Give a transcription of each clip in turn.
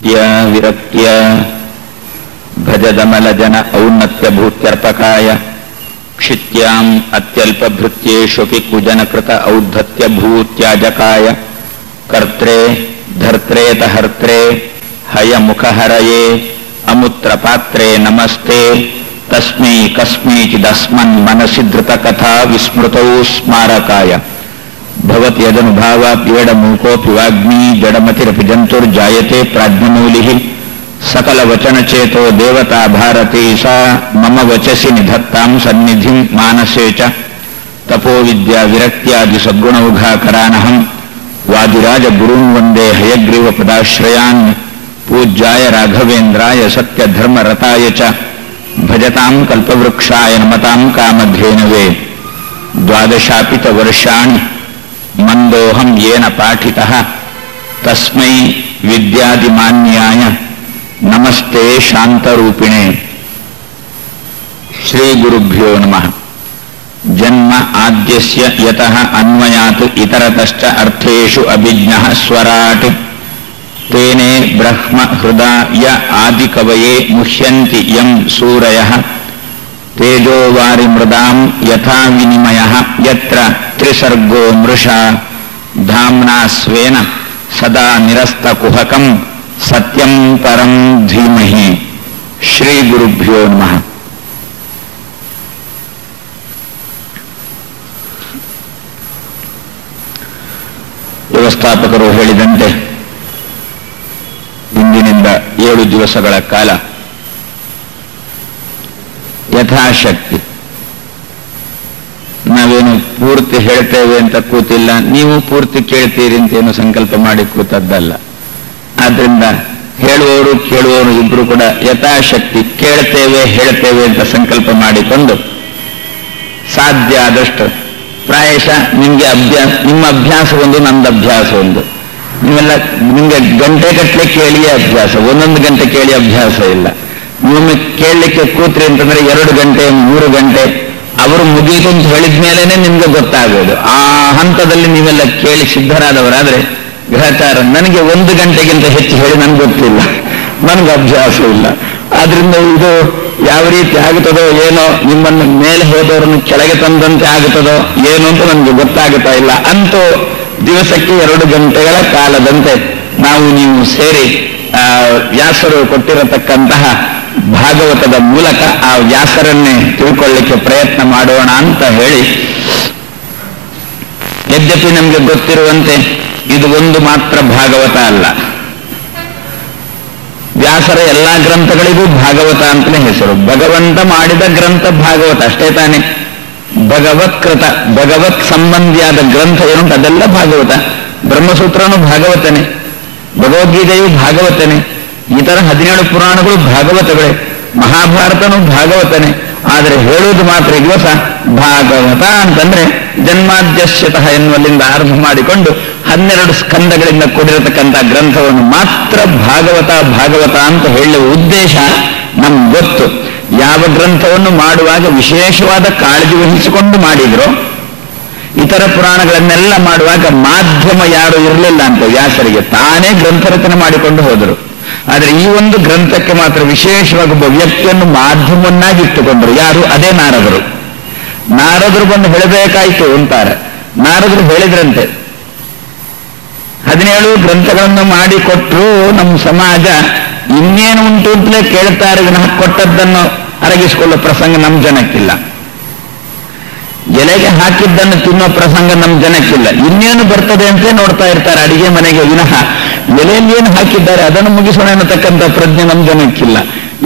ವಿರಕ್ತಿಯ ಭಜದಮಲಜನ ಔನ್ನತ್ಯಭೂತ್ಯರ್ಪಕಾಯ ಕ್ಷಿತ್ಯಾಂ ಅತ್ಯಲ್ಪಭೃತ್ಯೇಷ್ವಪಿ ಕುಜನಕೃತ ಔದ್ಧತ್ಯಭೂತ್ಯಾಜಕಾಯ ಕರ್ತ್ರೇ ಧರ್ತ್ರೇತ ಹರ್ತ್ರೇ ಹಯಮುಖಹರಯೇ ಅಮುತ್ರಪಾತ್ರೇ ನಮಸ್ತೆ ತಸ್ಮೈ ಕಸ್ಮೈಚಿದಸ್ಮನ್ ಮನಸಿ ಧೃತಕಥಾ ವಿಸ್ಮೃತೌ ಸ್ಮಾರಕಾಯ ಭವತಿ ಯದನುಭಾವಾತ್ ಏಡಮೂಕೋಪಿ ವಾಗ್ಮೀ ಜಡಮತಿರಪಿ ಜಂತುರ್ಜಾಯತೆ ಪ್ರಾಜ್ಞಮೂಲಿಃ ಸಕಲವಚನಚೇತೋ ದೇವತಾ ಭಾರತೀ ಸಾ ಮಮ ವಚಸಿ ನಿಧತ್ತಾಂ ಸನ್ನಿಧಿಂ ಮಾನಸೇ ಚ ತಪೋವಿದ್ಯಾ ವಿರಕ್ತ್ಯಾದಿ ಸದ್ಗುಣೌಘಾಕರಾನಹಂ ವಾದಿರಾಜ ಗುರುನ್ ವಂದೇ ಹಯಗ್ರೀವಪದಾಶ್ರಯಾನ್ ಪೂಜ್ಯಾಯ ರಾಘವೇಂದ್ರಾಯ ಸತ್ಯಧರ್ಮರತಾಯ ಚ ಭಜತಾಂ ಕಲ್ಪವೃಕ್ಷಾಯ ನಮತಾಂ ಕಾಮಧೇನವೇ ದ್ವಾದಶಾಪಿತ ವರ್ಷಾಣಿ ಮಂದೋಹಂ ಯೇನ ಪಾಠಿತಃ ತಸ್ಮೈ ವಿದ್ಯಾದಿಮಾನ್ಯಾಯ ನಮಸ್ತೆ ಶಾಂತರೂಪಿಣೆ. ಶ್ರೀ ಗುರುಭ್ಯೋ ನಮಃ. ಜನ್ಮ ಆದ್ಯಸ್ಯ ಯತಃ ಅನ್ವಯಾತ್ ಇತರತಶ್ಚ ಅರ್ಥೇಷು ಅಭಿಜ್ಞಃ ಸ್ವರಾಟ್ ತೇನೇ ಬ್ರಹ್ಮ ಹೃದಯ ಆದಿಕವಯೇ ಮುಹ್ಯಂತಿ ಯಂ ಸೂರಯಃ ತೇಜೋವಾರಿ ಮೃದಾಂ ಯಥಾ ವಿನಿಮಯಃ ಯತ್ರ ತ್ರಿಸರ್ಗೋ ಮೃಷಾ ಧಾಮ್ನಾ ಸ್ವೇನ ಸದಾ ನಿರಸ್ತಕುಹಕಂ ಸತ್ಯಂ ಪರಂ ಧೀಮಹಿ. ಶ್ರೀ ಗುರುಭ್ಯೋ ನಮಃ. ವ್ಯವಸ್ಥಾಪಕರು ಹೇಳಿದಂತೆ ಇಂದಿನಿಂದ 7 ದಿವಸಗಳ ಕಾಲ ಯಥಾಶಕ್ತಿ ನಾವೇನು ಪೂರ್ತಿ ಹೇಳ್ತೇವೆ ಅಂತ ಕೂತಿಲ್ಲ, ನೀವು ಪೂರ್ತಿ ಕೇಳ್ತೀರಿ ಅಂತೇನು ಸಂಕಲ್ಪ ಮಾಡಿ ಕೂತದ್ದಲ್ಲ. ಆದ್ರಿಂದ ಹೇಳುವವರು ಕೇಳುವವರು ಇಬ್ರು ಕೂಡ ಯಥಾಶಕ್ತಿ ಕೇಳ್ತೇವೆ ಹೇಳ್ತೇವೆ ಅಂತ ಸಂಕಲ್ಪ ಮಾಡಿಕೊಂಡು ಸಾಧ್ಯ ಆದಷ್ಟು ಪ್ರಾಯಶಃ ನಿಮಗೆ ನಿಮ್ಮ ಅಭ್ಯಾಸ ಒಂದು, ನಂದು ಅಭ್ಯಾಸ ಒಂದು. ನೀವೆಲ್ಲ ನಿಮಗೆ ಗಂಟೆ ಗಟ್ಟಲೆ ಕೇಳಿಯೇ ಅಭ್ಯಾಸ, 1 ಗಂಟೆ ಕೇಳಿ ಅಭ್ಯಾಸ ಇಲ್ಲ. ನಿಮ್ಮೊಮ್ಮೆ ಕೇಳಲಿಕ್ಕೆ ಕೂತ್ರಿ ಅಂತಂದ್ರೆ 2 ಗಂಟೆ 3 ಗಂಟೆ ಅವರು ಮುಗೀತು ಅಂತ ಹೇಳಿದ ಮೇಲೇನೆ ನಿಮ್ಗೆ ಗೊತ್ತಾಗೋದು. ಆ ಹಂತದಲ್ಲಿ ನೀವೆಲ್ಲ ಕೇಳಿ ಸಿದ್ಧರಾದವರಾದ್ರೆ ಗ್ರಹಚಾರ ನನಗೆ 1 ಗಂಟೆಗಿಂತ ಹೆಚ್ಚು ಹೇಳಿ ನನ್ಗೆ ಗೊತ್ತಿಲ್ಲ, ನನ್ಗೆ ಅಭ್ಯಾಸ ಇಲ್ಲ. ಆದ್ರಿಂದ ಇದು ಯಾವ ರೀತಿ ಆಗುತ್ತದೋ ಏನೋ, ನಿಮ್ಮನ್ನು ಮೇಲೆ ಹೋದವರನ್ನು ಕೆಳಗೆ ತಂದಂತೆ ಆಗುತ್ತದೋ ಏನು ಅಂತ ನನಗೆ ಗೊತ್ತಾಗುತ್ತಾ ಇಲ್ಲ. ಅಂತೂ ದಿವಸಕ್ಕೆ 2 ಗಂಟೆಗಳ ಕಾಲದಂತೆ ನಾವು ನೀವು ಸೇರಿ ವ್ಯಾಸರು ಕೊಟ್ಟಿರತಕ್ಕಂತಹ ಭಾಗವತದ ಮೂಲಕ ಆ ವ್ಯಾಸರನ್ನೇ ತಿಳ್ಕೊಳ್ಳಿಕ್ಕೆ ಪ್ರಯತ್ನ ಮಾಡೋಣ ಅಂತ ಹೇಳಿ, ಯದ್ಯಪಿ ನಮಗೆ ಗೊತ್ತಿರುವಂತೆ ಇದು ಒಂದು ಮಾತ್ರ ಭಾಗವತ ಅಲ್ಲ, ವ್ಯಾಸರ ಎಲ್ಲಾ ಗ್ರಂಥಗಳಿಗೂ ಭಾಗವತ ಅಂತಲೇ ಹೆಸರು. ಭಗವಂತ ಮಾಡಿದ ಗ್ರಂಥ ಭಾಗವತ ಅಷ್ಟೇ ತಾನೆ. ಭಗವತ್ಕೃತ ಭಗವತ್ ಸಂಬಂಧಿಯಾದ ಗ್ರಂಥ ಏನುಂಟು ಅದೆಲ್ಲ ಭಾಗವತ. ಬ್ರಹ್ಮಸೂತ್ರನೂ ಭಾಗವತನೇ, ಭಗವದ್ಗೀತೆಯು ಭಾಗವತನೇ, ಇತರ 17 ಪುರಾಣಗಳು ಭಾಗವತಗಳೇ, ಮಹಾಭಾರತನೂ ಭಾಗವತನೇ. ಆದರೆ ಹೇಳುವುದು ಮಾತ್ರ ಈ ದಿವಸ ಭಾಗವತ ಅಂತಂದ್ರೆ ಜನ್ಮಾದ್ಯಶ್ಯತಃ ಎನ್ನುವಲ್ಲಿಂದ ಆರಂಭ ಮಾಡಿಕೊಂಡು 12 ಸ್ಕಂದಗಳಿಂದ ಕೂಡಿರತಕ್ಕಂಥ ಗ್ರಂಥವನ್ನು ಮಾತ್ರ ಭಾಗವತ ಭಾಗವತ ಅಂತ ಹೇಳುವ ಉದ್ದೇಶ ನಮ್ಗೆ ಗೊತ್ತು. ಯಾವ ಗ್ರಂಥವನ್ನು ಮಾಡುವಾಗ ವಿಶೇಷವಾದ ಕಾಳಜಿ ವಹಿಸಿಕೊಂಡು ಮಾಡಿದ್ರು, ಇತರ ಪುರಾಣಗಳನ್ನೆಲ್ಲ ಮಾಡುವಾಗ ಮಾಧ್ಯಮ ಯಾರು ಇರಲಿಲ್ಲ ಅಂತ ವ್ಯಾಸರಿಗೆ, ತಾನೇ ಗ್ರಂಥ ರಚನೆ ಮಾಡಿಕೊಂಡು ಹೋದರು. ಆದರೆ ಈ ಒಂದು ಗ್ರಂಥಕ್ಕೆ ಮಾತ್ರ ವಿಶೇಷವಾಗಿ ಒಬ್ಬ ವ್ಯಕ್ತಿಯನ್ನು ಮಾಧ್ಯಮವನ್ನಾಗಿ ಇಟ್ಟುಕೊಂಡರು. ಯಾರು? ಅದೇ ನಾರದರು. ನಾರದರು ಬಂದು ಹೇಳಬೇಕಾಯಿತು ಅಂತಾರೆ. ನಾರದರು ಹೇಳಿದ್ರಂತೆ 17 ಗ್ರಂಥಗಳನ್ನು ಮಾಡಿಕೊಟ್ರು ನಮ್ಮ ಸಮಾಜ ಇನ್ನೇನು ಉಂಟು ಅಂತಲೇ ಕೇಳ್ತಾರೆ, ವಿನಃ ಕೊಟ್ಟದ್ದನ್ನು ಅರಗಿಸಿಕೊಳ್ಳೋ ಪ್ರಸಂಗ ನಮ್ಮ ಜನಕ್ಕಿಲ್ಲ. ಎಲೆಗೆ ಹಾಕಿದ್ದನ್ನು ತಿನ್ನೋ ಪ್ರಸಂಗ ನಮ್ಮ ಜನಕ್ಕಿಲ್ಲ. ಇನ್ನೇನು ಬರ್ತದೆ ಅಂತ ನೋಡ್ತಾ ಇರ್ತಾರೆ ಅಡಿಗೆ ಮನೆಗೆ, ವಿನಃ ಎಲೆಯಲ್ಲಿ ಏನು ಹಾಕಿದ್ದಾರೆ ಅದನ್ನು ಮುಗಿಸೋಣ ಅನ್ನತಕ್ಕಂಥ ಪ್ರಜ್ಞೆ ನಮ್ಮ ಜನಕ್ಕಿಲ್ಲ.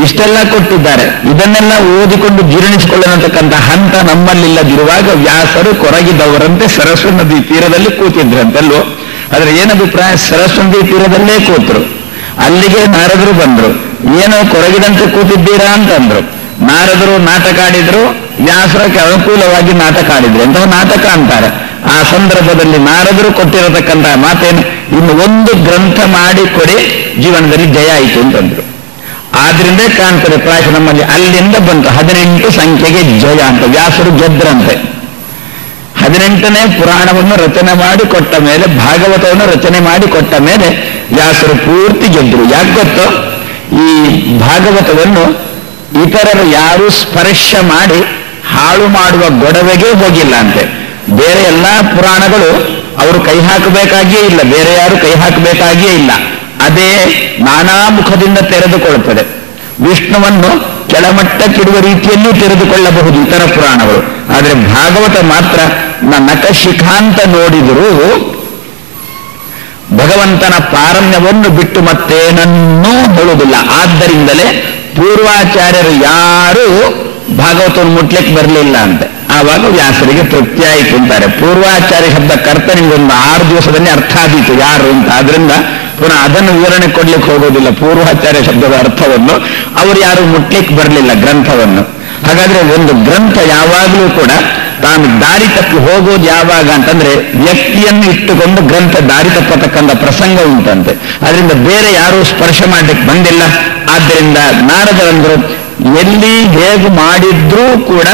ಇಷ್ಟೆಲ್ಲ ಕೊಟ್ಟಿದ್ದಾರೆ, ಇದನ್ನೆಲ್ಲ ಓದಿಕೊಂಡು ಜೀರ್ಣಿಸಿಕೊಳ್ಳತಕ್ಕಂಥ ಹಂತ ನಮ್ಮಲ್ಲಿಲ್ಲದಿರುವಾಗ ವ್ಯಾಸರು ಕೊರಗಿದವರಂತೆ ಸರಸ್ವತಿ ನದಿ ತೀರದಲ್ಲಿ ಕೂತಿದ್ರಂತಲ್ವೋ. ಆದ್ರೆ ಏನಭಿಪ್ರಾಯ? ಸರಸ್ವತಿ ತೀರದಲ್ಲೇ ಕೂತರು. ಅಲ್ಲಿಗೆ ನಾರದರು ಬಂದ್ರು. ಏನೋ ಕೊರಗಿದಂತೆ ಕೂತಿದ್ದೀರಾ ಅಂತಂದ್ರು. ನಾರದರು ನಾಟಕ ಆಡಿದ್ರು, ವ್ಯಾಸರಕ್ಕೆ ಅನುಕೂಲವಾಗಿ ನಾಟಕ ಆಡಿದ್ರು. ಎಂತಹ ನಾಟಕ ಅಂತಾರೆ. ಆ ಸಂದರ್ಭದಲ್ಲಿ ನಾರದರು ಕೊಟ್ಟಿರತಕ್ಕಂತಹ ಮಾತೇನು? ಇನ್ನು 1 ಗ್ರಂಥ ಮಾಡಿ ಕೊಡಿ, ಜೀವನದಲ್ಲಿ ಜಯ ಆಯಿತು ಅಂತಂದ್ರು. ಆದ್ರಿಂದ ಕಾಣ್ತಾರೆ ಪ್ರಾಯಶಃ ನಮ್ಮಲ್ಲಿ ಅಲ್ಲಿಂದ ಬಂತು 18 ಸಂಖ್ಯೆಗೆ ಜಯ ಅಂತ. ವ್ಯಾಸರು ಗೆದ್ರಂತೆ. 18ನೇ ಪುರಾಣವನ್ನು ರಚನೆ ಮಾಡಿ ಕೊಟ್ಟ ಮೇಲೆ, ಭಾಗವತವನ್ನು ರಚನೆ ಮಾಡಿ ಕೊಟ್ಟ ಮೇಲೆ ವ್ಯಾಸರು ಪೂರ್ತಿ ಗೆದ್ರು. ಯಾಕೆ ಗೊತ್ತೋ, ಈ ಭಾಗವತವನ್ನು ಇತರರು ಯಾರು ಸ್ಪರ್ಶ ಮಾಡಿ ಹಾಳು ಮಾಡುವ ಗೊಡವೆಗೆ ಹೋಗಿಲ್ಲ ಅಂತೆ. ಬೇರೆ ಎಲ್ಲಾ ಪುರಾಣಗಳು ಅವರು ಕೈ ಹಾಕಬೇಕಾಗಿಯೇ ಇಲ್ಲ, ಬೇರೆ ಯಾರು ಕೈ ಹಾಕಬೇಕಾಗಿಯೇ ಇಲ್ಲ, ಅದೇ ನಾನಾ ಮುಖದಿಂದ ತೆರೆದುಕೊಳ್ಳುತ್ತದೆ. ವಿಷ್ಣುವನ್ನು ಕೆಳಮಟ್ಟಕ್ಕಿಡುವ ರೀತಿಯಲ್ಲಿ ತೆರೆದುಕೊಳ್ಳಬಹುದು ಇತರ ಪುರಾಣಗಳು. ಆದರೆ ಭಾಗವತ ಮಾತ್ರ ನಖಶಿಖಾಂತ ನೋಡಿದರೂ ಭಗವಂತನ ಪಾರಮ್ಯವನ್ನು ಬಿಟ್ಟು ಮತ್ತೇನನ್ನೂ ಹೇಳುವುದಿಲ್ಲ. ಆದ್ದರಿಂದಲೇ ಪೂರ್ವಾಚಾರ್ಯರು ಯಾರೂ ಭಾಗವತವನ್ನು ಮುಟ್ಲಿಕ್ಕೆ ಬರಲಿಲ್ಲ ಅಂತೆ. ಆವಾಗ ವ್ಯಾಸರಿಗೆ ತೃಪ್ತಿ ಆಯಿತು ಅಂತಾರೆ. ಪೂರ್ವಾಚಾರ್ಯ ಶಬ್ದ ಕರ್ತ ನಿಮ್ಗೊಂದು 6 ದಿವಸದಲ್ಲಿ ಅರ್ಥ ಆದೀತು ಯಾರು ಅಂತ. ಆದ್ರಿಂದ ಪುನಃ ಅದನ್ನು ವಿವರಣೆ ಕೊಡ್ಲಿಕ್ಕೆ ಹೋಗೋದಿಲ್ಲ. ಪೂರ್ವಾಚಾರ್ಯ ಶಬ್ದದ ಅರ್ಥವನ್ನು ಅವರು ಯಾರು ಮುಟ್ಲಿಕ್ಕೆ ಬರಲಿಲ್ಲ ಗ್ರಂಥವನ್ನು. ಹಾಗಾದ್ರೆ ಒಂದು ಗ್ರಂಥ ಯಾವಾಗಲೂ ಕೂಡ ತಾನು ದಾರಿ ತಪ್ಪಿ ಹೋಗೋದು ಯಾವಾಗ ಅಂತಂದ್ರೆ ವ್ಯಕ್ತಿಯನ್ನು ಇಟ್ಟುಕೊಂಡು ಗ್ರಂಥ ದಾರಿ ತಪ್ಪತಕ್ಕಂಥ ಪ್ರಸಂಗ ಉಂಟಂತೆ. ಅದರಿಂದ ಬೇರೆ ಯಾರೂ ಸ್ಪರ್ಶ ಮಾಡ್ಲಿಕ್ಕೆ ಬಂದಿಲ್ಲ. ಆದ್ದರಿಂದ ನಾರದರಂದ್ರು ಎಲ್ಲಿ ಹೇಗೆ ಮಾಡಿದ್ರೂ ಕೂಡ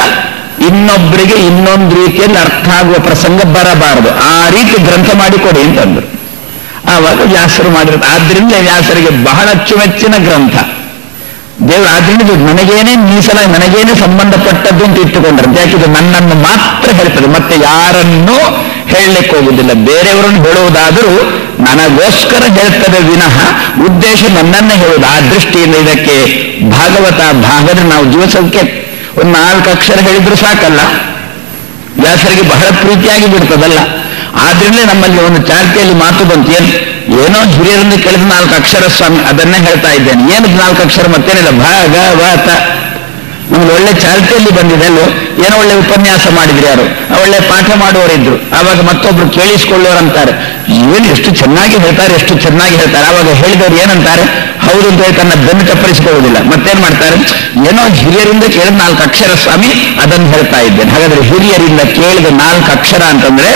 ಇನ್ನೊಬ್ಬರಿಗೆ ಇನ್ನೊಂದು ರೀತಿಯಲ್ಲಿ ಅರ್ಥ ಆಗುವ ಪ್ರಸಂಗ ಬರಬಾರದು, ಆ ರೀತಿ ಗ್ರಂಥ ಮಾಡಿಕೊಡಿ ಅಂತಂದ್ರು. ಆವಾಗ ವ್ಯಾಸರು ಮಾಡಿರೋದು. ಆದ್ರಿಂದ ವ್ಯಾಸರಿಗೆ ಬಹಳ ಅಚ್ಚುಮೆಚ್ಚಿನ ಗ್ರಂಥ ದೇವರು. ಆದ್ರಿಂದ ನನಗೇನೇ ಮೀಸಲಾಗಿ ನನಗೇನೆ ಸಂಬಂಧಪಟ್ಟದ್ದು ಅಂತ ಇಟ್ಟುಕೊಂಡ್ರೆ, ಯಾಕಿದು ನನ್ನನ್ನು ಮಾತ್ರ ಹೇಳ್ತದೆ, ಮತ್ತೆ ಯಾರನ್ನೂ ಹೇಳಲಿಕ್ಕೆ ಹೋಗುವುದಿಲ್ಲ. ಬೇರೆಯವರನ್ನು ಹೇಳುವುದಾದರೂ ನನಗೋಸ್ಕರ ಹೇಳ್ತದೆ ವಿನಃ ಉದ್ದೇಶ ನನ್ನನ್ನೇ ಹೇಳುವುದು. ಆ ದೃಷ್ಟಿಯಿಂದ ಇದಕ್ಕೆ ಭಾಗವತ ಭಾಗದಲ್ಲಿ ನಾವು ದಿವಸಕ್ಕೆ ಒಂದು 4 ಅಕ್ಷರ ಹೇಳಿದ್ರು ಸಾಕಲ್ಲ, ವ್ಯಾಸರಿಗೆ ಬಹಳ ಪ್ರೀತಿಯಾಗಿ ಬಿಡ್ತದಲ್ಲ. ಆದ್ರಿಂದ ನಮ್ಮಲ್ಲಿ ಒಂದು ಚಾಲ್ತಿಯಲ್ಲಿ ಮಾತು ಬಂತು, ಏನೋ ಹಿರಿಯರಿಂದ ಕೇಳಿದ 4 ಅಕ್ಷರ ಸ್ವಾಮಿ, ಅದನ್ನೇ ಹೇಳ್ತಾ ಇದ್ದೇನೆ. ಏನದು 4 ಅಕ್ಷರ? ಮತ್ತೇನಿಲ್ಲ, ಭಾಗವತ. ನಮ್ಗೆ ಒಳ್ಳೆ ಚಾಲ್ತಿಯಲ್ಲಿ ಬಂದಿದೆ ಅಲ್ಲೋ. ಏನೋ ಒಳ್ಳೆ ಉಪನ್ಯಾಸ ಮಾಡಿದ್ರಿ ಯಾರು, ಒಳ್ಳೆ ಪಾಠ ಮಾಡುವವರಿದ್ರು. ಆವಾಗ ಮತ್ತೊಬ್ರು ಕೇಳಿಸ್ಕೊಳ್ಳೋರಂತಾರೆ, ಏನು ಎಷ್ಟು ಚೆನ್ನಾಗಿ ಹೇಳ್ತಾರೆ, ಎಷ್ಟು ಚೆನ್ನಾಗಿ ಹೇಳ್ತಾರೆ. ಆವಾಗ ಹೇಳಿದವರು ಏನಂತಾರೆ, ಹೌದು ಅಂತ ಹೇಳಿ ತನ್ನ ಬೆನ್ನು ಚಪ್ಪರಿಸಿಕೊಳ್ಳುವುದಿಲ್ಲ. ಮತ್ತೇನ್ ಮಾಡ್ತಾರೆ, ಏನೋ ಹಿರಿಯರಿಂದ ಕೇಳಿದ 4 ಅಕ್ಷರ ಸ್ವಾಮಿ, ಅದನ್ನು ಹೇಳ್ತಾ ಇದ್ದೇನೆ. ಹಾಗಾದ್ರೆ ಹಿರಿಯರಿಂದ ಕೇಳಿದ 4 ಅಕ್ಷರ ಅಂತಂದ್ರೆ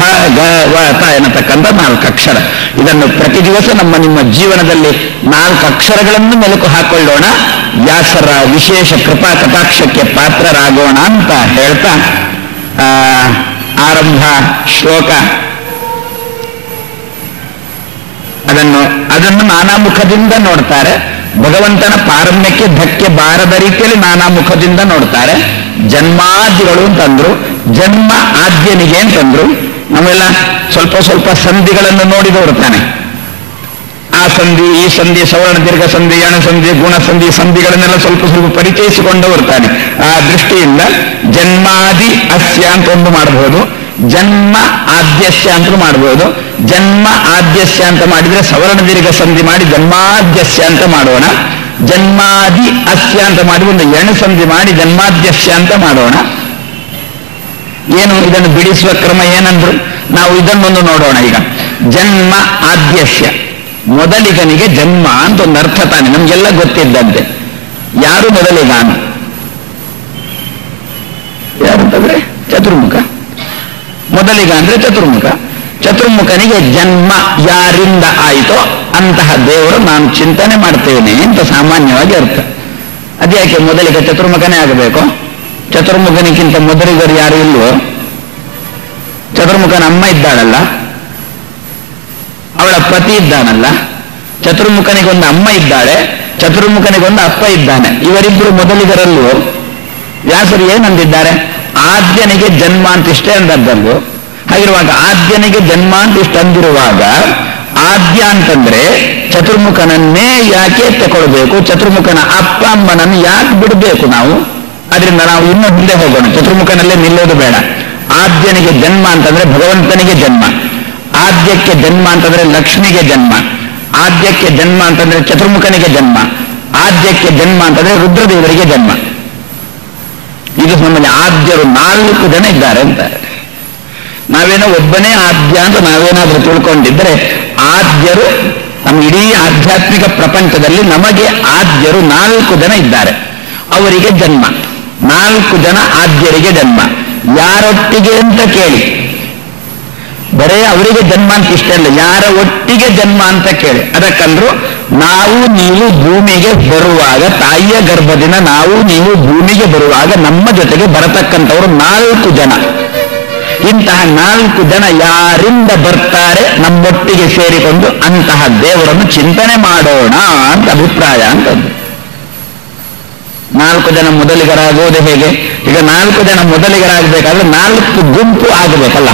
ಭಾಗವತ ಎನ್ನತಕ್ಕಂಥ 4 ಅಕ್ಷರ. ಇದನ್ನು ಪ್ರತಿ ದಿವಸ ನಿಮ್ಮ ಜೀವನದಲ್ಲಿ 4 ಅಕ್ಷರಗಳನ್ನು ಮೆಲುಕು ಹಾಕೊಳ್ಳೋಣ, ವ್ಯಾಸರ ವಿಶೇಷ ಕೃಪಾ ಕಟಾಕ್ಷಕ್ಕೆ ಪಾತ್ರರಾಗೋಣ ಅಂತ ಹೇಳ್ತಾ ಆರಂಭ ಶ್ಲೋಕ ಅದನ್ನು ನಾನಾ ಮುಖದಿಂದ ನೋಡ್ತಾರೆ. ಭಗವಂತನ ಪಾರಮ್ಯಕ್ಕೆ ಧಕ್ಕೆ ಬಾರದ ರೀತಿಯಲ್ಲಿ ನಾನಾ ಮುಖದಿಂದ ನೋಡ್ತಾರೆ. ಜನ್ಮಾದಿಗಳು ಅಂತಂದ್ರು, ಜನ್ಮ ಆದ್ಯನಿಗೆ ಅಂತಂದ್ರು. ನಾವೆಲ್ಲ ಸ್ವಲ್ಪ ಸ್ವಲ್ಪ ಸಂಧಿಗಳನ್ನು ನೋಡಿದವರು ತಾನೆ. ಆ ಸಂಧಿ, ಈ ಸಂಧಿ, ಸವರ್ಣ ದೀರ್ಘ ಸಂಧಿ, ಯಣ ಸಂಧಿ, ಗುಣ ಸಂಧಿ, ಸಂಧಿಗಳನ್ನೆಲ್ಲ ಸ್ವಲ್ಪ ಸ್ವಲ್ಪ ಪರಿಚಯಿಸಿಕೊಂಡವರು ತಾನೆ. ಆ ದೃಷ್ಟಿಯಿಂದ ಜನ್ಮಾದಿ ಅಸ್ಯ ಅಂತ ಒಂದು ಮಾಡಬಹುದು, ಜನ್ಮ ಆದ್ಯಸ್ಯ ಅಂತ ಮಾಡಬಹುದು. ಜನ್ಮ ಆದ್ಯಸ್ಯ ಅಂತ ಮಾಡಿದ್ರೆ ಸವರ್ಣ ದೀರ್ಘ ಸಂಧಿ ಮಾಡಿ ಜನ್ಮಾದ್ಯಸ್ಯ ಅಂತ ಮಾಡೋಣ. ಜನ್ಮಾದಿ ಅಸ್ಯ ಅಂತ ಮಾಡಿ ಒಂದು ಎಣು ಸಂಧಿ ಮಾಡಿ ಜನ್ಮಾದ್ಯಸ್ಯ ಅಂತ ಮಾಡೋಣ. ಏನು ಇದನ್ನು ಬಿಡಿಸುವ ಕ್ರಮ ಏನಂದ್ರು, ನಾವು ಇದನ್ನೊಂದು ನೋಡೋಣ. ಈಗ ಜನ್ಮ ಆದ್ಯಸ್ಯ, ಮೊದಲಿಗನಿಗೆ ಜನ್ಮ ಅಂತ ಒಂದು ಅರ್ಥ ತಾನೆ, ನಮ್ಗೆಲ್ಲ ಗೊತ್ತಿದ್ದಂತೆ. ಯಾರು ಮೊದಲಿಗಾನು? ಯಾರಂತಂದ್ರೆ ಚತುರ್ಮುಖ. ಮೊದಲಿಗ ಅಂದ್ರೆ ಚತುರ್ಮುಖ. ಚತುರ್ಮುಖನಿಗೆ ಜನ್ಮ ಯಾರಿಂದ ಆಯಿತೋ ಅಂತಹ ದೇವರು ನಾನು ಚಿಂತನೆ ಮಾಡ್ತೇನೆ ಅಂತ ಸಾಮಾನ್ಯವಾಗಿ ಅರ್ಥ. ಅದ್ಯಾಕೆ ಮೊದಲಿಗ ಚತುರ್ಮುಖನೇ ಆಗಬೇಕು? ಚತುರ್ಮುಖನಿಗಿಂತ ಮೊದಲಿಗರು ಯಾರು ಇಲ್ವೋ? ಚತುರ್ಮುಖನ ಅಮ್ಮ ಇದ್ದಾಳಲ್ಲ, ಅವಳ ಪತಿ ಇದ್ದಾನಲ್ಲ. ಚತುರ್ಮುಖನಿಗೊಂದು ಅಮ್ಮ ಇದ್ದಾಳೆ, ಚತುರ್ಮುಖನಿಗೊಂದು ಅಪ್ಪ ಇದ್ದಾನೆ. ಇವರಿಬ್ಬರು ಮೊದಲಿಗರಲ್ಲೂ ವ್ಯಾಸರು ಏನಂದಿದ್ದಾರೆ? ಆದ್ಯನಿಗೆ ಜನ್ಮ ಅಂತ ಇಷ್ಟೇ ಅಂದದ್ದಲ್ವೋ? ಹಾಗಿರುವಾಗ ಆದ್ಯನಿಗೆ ಜನ್ಮ ಅಂತ ಇಷ್ಟ ಅಂದಿರುವಾಗ ಆದ್ಯ ಅಂತಂದ್ರೆ ಚತುರ್ಮುಖನನ್ನೇ ಯಾಕೆ ತಗೊಳ್ಬೇಕು? ಚತುರ್ಮುಖನ ಅಪ್ಪ ಅಮ್ಮನನ್ನು ಯಾಕೆ ಬಿಡಬೇಕು ನಾವು? ಅದರಿಂದ ನಾವು ಇನ್ನೂ ಹಿಂದೆ ಹೋಗೋಣ, ಚತುರ್ಮುಖನಲ್ಲೇ ನಿಲ್ಲೋದು ಬೇಡ. ಆದ್ಯನಿಗೆ ಜನ್ಮ ಅಂತಂದ್ರೆ ಭಗವಂತನಿಗೆ ಜನ್ಮ, ಆದ್ಯಕ್ಕೆ ಜನ್ಮ ಅಂತಂದ್ರೆ ಲಕ್ಷ್ಮಿಗೆ ಜನ್ಮ, ಆದ್ಯಕ್ಕೆ ಜನ್ಮ ಅಂತಂದ್ರೆ ಚತುರ್ಮುಖನಿಗೆ ಜನ್ಮ, ಆದ್ಯಕ್ಕೆ ಜನ್ಮ ಅಂತಂದ್ರೆ ರುದ್ರದೇವರಿಗೆ ಜನ್ಮ. ಇದು ನಮ್ಮಲ್ಲಿ ಆದ್ಯರು 4 ಜನ ಇದ್ದಾರೆ ಅಂತಾರೆ. ನಾವೇನೋ ಒಬ್ಬನೇ ಆದ್ಯ ಅಂತ ನಾವೇನಾದ್ರೂ ತಿಳ್ಕೊಂಡಿದ್ರೆ, ಆದ್ಯರು ನಮ್ಮ ಇಡೀ ಆಧ್ಯಾತ್ಮಿಕ ಪ್ರಪಂಚದಲ್ಲಿ ನಮಗೆ ಆದ್ಯರು 4 ಜನ ಇದ್ದಾರೆ. ಅವರಿಗೆ ಜನ್ಮ, 4 ಜನ ಆದ್ಯರಿಗೆ ಜನ್ಮ. ಯಾರೊಟ್ಟಿಗೆ ಅಂತ ಕೇಳಿ, ಬರೇ ಅವರಿಗೆ ಜನ್ಮ ಅಂತ ಇಷ್ಟ ಇಲ್ಲ, ಯಾರ ಒಟ್ಟಿಗೆ ಜನ್ಮ ಅಂತ ಕೇಳಿ. ಅದಕ್ಕಂದ್ರು ನಾವು ನೀವು ಭೂಮಿಗೆ ಬರುವಾಗ, ತಾಯಿಯ ಗರ್ಭದಿಂದ ನಾವು ನೀವು ಭೂಮಿಗೆ ಬರುವಾಗ ನಮ್ಮ ಜೊತೆಗೆ ಬರತಕ್ಕಂಥವ್ರು 4 ಜನ. ಇಂತಹ 4 ಜನ ಯಾರಿಂದ ಬರ್ತಾರೆ ನಮ್ಮೊಟ್ಟಿಗೆ ಸೇರಿಕೊಂಡು ಅಂತಹ ದೇವರನ್ನು ಚಿಂತನೆ ಮಾಡೋಣ ಅಂತ ಅಭಿಪ್ರಾಯ ಅಂತದ್ದು. 4 ಜನ ಮೊದಲಿಗರಾಗುವುದು ಹೇಗೆ? ಈಗ 4 ಜನ ಮೊದಲಿಗರಾಗಬೇಕಾದ್ರೆ 4 ಗುಂಪು ಆಗಬೇಕಲ್ಲ.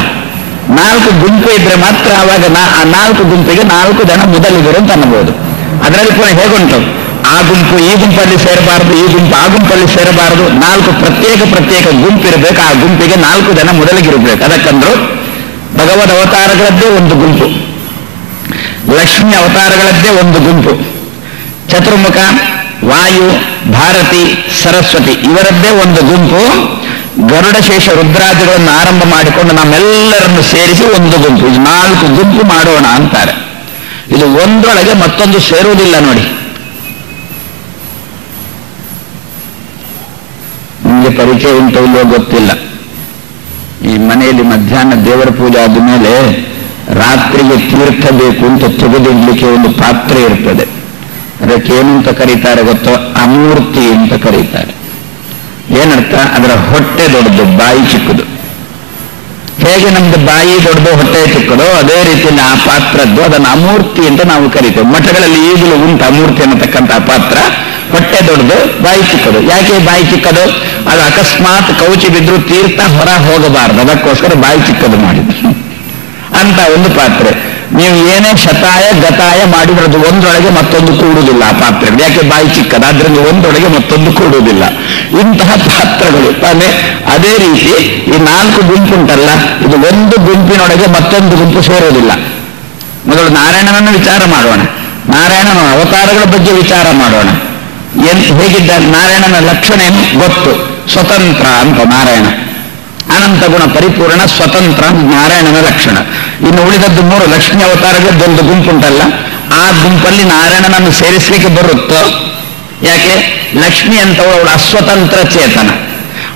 4 ಗುಂಪು ಇದ್ರೆ ಮಾತ್ರ ಆವಾಗ ಆ 4 ಗುಂಪಿಗೆ 4 ಜನ ಮೊದಲಿಗರು ಅಂತ ಅನ್ನಬಹುದು. ಅದರಲ್ಲಿ ಕೂಡ ಹೇಗುಂಟು, ಆ ಗುಂಪು ಈ ಗುಂಪಲ್ಲಿ ಸೇರಬಾರದು, ಈ ಗುಂಪು ಆ ಗುಂಪಲ್ಲಿ ಸೇರಬಾರದು. 4 ಪ್ರತ್ಯೇಕ ಗುಂಪಿರಬೇಕು. ಆ ಗುಂಪಿಗೆ 4 ಜನ ಮೊದಲಿಗಿರಬೇಕು. ಅದಕ್ಕಂದ್ರು ಭಗವದ್ ಅವತಾರಗಳದ್ದೇ ಒಂದು ಗುಂಪು, ಲಕ್ಷ್ಮಿ ಅವತಾರಗಳದ್ದೇ ಒಂದು ಗುಂಪು, ಚತುರ್ಮುಖ, ವಾಯು, ಭಾರತಿ, ಸರಸ್ವತಿ ಇವರದ್ದೇ ಒಂದು ಗುಂಪು, ಗರುಡಶೇಷ ರುದ್ರಾದಿಗಳನ್ನು ಆರಂಭ ಮಾಡಿಕೊಂಡು ನಮ್ಮೆಲ್ಲರನ್ನು ಸೇರಿಸಿ ಒಂದು ಗುಂಪು. ಇದು 4 ಗುಂಪು ಮಾಡೋಣ ಅಂತಾರೆ. ಇದು ಒಂದರೊಳಗೆ ಮತ್ತೊಂದು ಸೇರುವುದಿಲ್ಲ ನೋಡಿ. ನಿಮಗೆ ಪರಿಚಯ ಉಂಟು ಇಲ್ಲೋ ಗೊತ್ತಿಲ್ಲ. ಈ ಮನೆಯಲ್ಲಿ ಮಧ್ಯಾಹ್ನ ದೇವರ ಪೂಜೆ ಆದ ಮೇಲೆ ರಾತ್ರಿಗೆ ತೀರ್ಥ ಬೇಕು ಅಂತ ತೆಗೆದಿಡ್ಲಿಕ್ಕೆ ಒಂದು ಪಾತ್ರೆ ಇರ್ತದೆ. ಅದಕ್ಕೆ ಏನು ಅಂತ ಕರೀತಾರೆ ಗೊತ್ತೋ? ಅಮೂರ್ತಿ ಅಂತ ಕರೀತಾರೆ. ಏನರ್ಥ? ಅದರ ಹೊಟ್ಟೆ ದೊಡ್ಡದು, ಬಾಯಿ ಚಿಕ್ಕದು. ಹೇಗೆ ನಮ್ದು ಬಾಯಿ ದೊಡ್ಡದು ಹೊಟ್ಟೆ ಚಿಕ್ಕದೋ ಅದೇ ರೀತಿಯಲ್ಲಿ ಆ ಪಾತ್ರದ್ದು ಅದನ್ನು ಅಮೂರ್ತಿ ಅಂತ ನಾವು ಕರೀತೇವೆ. ಮಠಗಳಲ್ಲಿ ಈಗಲೂ ಉಂಟು ಅಮೂರ್ತಿ ಅನ್ನತಕ್ಕಂಥ ಪಾತ್ರ. ಹೊಟ್ಟೆ ದೊಡ್ಡದು, ಬಾಯಿ ಚಿಕ್ಕದು. ಯಾಕೆ ಬಾಯಿ ಚಿಕ್ಕದು? ಅದು ಅಕಸ್ಮಾತ್ ಕೌಚಿ ಬಿದ್ರು ತೀರ್ಥ ಹೊರ ಹೋಗಬಾರದು, ಅದಕ್ಕೋಸ್ಕರ ಬಾಯಿ ಚಿಕ್ಕದು ಮಾಡಿದ್ರು ಅಂತ ಒಂದು ಪಾತ್ರೆ. ನೀವು ಏನೇ ಶತಾಯ ಗತಾಯ ಮಾಡಿದ್ರದು ಒಂದರೊಳಗೆ ಮತ್ತೊಂದು ಕೂಡುವುದಿಲ್ಲ ಆ ಪಾತ್ರೆಗಳು. ಯಾಕೆ? ಬಾಯಿ ಚಿಕ್ಕದು, ಆದ್ರಿಂದ ಒಂದರೊಳಗೆ ಮತ್ತೊಂದು ಕೂಡುವುದಿಲ್ಲ. ಇಂತಹ ಪಾತ್ರಗಳು ತಾನೆ. ಅದೇ ರೀತಿ ಈ 4 ಗುಂಪುಂಟಲ್ಲ, ಇದು ಒಂದು ಗುಂಪಿನೊಳಗೆ ಮತ್ತೊಂದು ಗುಂಪು ಸೇರುವುದಿಲ್ಲ. ಮೊದಲು ನಾರಾಯಣನನ್ನು ವಿಚಾರ ಮಾಡೋಣ. ನಾರಾಯಣನ ಅವತಾರಗಳ ಬಗ್ಗೆ ವಿಚಾರ ಮಾಡೋಣ. ಹೇಗಿದ್ದ ನಾರಾಯಣನ ಲಕ್ಷಣ ಏನು ಗೊತ್ತು? ಸ್ವತಂತ್ರ ಅಂತ ನಾರಾಯಣ. ಅನಂತ ಗುಣ ಪರಿಪೂರ್ಣ ಸ್ವತಂತ್ರ ನಾರಾಯಣನ ಲಕ್ಷಣ. ಇನ್ನು ಉಳಿದದ್ದು 3 ಲಕ್ಷ್ಮಿ ಅವತಾರಗಳದ್ದೊಂದು ಗುಂಪುಂಟಲ್ಲ, ಆ ಗುಂಪಲ್ಲಿ ನಾರಾಯಣನನ್ನು ಸೇರಿಸಲಿಕ್ಕೆ ಬರುತ್ತೋ? ಯಾಕೆ? ಲಕ್ಷ್ಮಿ ಅಂತವಳು ಅವಳ ಅಸ್ವತಂತ್ರ ಚೇತನ.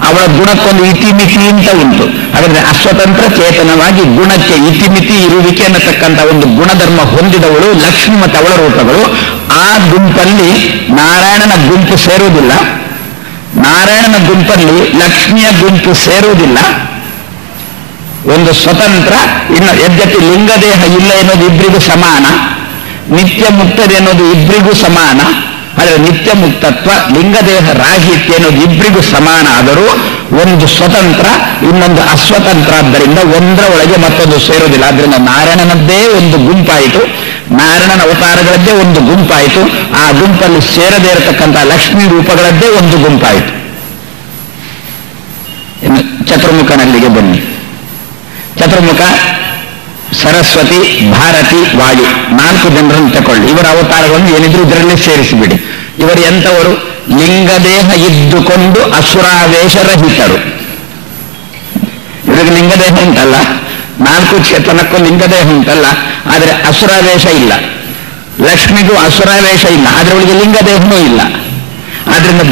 ಅವಳ ಗುಣಕ್ಕೊಂದು ಇತಿಮಿತಿ ಅಂತ ಉಂಟು. ಹಾಗಾದ್ರೆ ಅಸ್ವತಂತ್ರ ಚೇತನವಾಗಿ ಗುಣಕ್ಕೆ ಇತಿಮಿತಿ ಇರುವಿಕೆ ಅನ್ನತಕ್ಕಂಥ ಒಂದು ಗುಣಧರ್ಮ ಹೊಂದಿದವಳು ಲಕ್ಷ್ಮಿ ಮತ್ತು ಅವಳ ರೂಪಗಳು. ಆ ಗುಂಪಲ್ಲಿ ನಾರಾಯಣನ ಗುಂಪು ಸೇರುವುದಿಲ್ಲ, ನಾರಾಯಣನ ಗುಂಪಲ್ಲಿ ಲಕ್ಷ್ಮಿಯ ಗುಂಪು ಸೇರುವುದಿಲ್ಲ. ಒಂದು ಸ್ವತಂತ್ರ. ಇನ್ನು ಯದ್ಯಪಿ ಲಿಂಗದೇಹ ಇಲ್ಲ ಎನ್ನುವುದು ಇಬ್ಬರಿಗೂ ಸಮಾನ, ನಿತ್ಯ ಮುಕ್ತದೆ ಅನ್ನೋದು ಇಬ್ಬರಿಗೂ ಸಮಾನ. ಆದರೆ ನಿತ್ಯ ಮುಕ್ತತ್ವ, ಲಿಂಗದೇಹ ರಾಹಿತ್ಯ ಅನ್ನೋದು ಇಬ್ಬರಿಗೂ ಸಮಾನ. ಆದರೂ ಒಂದು ಸ್ವತಂತ್ರ, ಇನ್ನೊಂದು ಅಸ್ವತಂತ್ರ. ಆದ್ದರಿಂದ ಒಂದರ ಒಳಗೆ ಮತ್ತೊಂದು ಸೇರುವುದಿಲ್ಲ. ಆದ್ದರಿಂದ ನಾರಾಯಣನದ್ದೇ ಒಂದು ಗುಂಪಾಯಿತು, ನಾರಾಯಣನ ಅವತಾರಗಳದ್ದೇ ಒಂದು ಗುಂಪಾಯಿತು. ಆ ಗುಂಪಲ್ಲಿ ಸೇರದೇ ಇರತಕ್ಕಂಥ ಲಕ್ಷ್ಮೀ ರೂಪಗಳದ್ದೇ ಒಂದು ಗುಂಪಾಯಿತು. ಇನ್ನು ಚತುರ್ಮುಖನಲ್ಲಿಗೆ ಬನ್ನಿ. ಚತುರ್ಮುಖ ಸರಸ್ವತಿ, ಭಾರತಿ, ವಾಯು 4 ಜನರನ್ನು ತಗೊಳ್ಳಿ. ಇವರ ಅವತಾರಗಳನ್ನು ಏನಿದ್ರು ಇದರಲ್ಲೇ ಸೇರಿಸಿಬಿಡಿ. ಇವರು ಎಂಥವರು? ಲಿಂಗದೇಹ ಇದ್ದುಕೊಂಡು ಅಸುರಾವೇಶರಹಿತರು. ಇವರಿಗೆ ಲಿಂಗದೇಹ ಉಂಟಲ್ಲ, 4 ಚೇತನಕ್ಕೂ ಲಿಂಗದೇಹ ಉಂಟಲ್ಲ, ಆದರೆ ಅಸುರಾವೇಶ ಇಲ್ಲ. ಲಕ್ಷ್ಮಿಗೂ ಅಸುರಾವೇಶ ಇಲ್ಲ, ಆದರೆ ಅವಳಿಗೆ ಲಿಂಗದೇಹನೂ ಇಲ್ಲ. ಆದ್ರಿಂದ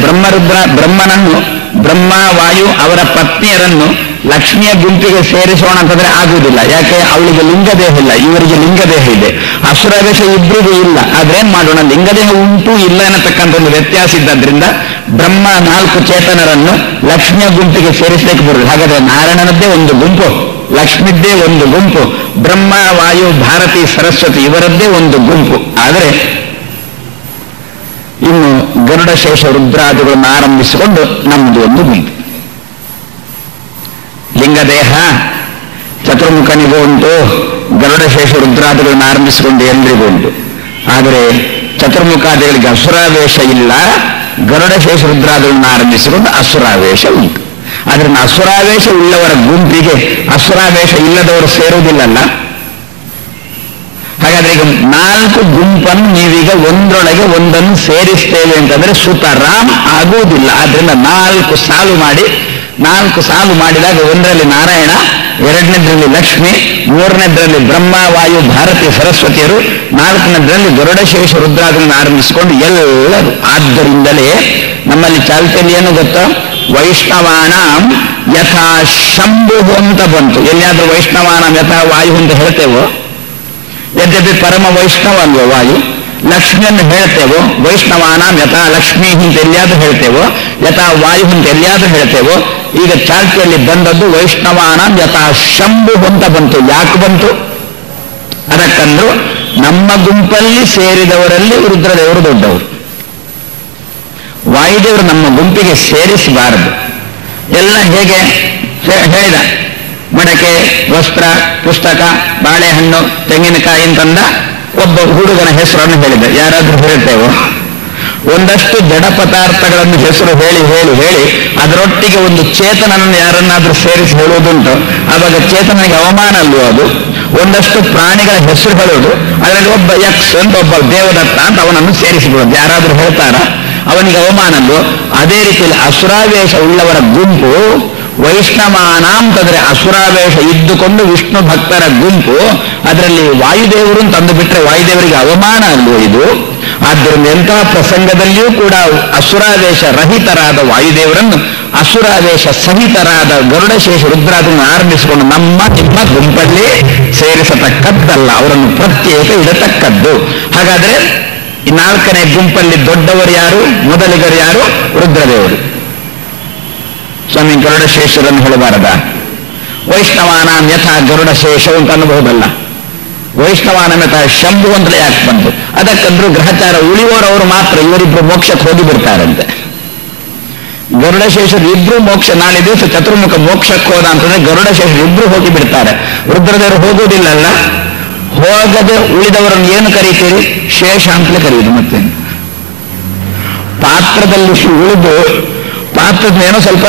ಬ್ರಹ್ಮನನ್ನು, ಬ್ರಹ್ಮ, ವಾಯು ಅವರ ಪತ್ನಿಯರನ್ನು ಲಕ್ಷ್ಮಿಯ ಗುಂಪಿಗೆ ಸೇರಿಸೋಣ ಅಂತಂದ್ರೆ ಆಗುವುದಿಲ್ಲ. ಯಾಕೆ? ಅವಳಿಗೆ ಲಿಂಗದೇಹ ಇಲ್ಲ, ಇವರಿಗೆ ಲಿಂಗದೇಹ ಇದೆ. ಅಸುರಾವೇಶ ಇಬ್ಬರಿಗೂ ಇಲ್ಲ. ಆದ್ರೇನ್ ಮಾಡೋಣ? ಲಿಂಗದೇಹ ಉಂಟು ಇಲ್ಲ ಅನ್ನತಕ್ಕಂಥ ಒಂದು ವ್ಯತ್ಯಾಸ ಇದ್ದರಿಂದ ಬ್ರಹ್ಮ 4 ಚೇತನರನ್ನು ಲಕ್ಷ್ಮಿಯ ಗುಂಪಿಗೆ ಸೇರಿಸಲಿಕ್ಕೆ ಬರುವುದು. ಹಾಗಾದ್ರೆ ನಾರಾಯಣನದ್ದೇ ಒಂದು ಗುಂಪು, ಲಕ್ಷ್ಮಿದ್ದೇ ಒಂದು ಗುಂಪು, ಬ್ರಹ್ಮ, ವಾಯು, ಭಾರತಿ, ಸರಸ್ವತಿ ಇವರದ್ದೇ ಒಂದು ಗುಂಪು. ಆದರೆ ಇನ್ನು ಗರುಡಶೇಷ ರುದ್ರಾದಿಗಳನ್ನು ಆರಂಭಿಸಿಕೊಂಡು ನಮ್ಮದು ಒಂದು ಗುಂಪು. ಲಿಂಗದೇಹ ಚತುರ್ಮುಖನಿಗೂ ಉಂಟು, ಗರುಡಶೇಷ ರುದ್ರಾದಿಗಳನ್ನು ಆರಂಭಿಸಿಕೊಂಡು ಎಲ್ರಿಗೂ ಉಂಟು. ಆದರೆ ಚತುರ್ಮುಖಾದಿಗಳಿಗೆ ಅಸುರಾವೇಶ ಇಲ್ಲ, ಗರುಡಶೇಷ ರುದ್ರಾದಿಗಳನ್ನು ಆರಂಭಿಸಿಕೊಂಡು ಅಸುರಾವೇಶ ಉಂಟು. ಆದ್ರಿಂದ ಅಸುರಾವೇಶ ಉಳ್ಳವರ ಗುಂಪಿಗೆ ಅಸುರಾವೇಶ ಇಲ್ಲದವರು ಸೇರುವುದಿಲ್ಲಲ್ಲ. ಹಾಗಾದ್ರೆ ಈಗ 4 ಗುಂಪನ್ನು ನೀವೀಗ ಒಂದರೊಳಗೆ ಒಂದನ್ನು ಸೇರಿಸ್ತೇವೆ ಅಂತಂದ್ರೆ ಸುತರಾಮ್ ಆಗುವುದಿಲ್ಲ. ಆದ್ರಿಂದ 4 ಸಾಲು ಮಾಡಿ, 4 ಸಾಲು ಮಾಡಿದಾಗ ಒಂದರಲ್ಲಿ ನಾರಾಯಣ, ಎರಡನೇದ್ರಲ್ಲಿ ಲಕ್ಷ್ಮಿ, ಮೂರನೇದ್ರಲ್ಲಿ ಬ್ರಹ್ಮ, ವಾಯು, ಭಾರತಿ, ಸರಸ್ವತಿಯರು, 4ನೇದ್ರಲ್ಲಿ ಗರುಡಶೇಷ ರುದ್ರಾದಿಗಳನ್ನು ಆರಂಭಿಸಿಕೊಂಡು ಎಲ್ಲರೂ. ಆದ್ದರಿಂದಲೇ ನಮ್ಮಲ್ಲಿ ಚಾಲ್ತಿಯಲ್ಲಿ ಏನು ಗೊತ್ತೋ? ವೈಷ್ಣವಾನಾಂ ಯಥಾ ಶಂಭು ಅಂತ ಬಂತು. ಎಲ್ಲಿಯಾದ್ರೂ ವೈಷ್ಣವಾನಾಂ ಯಥಾ ವಾಯು ಅಂತ ಹೇಳ್ತೇವೋ? ಯದ್ಯಪಿ ಪರಮ ವೈಷ್ಣವ ಅಲ್ವೋ ವಾಯು, ಲಕ್ಷ್ಮಿಯನ್ನು ಹೇಳ್ತೇವೋ, ವೈಷ್ಣವಾನಾಂ ಯಥಾ ಲಕ್ಷ್ಮೀ ಅಂತ ಎಲ್ಲಿಯಾದ್ರೂ ಹೇಳ್ತೇವೋ, ಯಥಾ ವಾಯು ಅಂತ ಎಲ್ಲಿಯಾದ್ರೂ ಹೇಳ್ತೇವೋ. ಈಗ ಚಾಲ್ತಿಯಲ್ಲಿ ಬಂದದ್ದು ವೈಷ್ಣವಾನಾಂ ಯಥಾ ಶಂಭು ಅಂತ ಬಂತು. ಯಾಕೆ ಬಂತು? ಅದಕ್ಕಂದ್ರು ನಮ್ಮ ಗುಂಪಲ್ಲಿ ಸೇರಿದವರಲ್ಲಿ ರುದ್ರದೇವರು ದೊಡ್ಡವರು. ವಾಯುದೇವರು ನಮ್ಮ ಗುಂಪಿಗೆ ಸೇರಿಸಬಾರದು. ಎಲ್ಲ ಹೇಗೆ ಹೇಳಿದ, ಮಡಕೆ, ವಸ್ತ್ರ, ಪುಸ್ತಕ, ಬಾಳೆಹಣ್ಣು, ತೆಂಗಿನಕಾಯಿ ಅಂತಂದ. ಒಬ್ಬ ಹುಡುಗನ ಹೆಸರನ್ನು ಹೇಳಿದ. ಯಾರಾದ್ರೂ ಹೇಳ್ತೇವೋ? ಒಂದಷ್ಟು ಜಡ ಪದಾರ್ಥಗಳನ್ನು ಹೆಸರು ಹೇಳಿ ಹೇಳಿ ಹೇಳಿ ಅದರೊಟ್ಟಿಗೆ ಒಂದು ಚೇತನನ್ನು ಯಾರನ್ನಾದ್ರೂ ಸೇರಿಸಿ ಹೇಳುವುದುಂಟು. ಆವಾಗ ಚೇತನಿಗೆ ಅವಮಾನ ಅಲ್ವೋ ಅದು? ಒಂದಷ್ಟು ಪ್ರಾಣಿಗಳ ಹೆಸರು ಹೇಳುವುದು, ಅದರಲ್ಲಿ ಒಬ್ಬ ಯಕ್ಷ ಅಂತ, ಒಬ್ಬ ದೇವದತ್ತ ಅಂತ ಅವನನ್ನು ಸೇರಿಸಿಬಿಡೋದು. ಯಾರಾದ್ರೂ ಹೇಳ್ತಾರ? ಅವನಿಗೆ ಅವಮಾನ ಅಲ್ವೋ? ಅದೇ ರೀತಿಯಲ್ಲಿ ಅಸುರಾವೇಶ ಉಳ್ಳವರ ಗುಂಪು ವೈಷ್ಣವಾನ ಅಂತಂದ್ರೆ ಅಸುರಾವೇಶ ಇದ್ದುಕೊಂಡು ವಿಷ್ಣು ಭಕ್ತರ ಗುಂಪು. ಅದರಲ್ಲಿ ವಾಯುದೇವರು ತಂದು ಬಿಟ್ರೆ ವಾಯುದೇವರಿಗೆ ಅವಮಾನ ಅಲ್ವೋ ಇದು? ಆದ್ದರಿಂದ ಎಂತಹ ಪ್ರಸಂಗದಲ್ಲಿಯೂ ಕೂಡ ಅಸುರಾವೇಶ ರಹಿತರಾದ ವಾಯುದೇವರನ್ನು ಅಸುರಾವೇಶ ಸಹಿತರಾದ ಗರುಡಶೇಷ ರುದ್ರಾದನ್ನು ಆರಂಭಿಸಿಕೊಂಡು ನಮ್ಮ ನಿಮ್ಮ ಗುಂಪಲ್ಲಿ ಸೇರಿಸತಕ್ಕದ್ದಲ್ಲ, ಅವರನ್ನು ಪ್ರತ್ಯೇಕ ಇಡತಕ್ಕದ್ದು. ಹಾಗಾದ್ರೆ ಈ 4ನೇ ಗುಂಪಲ್ಲಿ ದೊಡ್ಡವರು ಯಾರು? ಮೊದಲಿಗರು ಯಾರು? ರುದ್ರದೇವರು. ಸ್ವಾಮಿ ಗರುಡಶೇಷರನ್ನು ಹೇಳಬಾರದ? ವೈಷ್ಣವಾನಾಂ ಯಥಾ ಗರುಡಶೇಷ ಅಂತ ಅನ್ನಬಹುದಲ್ಲ. ವೈಷ್ಣವಾನ ಯಥಾ ಶಂಭು ಅಂತಲೇ ಯಾಕೆ ಬಂತು? ಅದಕ್ಕಂದ್ರೂ ಗ್ರಹಚಾರ ಉಳಿಯೋರವರು ಮಾತ್ರ ಇವರಿಬ್ರು ಮೋಕ್ಷಕ್ಕೆ ಹೋಗಿ ಬಿಡ್ತಾರಂತೆ. ಗರುಡಶೇಷರು ಇಬ್ರು ಮೋಕ್ಷ, ನಾಳೆ ದಿವಸ ಚತುರ್ಮುಖ ಮೋಕ್ಷಕ್ಕೆ ಹೋದ ಅಂತಂದ್ರೆ ಗರುಡಶೇಷರು ಇಬ್ರು ಹೋಗಿ ಬಿಡ್ತಾರೆ. ರುದ್ರದೇವರು ಹೋಗೋದಿಲ್ಲಲ್ಲ. ಹೋಗದೆ ಉಳಿದವರನ್ನು ಏನು ಕರೀತೀರಿ? ಶೇಷ ಅಂತಲೇ ಕರೆಯುವುದು. ಮತ್ತೆ ಪಾತ್ರದಲ್ಲಿ ಉಳಿದು ಪಾತ್ರದನ್ನೇನೋ ಸ್ವಲ್ಪ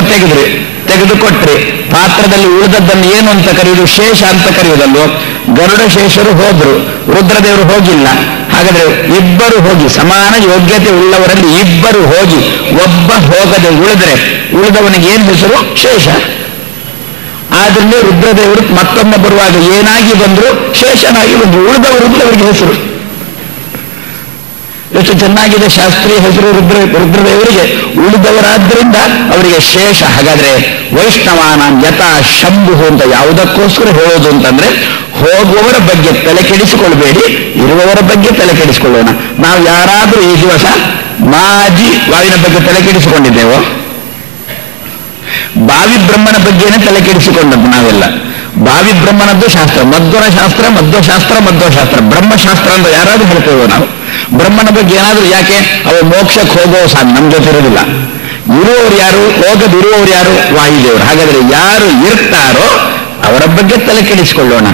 ತೆಗೆದುಕೊಟ್ರಿ, ಪಾತ್ರದಲ್ಲಿ ಉಳಿದದ್ದನ್ನು ಏನು ಅಂತ ಕರೆಯುವುದು? ಶೇಷ ಅಂತ ಕರೆಯುವುದಲ್ವೋ? ಗರುಡಶೇಷರು ಹೋದ್ರು, ರುದ್ರದೇವರು ಹೋಗಿಲ್ಲ. ಹಾಗಾದ್ರೆ ಇಬ್ಬರು ಹೋಗಿ, ಸಮಾನ ಯೋಗ್ಯತೆ ಉಳ್ಳವರಲ್ಲಿ ಇಬ್ಬರು ಹೋಗಿ ಒಬ್ಬ ಹೋಗದೆ ಉಳಿದ್ರೆ ಉಳಿದವನಿಗೆ ಏನು ಹೆಸರು? ಶೇಷ. ಆದ್ರಿಂದ ರುದ್ರದೇವರು ಮತ್ತೊಮ್ಮೆ ಬರುವಾಗ ಏನಾಗಿ ಬಂದ್ರು? ಶೇಷನಾಗಿ ಬಂದ್ರು. ಉಳಿದವರು ರುದ್ರವರಿಗೆ ಹೆಸರು ಎಷ್ಟು ಚೆನ್ನಾಗಿದೆ ಶಾಸ್ತ್ರೀಯ ಹೆಸರು ರುದ್ರದೇವರಿಗೆ. ಉಳಿದವರಾದ್ರಿಂದ ಅವರಿಗೆ ಶೇಷ. ಹಾಗಾದ್ರೆ ವೈಷ್ಣವಾನ ಯಥಾ ಶಂಭು ಅಂತ ಯಾವುದಕ್ಕೋಸ್ಕರ ಹೇಳೋದು ಅಂತಂದ್ರೆ, ಹೋಗುವವರ ಬಗ್ಗೆ ತಲೆ ಕೆಡಿಸಿಕೊಳ್ಬೇಡಿ, ಇರುವವರ ಬಗ್ಗೆ ತಲೆ ಕೆಡಿಸಿಕೊಳ್ಳೋಣ. ನಾವು ಯಾರಾದ್ರೂ ಈ ದಿವಸ ಮಾಜಿ ವಾಯುವಿನ ಬಗ್ಗೆ ತಲೆ ಕೆಡಿಸಿಕೊಂಡಿದ್ದೇವೋ? ಬಾವಿ ಬ್ರಹ್ಮನ ಬಗ್ಗೆನೇ ತಲೆ ಕೆಡಿಸಿಕೊಂಡದ್ದು ನಾವೆಲ್ಲ. ಬಾವಿ ಬ್ರಹ್ಮನದ್ದು ಶಾಸ್ತ್ರ, ಮಧ್ವಶಾಸ್ತ್ರ, ಮಧ್ವಶಾಸ್ತ್ರ, ಬ್ರಹ್ಮಶಾಸ್ತ್ರ ಅಂತ ಯಾರಾದ್ರೂ ಹೇಳ್ತೇವೋ ನಾವು? ಬ್ರಹ್ಮನ ಬಗ್ಗೆ ಏನಾದ್ರೂ? ಯಾಕೆ ಅವ ಮೋಕ್ಷಕ್ಕೆ ಹೋಗೋ ನಮ್ಮ ಜೊತೆ ಇರೋದಿಲ್ಲ. ಇರುವವರು ಯಾರು? ಹೋಗದಿರುವವರು ಯಾರು? ವಾಯುದೇವರು. ಹಾಗಾದ್ರೆ ಯಾರು ಇರ್ತಾರೋ ಅವರ ಬಗ್ಗೆ ತಲೆ ಕೆಡಿಸಿಕೊಳ್ಳೋಣ.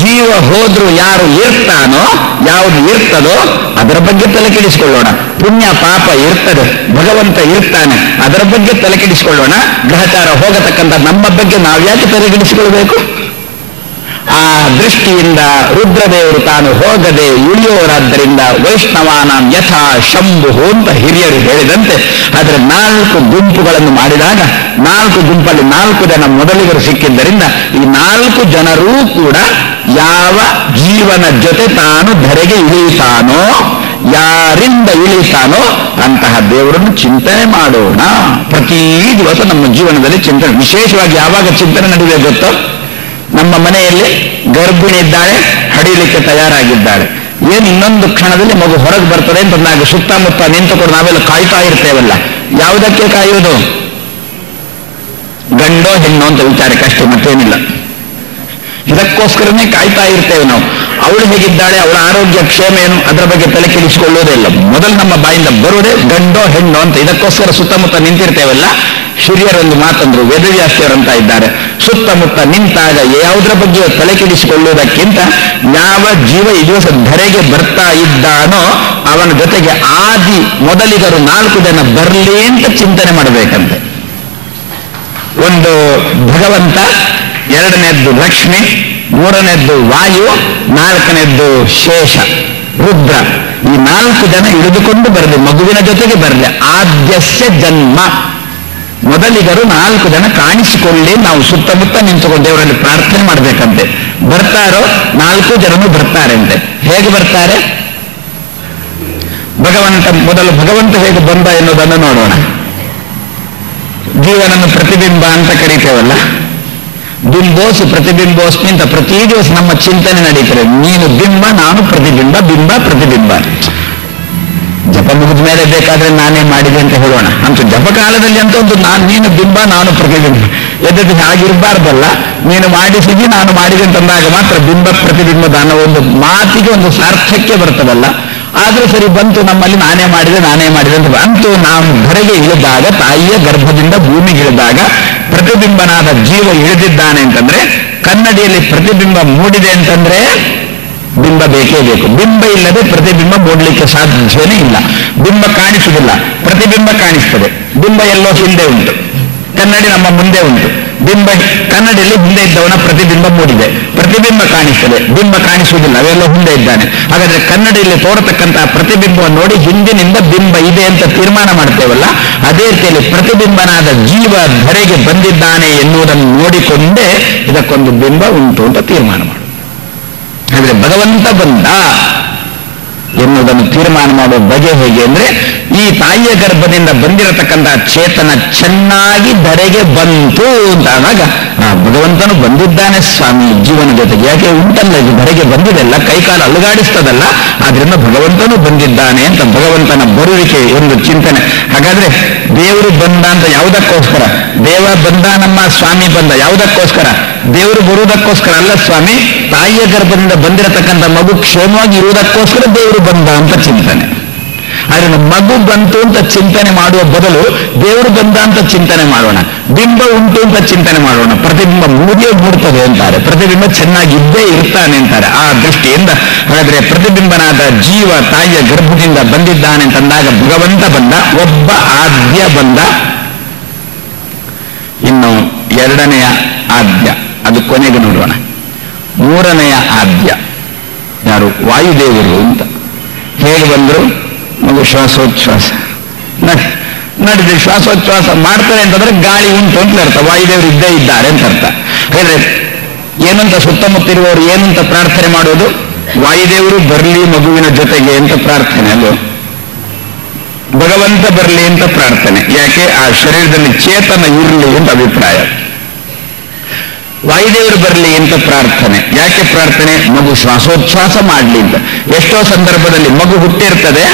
ಜೀವ ಹೋದ್ರು ಯಾರು ಇರ್ತಾನೋ, ಯಾವುದು ಇರ್ತದೋ ಅದರ ಬಗ್ಗೆ ತಲೆ ಕೆಡಿಸಿಕೊಳ್ಳೋಣ. ಪುಣ್ಯ ಪಾಪ ಇರ್ತದೆ, ಭಗವಂತ ಇರ್ತಾನೆ, ಅದರ ಬಗ್ಗೆ ತಲೆ ಕೆಡಿಸಿಕೊಳ್ಳೋಣ. ಗ್ರಹಚಾರ ಹೋಗತಕ್ಕಂಥ ನಮ್ಮ ಬಗ್ಗೆ ನಾವು ಯಾಕೆ ತಲೆ ಕೆಡಿಸಿಕೊಳ್ಬೇಕು? ಆ ದೃಷ್ಟಿಯಿಂದ ರುದ್ರದೇವರು ತಾನು ಹೋಗದೆ ಉಳಿಯೋರಾದ್ದರಿಂದ ವೈಷ್ಣವಾನಾಂ ಯಥಾ ಶಂಭು ಅಂತ ಹಿರಿಯರು ಹೇಳಿದಂತೆ ಅದರ 4 ಗುಂಪುಗಳನ್ನು ಮಾಡಿದಾಗ 4 ಗುಂಪಲ್ಲಿ 4 ಜನ ಮೊದಲಿಗರು ಸಿಕ್ಕಿದ್ದರಿಂದ ಈ 4 ಜನರೂ ಕೂಡ ಯಾವ ಜೀವನ ಜೊತೆ ತಾನು ಧರೆಗೆ ಇಳಿಯುತ್ತಾನೋ, ಯಾರಿಂದ ಇಳಿತಾನೋ ಅಂತಹ ದೇವರನ್ನು ಚಿಂತನೆ ಮಾಡೋಣ. ಪ್ರತಿ ದಿವಸ ನಮ್ಮ ಜೀವನದಲ್ಲಿ ಚಿಂತನೆ, ವಿಶೇಷವಾಗಿ ಯಾವಾಗ ಚಿಂತನೆ ನಡೆಯಬೇಕು ಗೊತ್ತೋ? ನಮ್ಮ ಮನೆಯಲ್ಲಿ ಗರ್ಭಿಣಿ ಇದ್ದಾಳೆ, ಹಡಿಲಿಕ್ಕೆ ತಯಾರಾಗಿದ್ದಾಳೆ. ಏನು ಇನ್ನೊಂದು ಕ್ಷಣದಲ್ಲಿ ಮಗು ಹೊರಗೆ ಬರ್ತದೆ ಅಂತ ನಾವು ಸುತ್ತಮುತ್ತ ನಿಂತುಕೊಂಡು ನಾವೆಲ್ಲ ಕಾಯ್ತಾ ಇರ್ತೇವಲ್ಲ. ಯಾವುದಕ್ಕೆ ಕಾಯುವುದು? ಗಂಡೋ ಹೆಣ್ಣೋ ಅಂತ ವಿಚಾರಕ್ಕೆ ಅಷ್ಟೇ, ಮತ್ತೇನಿಲ್ಲ. ಇದಕ್ಕೋಸ್ಕರನೇ ಕಾಯ್ತಾ ಇರ್ತೇವೆ ನಾವು. ಅವಳು ಹೇಗಿದ್ದಾಳೆ, ಅವಳ ಆರೋಗ್ಯ ಕ್ಷೇಮ ಏನು, ಅದರ ಬಗ್ಗೆ ತಲೆ ಕೆಡಿಸಿಕೊಳ್ಳೋದೇ ಇಲ್ಲ. ಮೊದಲು ನಮ್ಮ ಬಾಯಿಂದ ಬರುವುದೇ ಗಂಡೋ ಹೆಣ್ಣೋ ಅಂತ. ಇದಕ್ಕೋಸ್ಕರ ಸುತ್ತಮುತ್ತ ನಿಂತಿರ್ತೇವಲ್ಲ. ಹಿರಿಯರೊಂದು ಮಾತಂದ್ರು, ವೇದವ್ಯಾಸರಂತ ಇದ್ದಾರೆ, ಸುತ್ತಮುತ್ತ ನಿಂತಾಗ ಯಾವುದರ ಬಗ್ಗೆ ತಲೆ ಕೆಡಿಸಿಕೊಳ್ಳುವುದಕ್ಕಿಂತ ಯಾವ ಜೀವ ಈ ದಿವಸ ಧರೆಗೆ ಬರ್ತಾ ಇದ್ದಾನೋ ಅವನ ಜೊತೆಗೆ ಆದಿ ಮೊದಲಿಗರು 4 ಜನ ಬರಲಿ ಅಂತ ಚಿಂತನೆ ಮಾಡಬೇಕಂತೆ. ಒಂದು ಭಗವಂತ, 2ನೇದ್ದು ಲಕ್ಷ್ಮಿ, 3ನೇದ್ದು ವಾಯು, 4ನೇದ್ದು ಶೇಷ ರುದ್ರ. ಈ 4 ಜನ ಇಳಿದುಕೊಂಡು ಬರಲಿ, ಮಗುವಿನ ಜೊತೆಗೆ ಬರಲಿ. ಆದ್ಯಸ್ಯ ಜನ್ಮ, ಮೊದಲಿಗರು 4 ಜನ ಕಾಣಿಸಿಕೊಳ್ಳಿ. ನಾವು ಸುತ್ತಮುತ್ತ ನಿಂತುಕೊಂಡು ದೇವರಲ್ಲಿ ಪ್ರಾರ್ಥನೆ ಮಾಡಬೇಕಂತೆ. ಬರ್ತಾರೋ 4 ಜನರು ಬರ್ತಾರೆ ಅಂತೆ. ಹೇಗೆ ಬರ್ತಾರೆ? ಮೊದಲು ಭಗವಂತ ಹೇಗೆ ಬಂದ ಎನ್ನುವುದನ್ನು ನೋಡೋಣ. ಜೀವನನ್ನು ಪ್ರತಿಬಿಂಬ ಅಂತ ಕರೀತೇವಲ್ಲ, ಬಿಂಬೋಸು ಪ್ರತಿಬಿಂಬೋಸ್ಮಿ ಅಂತ ಪ್ರತಿ ದಿವಸ ನಮ್ಮ ಚಿಂತನೆ ನಡೀತಾರೆ. ನೀನು ಬಿಂಬ, ನಾನು ಪ್ರತಿಬಿಂಬ, ಬಿಂಬ ಪ್ರತಿಬಿಂಬ. ಜಪ ಮುಗಿದ ಮೇಲೆ ಬೇಕಾದ್ರೆ ನಾನೇ ಮಾಡಿದೆ ಅಂತ ಹೇಳೋಣ. ಅಂತೂ ಜಪಕಾಲದಲ್ಲಿ ಅಂತ ಒಂದು ನೀನು ಬಿಂಬ ನಾನು ಪ್ರತಿಬಿಂಬ ಎದ್ದು ಹಾಗಿರ್ಬಾರ್ದಲ್ಲ. ನೀನು ಮಾಡಿಸಿದಿ ನಾನು ಮಾಡಿದೆ ಅಂತಂದಾಗ ಮಾತ್ರ ಬಿಂಬ ಪ್ರತಿಬಿಂಬದ ಅನ್ನೋ ಒಂದು ಮಾತಿಗೆ ಒಂದು ಸಾರ್ಥಕ್ಯ ಬರ್ತದಲ್ಲ. ಆದ್ರೂ ಸರಿ ಬಂತು ನಮ್ಮಲ್ಲಿ ನಾನೇ ಮಾಡಿದೆ ಅಂತ. ಅಂತೂ ನಾವು ಹೊರಗೆ ಇಳಿದಾಗ, ತಾಯಿಯ ಗರ್ಭದಿಂದ ಭೂಮಿಗೆ ಇಳಿದಾಗ ಪ್ರತಿಬಿಂಬನಾದ ಜೀವ ಇಳಿದಿದ್ದಾನೆ ಅಂತಂದ್ರೆ, ಕನ್ನಡಿಯಲ್ಲಿ ಪ್ರತಿಬಿಂಬ ಮೂಡಿದೆ ಅಂತಂದ್ರೆ ಬಿಂಬ ಬೇಕೇ ಬೇಕು. ಬಿಂಬ ಇಲ್ಲದೆ ಪ್ರತಿಬಿಂಬ ಮೂಡಲಿಕ್ಕೆ ಸಾಧ್ಯವೇ ಇಲ್ಲ. ಬಿಂಬ ಕಾಣಿಸುವುದಿಲ್ಲ, ಪ್ರತಿಬಿಂಬ ಕಾಣಿಸ್ತದೆ. ಬಿಂಬ ಎಲ್ಲೋ ಹಿಂದೆ ಉಂಟು, ಕನ್ನಡಿ ನಮ್ಮ ಮುಂದೆ ಉಂಟು. ಬಿಂಬ ಕನ್ನಡಿಯಲ್ಲಿ ಹಿಂದೆ ಇದ್ದವನ ಪ್ರತಿಬಿಂಬ ಮೂಡಿದೆ, ಪ್ರತಿಬಿಂಬ ಕಾಣಿಸ್ತದೆ, ಬಿಂಬ ಕಾಣಿಸುವುದಿಲ್ಲ, ಅವೆಲ್ಲೋ ಹಿಂದೆ ಇದ್ದಾನೆ. ಹಾಗಾದ್ರೆ ಕನ್ನಡಿಯಲ್ಲಿ ತೋರತಕ್ಕಂತಹ ಪ್ರತಿಬಿಂಬವನ್ನು ನೋಡಿ ಹಿಂದಿನಿಂದ ಬಿಂಬ ಇದೆ ಅಂತ ತೀರ್ಮಾನ ಮಾಡ್ತೇವಲ್ಲ, ಅದೇ ರೀತಿಯಲ್ಲಿ ಪ್ರತಿಬಿಂಬನಾದ ಜೀವ ಧರೆಗೆ ಬಂದಿದ್ದಾನೆ ಎನ್ನುವುದನ್ನು ನೋಡಿಕೊಂಡೇ ಇದಕ್ಕೊಂದು ಬಿಂಬ ಉಂಟು ಅಂತ ತೀರ್ಮಾನ ಮಾಡು. ಹಾಗಾದ್ರೆ ಭಗವಂತ ಬಂದ ಎನ್ನುವುದನ್ನು ತೀರ್ಮಾನ ಮಾಡುವ ಬಗೆ ಹೇಗೆ ಅಂದ್ರೆ, ಈ ತಾಯಿಯ ಗರ್ಭದಿಂದ ಬಂದಿರತಕ್ಕಂತಹ ಚೇತನ ಚೆನ್ನಾಗಿ ಧರೆಗೆ ಬಂತು ಅಂತಾದಾಗ ಭಗವಂತನು ಬಂದಿದ್ದಾನೆ ಸ್ವಾಮಿ ಜೀವನ ಜೊತೆಗೆ. ಯಾಕೆ ಉಂಟಲ್ಲ, ಇದು ಧರೆಗೆ ಬಂದಿದೆಲ್ಲ, ಕೈಕಾಲು ಅಲುಗಾಡಿಸ್ತದಲ್ಲ, ಆದ್ರಿಂದ ಭಗವಂತನು ಬಂದಿದ್ದಾನೆ ಅಂತ ಭಗವಂತನ ಬರುವಿಕೆ ಒಂದು ಚಿಂತನೆ. ಹಾಗಾದ್ರೆ ದೇವರು ಬಂದ ಅಂತ ಯಾವುದಕ್ಕೋಸ್ಕರ? ದೇವ ಬಂದ, ನಮ್ಮ ಸ್ವಾಮಿ ಬಂದ ಯಾವುದಕ್ಕೋಸ್ಕರ? ದೇವರು ಬರುವುದಕ್ಕೋಸ್ಕರ ಅಲ್ಲ ಸ್ವಾಮಿ, ತಾಯಿಯ ಗರ್ಭದಿಂದ ಬಂದಿರತಕ್ಕಂಥ ಮಗು ಕ್ಷೇಮವಾಗಿ ಇರುವುದಕ್ಕೋಸ್ಕರ ದೇವರು ಬಂದ ಅಂತ ಚಿಂತನೆ. ಆದ್ರೆ ಮಗು ಬಂತು ಅಂತ ಚಿಂತನೆ ಮಾಡುವ ಬದಲು ದೇವರು ಬಂದ ಅಂತ ಚಿಂತನೆ ಮಾಡೋಣ, ಬಿಂಬ ಉಂಟು ಅಂತ ಚಿಂತನೆ ಮಾಡೋಣ. ಪ್ರತಿಬಿಂಬ ಮೂಡ್ತದೆ ಅಂತಾರೆ, ಪ್ರತಿಬಿಂಬ ಚೆನ್ನಾಗಿದ್ದೇ ಇರ್ತಾನೆ ಅಂತಾರೆ. ಆ ದೃಷ್ಟಿಯಿಂದ ಹಾಗಾದ್ರೆ ಪ್ರತಿಬಿಂಬನಾದ ಜೀವ ತಾಯಿಯ ಗರ್ಭದಿಂದ ಬಂದಿದ್ದಾನೆ ಅಂತಂದಾಗ ಭಗವಂತ ಬಂದ, ಒಬ್ಬ ಆದ್ಯ ಬಂದ. ಇನ್ನು ಎರಡನೆಯ ಆದ್ಯ, ಅದು ಕೊನೆಗೆ ನೋಡೋಣ. ಮೂರನೆಯ ಆದ್ಯ ಯಾರು? ವಾಯುದೇವರು ಅಂತ ಹೇಳಿ ಬಂದ್ರು. ಮಗು ಶ್ವಾಸೋಚ್ಛ್ವಾಸ ನಡೆದು ಶ್ವಾಸೋಚ್ಛ್ವಾಸ ಮಾಡ್ತಾರೆ ಅಂತಂದ್ರೆ ಗಾಳಿ ಉಂಟು ಅಂತ ಅರ್ಥ, ವಾಯುದೇವರು ಇದ್ದೇ ಇದ್ದಾರೆ ಅಂತ ಅರ್ಥ. ಹೇಳಿದ್ರೆ ಏನಂತ ಸುತ್ತಮುತ್ತಿರುವವರು ಏನಂತ ಪ್ರಾರ್ಥನೆ ಮಾಡೋದು? ವಾಯುದೇವರು ಬರಲಿ ಮಗುವಿನ ಜೊತೆಗೆ ಅಂತ ಪ್ರಾರ್ಥನೆ ಅಲ್ವ, ಭಗವಂತ ಬರಲಿ ಅಂತ ಪ್ರಾರ್ಥನೆ. ಯಾಕೆ? ಆ ಶರೀರದಲ್ಲಿ ಚೇತನ ಇರಲಿ ಅಂತ ಅಭಿಪ್ರಾಯ. ವಾಯುದೇವರು ಬರಲಿ ಅಂತ ಪ್ರಾರ್ಥನೆ. ಯಾಕೆ ಪ್ರಾರ್ಥನೆ? ಮಗು ಶ್ವಾಸೋಚ್ಛ್ವಾಸ ಮಾಡಲಿ ಅಂತ. ಎಷ್ಟೋ ಸಂದರ್ಭದಲ್ಲಿ ಮಗು ಹುಟ್ಟಿರ್ತದೆ,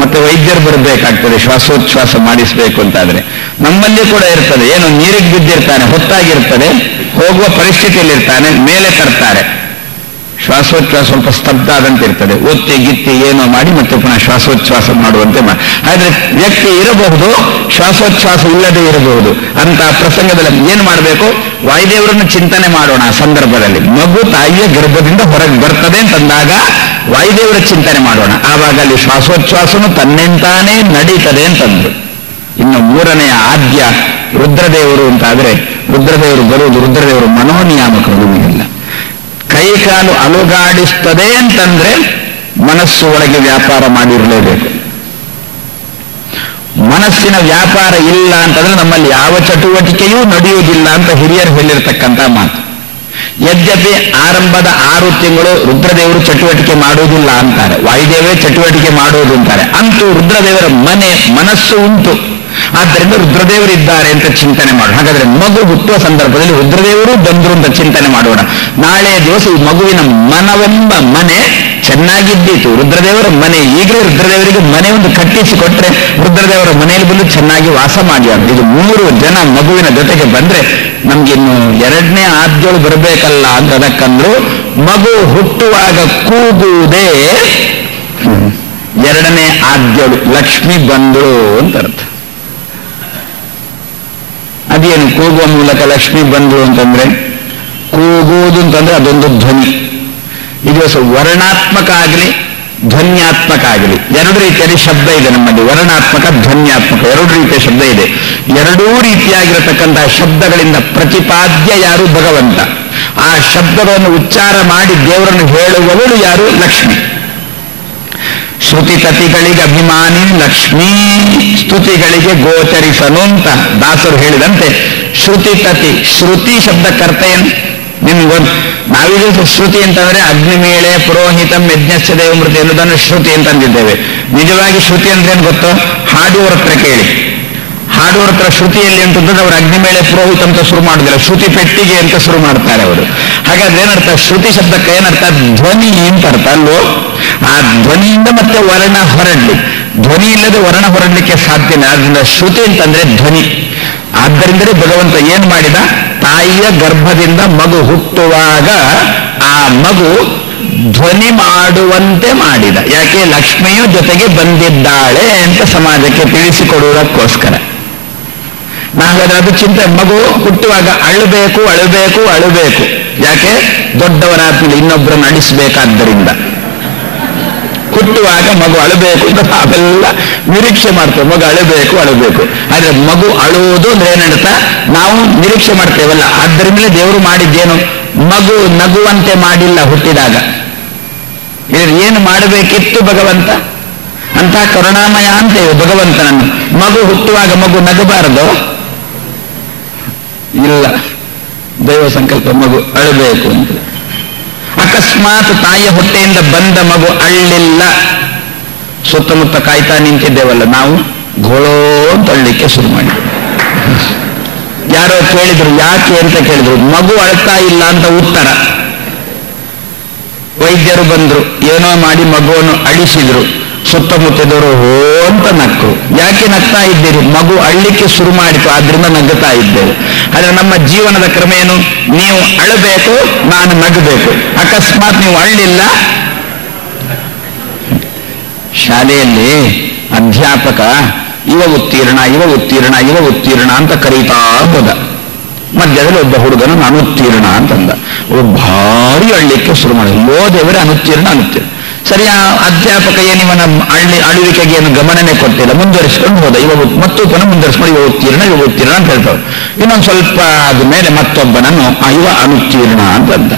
ಮತ್ತೆ ವೈದ್ಯರು ಬರಬೇಕಾಗ್ತದೆ ಶ್ವಾಸೋಚ್ಛ್ವಾಸ ಮಾಡಿಸ್ಬೇಕು ಅಂತಾದ್ರೆ. ನಮ್ಮಲ್ಲಿ ಕೂಡ ಇರ್ತದೆ, ಏನು ನೀರಿಗೆ ಬಿದ್ದಿರ್ತಾನೆ, ಹೊತ್ತಾಗಿರ್ತದೆ, ಹೋಗುವ ಪರಿಸ್ಥಿತಿಯಲ್ಲಿರ್ತಾನೆ, ಮೇಲೆ ತರ್ತಾರೆ, ಶ್ವಾಸೋಚ್ಛ್ವಾಸ ಸ್ವಲ್ಪ ಸ್ತಬ್ಧ ಆದಂತಿರ್ತದೆ, ಒತ್ತಿ ಗಿತ್ತಿ ಏನೋ ಮಾಡಿ ಮತ್ತೆ ಪುನಃ ಶ್ವಾಸೋಚ್ಛ್ವಾಸ ಮಾಡುವಂತೆ ಮಾಡಿ. ಆದ್ರೆ ವ್ಯಕ್ತಿ ಇರಬಹುದು, ಶ್ವಾಸೋಚ್ಛ್ವಾಸ ಇಲ್ಲದೆ ಇರಬಹುದು. ಅಂತ ಪ್ರಸಂಗದಲ್ಲಿ ಏನು ಮಾಡಬೇಕು? ವಾಯುದೇವರನ್ನು ಚಿಂತನೆ ಮಾಡೋಣ. ಆ ಸಂದರ್ಭದಲ್ಲಿ ಮಗು ತಾಯಿಯ ಗರ್ಭದಿಂದ ಹೊರಗೆ ಬರ್ತದೆ ಅಂತಂದಾಗ ವಾಯುದೇವರ ಚಿಂತನೆ ಮಾಡೋಣ. ಆವಾಗ ಅಲ್ಲಿ ಶ್ವಾಸೋಚ್ಛ್ವಾಸನು ತನ್ನಿಂತಾನೇ ನಡೀತದೆ ಅಂತಂದ್ರು. ಇನ್ನು ಮೂರನೆಯ ಆದ್ಯ ರುದ್ರದೇವರು ಅಂತಾದ್ರೆ, ರುದ್ರದೇವರು ಬರುವುದು, ರುದ್ರದೇವರು ಮನೋನಿಯಾಮಕರು. ನಿಮಗೆಲ್ಲ ಕೈ ಕಾಲು ಅಲುಗಾಡಿಸ್ತದೆ ಅಂತಂದ್ರೆ ಮನಸ್ಸು ಒಳಗೆ ವ್ಯಾಪಾರ ಮಾಡಿರಲೇಬೇಕು. ಮನಸ್ಸಿನ ವ್ಯಾಪಾರ ಇಲ್ಲ ಅಂತಂದ್ರೆ ನಮ್ಮಲ್ಲಿ ಯಾವ ಚಟುವಟಿಕೆಯೂ ನಡೆಯುವುದಿಲ್ಲ ಅಂತ ಹಿರಿಯರು ಹೇಳಿರ್ತಕ್ಕಂಥ ಮಾತು. ಯದ್ಯಪಿ ಆರಂಭದ 6 ತಿಂಗಳು ರುದ್ರದೇವರು ಚಟುವಟಿಕೆ ಮಾಡುವುದಿಲ್ಲ ಅಂತಾರೆ, ವಾಯುದೇವೇ ಚಟುವಟಿಕೆ ಮಾಡುವುದು ಅಂತಾರೆ. ಅಂತೂ ರುದ್ರದೇವರ ಮನಸ್ಸು ಉಂಟು, ಆದ್ದರಿಂದ ರುದ್ರದೇವರಿದ್ದಾರೆ ಅಂತ ಚಿಂತನೆ ಮಾಡೋಣ. ಹಾಗಾದ್ರೆ ಮಗು ಹುಟ್ಟುವ ಸಂದರ್ಭದಲ್ಲಿ ರುದ್ರದೇವರು ಬಂದರು ಅಂತ ಚಿಂತನೆ ಮಾಡೋಣ. ನಾಳೆ ದಿವಸ ಈ ಮಗುವಿನ ಮನವೆಂಬ ಮನೆ ಚೆನ್ನಾಗಿದ್ದೀತು, ರುದ್ರದೇವರ ಮನೆ. ಈಗಲೇ ರುದ್ರದೇವರಿಗೆ ಮನೆ ಒಂದು ಕಟ್ಟಿಸಿಕೊಟ್ರೆ ರುದ್ರದೇವರ ಮನೆಯಲ್ಲಿ ಬಂದು ಚೆನ್ನಾಗಿ ವಾಸ ಮಾಡಿ. ಇದು 3 ಜನ ಮಗುವಿನ ಜೊತೆಗೆ ಬಂದ್ರೆ ನಮ್ಗೆ ಇನ್ನು 2ನೇ ಆದ್ಯಳು ಬರಬೇಕಲ್ಲ ಅಂತ ಅದಕ್ಕಂದ್ರು. ಮಗು ಹುಟ್ಟುವಾಗ ಕೂಗುವುದೇ 2ನೇ ಆದ್ಯಳು, ಲಕ್ಷ್ಮಿ ಬಂದಳು ಅಂತ ಅರ್ಥ. ಅದೇನು ಕೂಗುವ ಮೂಲಕ ಲಕ್ಷ್ಮಿ ಬಂದಳು ಅಂತಂದ್ರೆ? ಕೂಗುವುದು ಅಂತಂದ್ರೆ ಅದೊಂದು ಧ್ವನಿ. ಇದು ವರ್ಣಾತ್ಮಕ ಆಗಲಿ ಧ್ವನ್ಯಾತ್ಮಕ ಆಗಲಿ 2 ರೀತಿಯಲ್ಲಿ ಶಬ್ದ ಇದೆ ನಮ್ಮಲ್ಲಿ. ವರ್ಣಾತ್ಮಕ, ಧ್ವನ್ಯಾತ್ಮಕ 2 ರೀತಿಯ ಶಬ್ದ ಇದೆ. 2 ರೀತಿಯಾಗಿರತಕ್ಕಂತಹ ಶಬ್ದಗಳಿಂದ ಪ್ರತಿಪಾದ್ಯ ಯಾರು? ಭಗವಂತ. ಆ ಶಬ್ದಗಳನ್ನು ಉಚ್ಚಾರ ಮಾಡಿ ದೇವರನ್ನು ಹೇಳುವವಳು ಯಾರು? ಲಕ್ಷ್ಮಿ. ಶ್ರುತಿತತಿಗಳಿಗೆ ಅಭಿಮಾನಿ ಲಕ್ಷ್ಮೀ, ಸ್ತುತಿಗಳಿಗೆ ಗೋಚರಿಸನು ಅಂತ ದಾಸರು ಹೇಳಿದಂತೆ ಶ್ರುತಿತತಿ, ಶ್ರುತಿ ಶಬ್ದಕ್ಕರ್ಥ ಏನು ನಿಮ್ಗೊಂದು? ನಾವೀಗ ಶ್ರುತಿ ಅಂತಂದ್ರೆ ಅಗ್ನಿಮೇಳೆ ಪುರೋಹಿತಂ ಯಜ್ಞಸ್ಯ ದೇವಮೃತಿ ಎನ್ನುವುದನ್ನು ಶ್ರುತಿ ಅಂತಂದಿದ್ದೇವೆ. ನಿಜವಾಗಿ ಶ್ರುತಿ ಅಂದ್ರೆ ಏನು ಗೊತ್ತೋ? ಹಾಡುವರ ಹತ್ರ ಕೇಳಿ. ಹಾಡುವರ ಹತ್ರ ಶ್ರುತಿಯಲ್ಲಿ ಅಂತಂದ್ರೆ ಅವರು ಅಗ್ನಿಮೇಳೆ ಪುರೋಹಿತ ಅಂತ ಶುರು ಮಾಡೋದಿಲ್ಲ, ಶ್ರುತಿ ಪೆಟ್ಟಿಗೆ ಅಂತ ಶುರು ಮಾಡ್ತಾರೆ ಅವರು. ಹಾಗಾದ್ರೆ ಏನರ್ಥ? ಶ್ರುತಿ ಶಬ್ದಕ್ಕೆ ಏನರ್ಥ? ಧ್ವನಿ ಅಂತ ಅರ್ಥ ಅಲ್ವೋ? ಆ ಧ್ವನಿಯಿಂದ ಮತ್ತೆ ವರ್ಣ ಹೊರಡ್ಲಿ, ಧ್ವನಿ ಇಲ್ಲದೆ ವರ್ಣ ಹೊರಡ್ಲಿಕ್ಕೆ ಸಾಧ್ಯನೇ. ಆದ್ರಿಂದ ಶ್ರುತಿ ಅಂತಂದ್ರೆ ಧ್ವನಿ. ಆದ್ದರಿಂದಲೇ ಭಗವಂತ ಏನ್ ಮಾಡಿದ? ತಾಯಿಯ ಗರ್ಭದಿಂದ ಮಗು ಹುಟ್ಟುವಾಗ ಆ ಮಗು ಧ್ವನಿ ಮಾಡುವಂತೆ ಮಾಡಿದ. ಯಾಕೆ? ಲಕ್ಷ್ಮಿಯ ಜೊತೆಗೆ ಬಂದಿದ್ದಾಳೆ ಅಂತ ಸಮಾಜಕ್ಕೆ ತಿಳಿಸಿಕೊಡುವುದಕ್ಕೋಸ್ಕರ. ನಾವಾದ್ರೆ ಅದು ಚಿಂತೆ. ಮಗು ಹುಟ್ಟುವಾಗ ಅಳಬೇಕು ಅಳಬೇಕು ಅಳಬೇಕು. ಯಾಕೆ? ದೊಡ್ಡವರಾದ್ಮೇಲೆ ಇನ್ನೊಬ್ಬರನ್ನು ಅಳಿಸಬೇಕಾದ್ದರಿಂದ ಹುಟ್ಟುವಾಗ ಮಗು ಅಳಬೇಕು ಅಂತ ನಾವೆಲ್ಲ ನಿರೀಕ್ಷೆ ಮಾಡ್ತೇವೆ. ಮಗು ಅಳಬೇಕು ಅಳಬೇಕು. ಆದ್ರೆ ಮಗು ಅಳುವುದು ಅಂದ್ರೆ ಏನಂತ ನಾವು ನಿರೀಕ್ಷೆ ಮಾಡ್ತೇವಲ್ಲ. ಆದ್ದರಿಂದಲೇ ದೇವರು ಮಾಡಿದ್ದೇನು? ಮಗು ನಗುವಂತೆ ಮಾಡಿಲ್ಲ ಹುಟ್ಟಿದಾಗ. ಏನು ಮಾಡಬೇಕಿತ್ತು ಭಗವಂತ? ಅಂತ ಕರುಣಾಮಯ ಅಂತೇವೆ ಭಗವಂತನನ್ನು. ಮಗು ಹುಟ್ಟುವಾಗ ಮಗು ನಗಬಾರದು? ಇಲ್ಲ, ದೈವ ಸಂಕಲ್ಪ ಮಗು ಅಳಬೇಕು ಅಂತ. ಅಕಸ್ಮಾತ್ ತಾಯಿಯ ಹೊಟ್ಟೆಯಿಂದ ಬಂದ ಮಗು ಅಳ್ಳಿಲ್ಲ, ಸುತ್ತಮುತ್ತ ಕಾಯ್ತಾ ನಿಂತಿದ್ದೇವಲ್ಲ ನಾವು, ಗೋಳೋ ಅಂತ ಅಳ್ಳಿಕ್ಕೆ ಶುರು ಮಾಡಿದ್ದೇವೆ. ಯಾರೋ ಕೇಳಿದ್ರು, ಯಾಕೆ ಅಂತ ಕೇಳಿದ್ರು. ಮಗು ಅಳ್ತಾ ಇಲ್ಲ ಅಂತ ಉತ್ತರ. ವೈದ್ಯರು ಬಂದ್ರು, ಏನೋ ಮಾಡಿ ಮಗುವನ್ನು ಅಳಿಸಿದ್ರು. ಸುತ್ತಮುತ್ತದವರು ಹೋ ಅಂತ ನಕ್ಕರು. ಯಾಕೆ ನಗ್ತಾ ಇದ್ದೀರಿ? ಮಗು ಅಳ್ಳಿಕ್ಕೆ ಶುರು ಮಾಡಿತು, ಆದ್ರಿಂದ ನಗ್ತಾ ಇದ್ದೇವೆ. ಆದ್ರೆ ನಮ್ಮ ಜೀವನದ ಕ್ರಮ ಏನು? ನೀವು ಅಳಬೇಕು, ನಾನು ನಗಬೇಕು. ಅಕಸ್ಮಾತ್ ನೀವು ಅಳ್ಳಿಲ್ಲ. ಶಾಲೆಯಲ್ಲಿ ಅಧ್ಯಾಪಕ ಇವ ಉತ್ತೀರ್ಣ ಇವ ಉತ್ತೀರ್ಣ ಇವ ಉತ್ತೀರ್ಣ ಅಂತ ಕರೀತಾ ಹೋದ. ಮಧ್ಯದಲ್ಲಿ ಒಬ್ಬ ಹುಡುಗನು ನಾನು ಉತ್ತೀರ್ಣ ಅಂತಂದ. ಭಾರಿ ಅಳ್ಳಿಕ್ಕೆ ಶುರು ಮಾಡಿದ. ಲೋ ದೇವರೇ, ಅನುತ್ತೀರ್ಣ ಅನುತ್ತೀರ್ಣ. ಸರಿ, ಆ ಅಧ್ಯಾಪಕ ಏನಿವನ ಅಳುವಿಕೆಗೆ ಏನು ಗಮನನೇ ಕೊಟ್ಟಿಲ್ಲ, ಮುಂದುವರಿಸ್ಕೊಂಡು ಹೋದ. ಮತ್ತು ಪುನಃ ಮುಂದುವರಿಸ್ಕೊಂಡು ಇವ ಉತ್ತೀರ್ಣ ಅಂತ ಹೇಳ್ತಾರೆ. ಇನ್ನೊಂದು ಸ್ವಲ್ಪ ಆದ ಮೇಲೆ ಮತ್ತೊಬ್ಬನನ್ನು ಇವ ಅನುತ್ತೀರ್ಣ ಅಂತಂದ.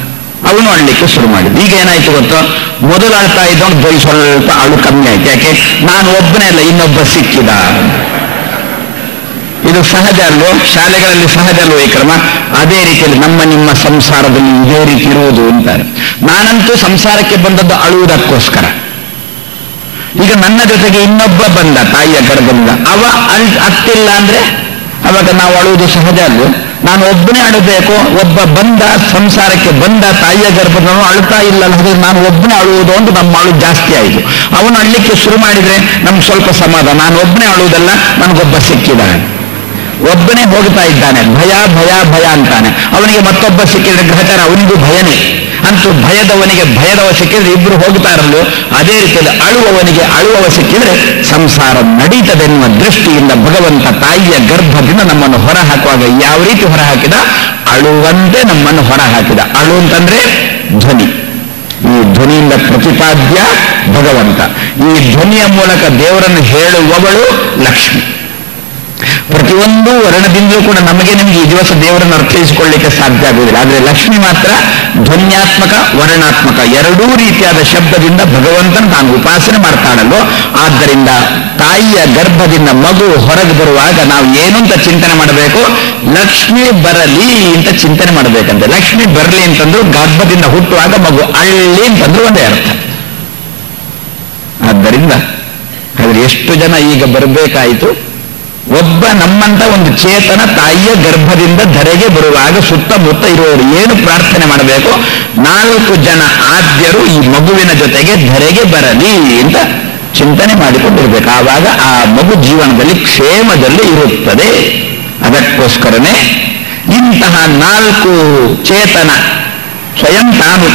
ಅವನು ಅಳ್ಲಿಕ್ಕೆ ಶುರು ಮಾಡಿದ. ಈಗ ಏನಾಯ್ತು ಗೊತ್ತೋ? ಮೊದಲು ಅಳ್ತಾ ಇದ್ದವನು ಸ್ವಲ್ಪ ಅಳು ಕಮ್ಮಿ ಆಯ್ತು. ಯಾಕೆ? ನಾನು ಒಬ್ಬನೇ ಅಲ್ಲ, ಇನ್ನೊಬ್ಬ ಸಿಕ್ಕಿದ. ಇದು ಸಹಜ ಅಲ್ವೋ? ಶಾಲೆಗಳಲ್ಲಿ ಸಹಜ ಅಲ್ವೋ ಈ ಕ್ರಮ? ಅದೇ ರೀತಿಯಲ್ಲಿ ನಮ್ಮ ನಿಮ್ಮ ಸಂಸಾರದಲ್ಲಿ ಇದೇ ರೀತಿ ಇರುವುದು ಅಂತಾರೆ. ನಾನಂತೂ ಸಂಸಾರಕ್ಕೆ ಬಂದದ್ದು ಅಳುವುದಕ್ಕೋಸ್ಕರ. ಈಗ ನನ್ನ ಜೊತೆಗೆ ಇನ್ನೊಬ್ಬ ಬಂದ ತಾಯಿಯ ಗರ್ಭದಿಂದ, ಅವ ಅತ್ತಿಲ್ಲ ಅಂದ್ರೆ ಅವಾಗ ನಾವು ಅಳುವುದು ಸಹಜ ಅಲ್ವೋ? ನಾನು ಒಬ್ಬನೇ ಅಳಬೇಕು, ಒಬ್ಬ ಬಂದ ಸಂಸಾರಕ್ಕೆ ಬಂದ ತಾಯಿಯ ಗರ್ಭದವನು ಅಳ್ತಾ ಇಲ್ಲ, ಹಾಗೆ ನಾನು ಒಬ್ಬನೇ ಅಳುವುದು ಅಂತ ನಮ್ಮ ಅಳು ಜಾಸ್ತಿ ಆಯಿತು. ಅವನು ಅಳ್ಲಿಕ್ಕೆ ಶುರು ಮಾಡಿದ್ರೆ ನಮ್ಗೆ ಸ್ವಲ್ಪ ಸಮಾಧಾನ. ನಾನು ಒಬ್ಬನೇ ಅಳುವುದಲ್ಲ, ನನಗೊಬ್ಬ ಸಿಕ್ಕಿದ್ದಾನೆ. ಒಬ್ಬನೇ ಹೋಗ್ತಾ ಇದ್ದಾನೆ, ಭಯ ಭಯ ಭಯ ಅಂತಾನೆ. ಅವನಿಗೆ ಮತ್ತೊಬ್ಬ ಸಿಕ್ಕಿದ್ರೆ ಗ್ರಹಚಾರ, ಅವನಿಗೂ ಭಯನೇ. ಅಂತೂ ಭಯದವನಿಗೆ ಭಯದವ ಸಿಕ್ಕಿದ್ರೆ ಇಬ್ರು ಹೋಗ್ತಾ ಇರಲು. ಅದೇ ರೀತಿಯಲ್ಲಿ ಅಳುವವನಿಗೆ ಅಳುವವ ಸಿಕ್ಕಿದ್ರೆ ಸಂಸಾರ ನಡೀತದೆನ್ನುವ ದೃಷ್ಟಿಯಿಂದ ಭಗವಂತ ತಾಯಿಯ ಗರ್ಭದಿಂದ ನಮ್ಮನ್ನು ಹೊರ ಹಾಕುವಾಗ ಯಾವ ರೀತಿ ಹೊರ ಹಾಕಿದ? ಅಳುವಂತೆ ನಮ್ಮನ್ನು ಹೊರ ಹಾಕಿದ. ಅಳು ಅಂತಂದ್ರೆ ಧ್ವನಿ. ಈ ಧ್ವನಿಯಿಂದ ಪ್ರತಿಪಾದ್ಯ ಭಗವಂತ. ಈ ಧ್ವನಿಯ ಮೂಲಕ ದೇವರನ್ನು ಹೇಳುವವಳು ಲಕ್ಷ್ಮಿ. ಪ್ರತಿಯೊಂದು ವರ್ಣದಿಂದಲೂ ಕೂಡ ನಮಗೆ ನಿಮಗೆ ಈ ದಿವಸ ದೇವರನ್ನು ಅರ್ಥೈಸಿಕೊಳ್ಳಿಕ್ಕೆ ಸಾಧ್ಯ ಆಗುವುದಿಲ್ಲ. ಆದರೆ ಲಕ್ಷ್ಮಿ ಮಾತ್ರ ಧ್ವನ್ಯಾತ್ಮಕ ವರ್ಣಾತ್ಮಕ ಎರಡೂ ರೀತಿಯಾದ ಶಬ್ದದಿಂದ ಭಗವಂತನ ನಾನು ಉಪಾಸನೆ ಮಾಡ್ತಾಳಲ್ಲೋ. ಆದ್ದರಿಂದ ತಾಯಿಯ ಗರ್ಭದಿಂದ ಮಗು ಹೊರಗೆ ಬರುವಾಗ ನಾವು ಏನು ಅಂತ ಚಿಂತನೆ ಮಾಡಬೇಕು? ಲಕ್ಷ್ಮಿ ಬರಲಿ ಅಂತ ಚಿಂತನೆ ಮಾಡಬೇಕಂತೆ. ಲಕ್ಷ್ಮಿ ಬರಲಿ ಅಂತಂದ್ರು ಗರ್ಭದಿಂದ ಹುಟ್ಟುವಾಗ ಮಗು ಅಳ್ಳಿ ಅಂತಂದ್ರು ಒಂದೇ ಅರ್ಥ. ಆದ್ದರಿಂದ ಆದ್ರೆ ಎಷ್ಟು ಜನ ಈಗ ಬರಬೇಕಾಯಿತು? ಒಬ್ಬ ನಮ್ಮಂತ ಒಂದು ಚೇತನ ತಾಯಿಯ ಗರ್ಭದಿಂದ ಧರೆಗೆ ಬರುವಾಗ ಸುತ್ತಮುತ್ತ ಇರುವವರು ಏನು ಪ್ರಾರ್ಥನೆ ಮಾಡಬೇಕು? 4 ಜನ ಆದ್ಯರು ಈ ಮಗುವಿನ ಜೊತೆಗೆ ಧರೆಗೆ ಬರಲಿ ಅಂತ ಚಿಂತನೆ ಮಾಡಿಕೊಂಡಿರ್ಬೇಕು. ಆವಾಗ ಆ ಮಗು ಜೀವನದಲ್ಲಿ ಕ್ಷೇಮದಲ್ಲಿ ಇರುತ್ತದೆ. ಅದಕ್ಕೋಸ್ಕರನೇ ಇಂತಹ 4 ಚೇತನ, ಸ್ವಯಂ ತಾನು,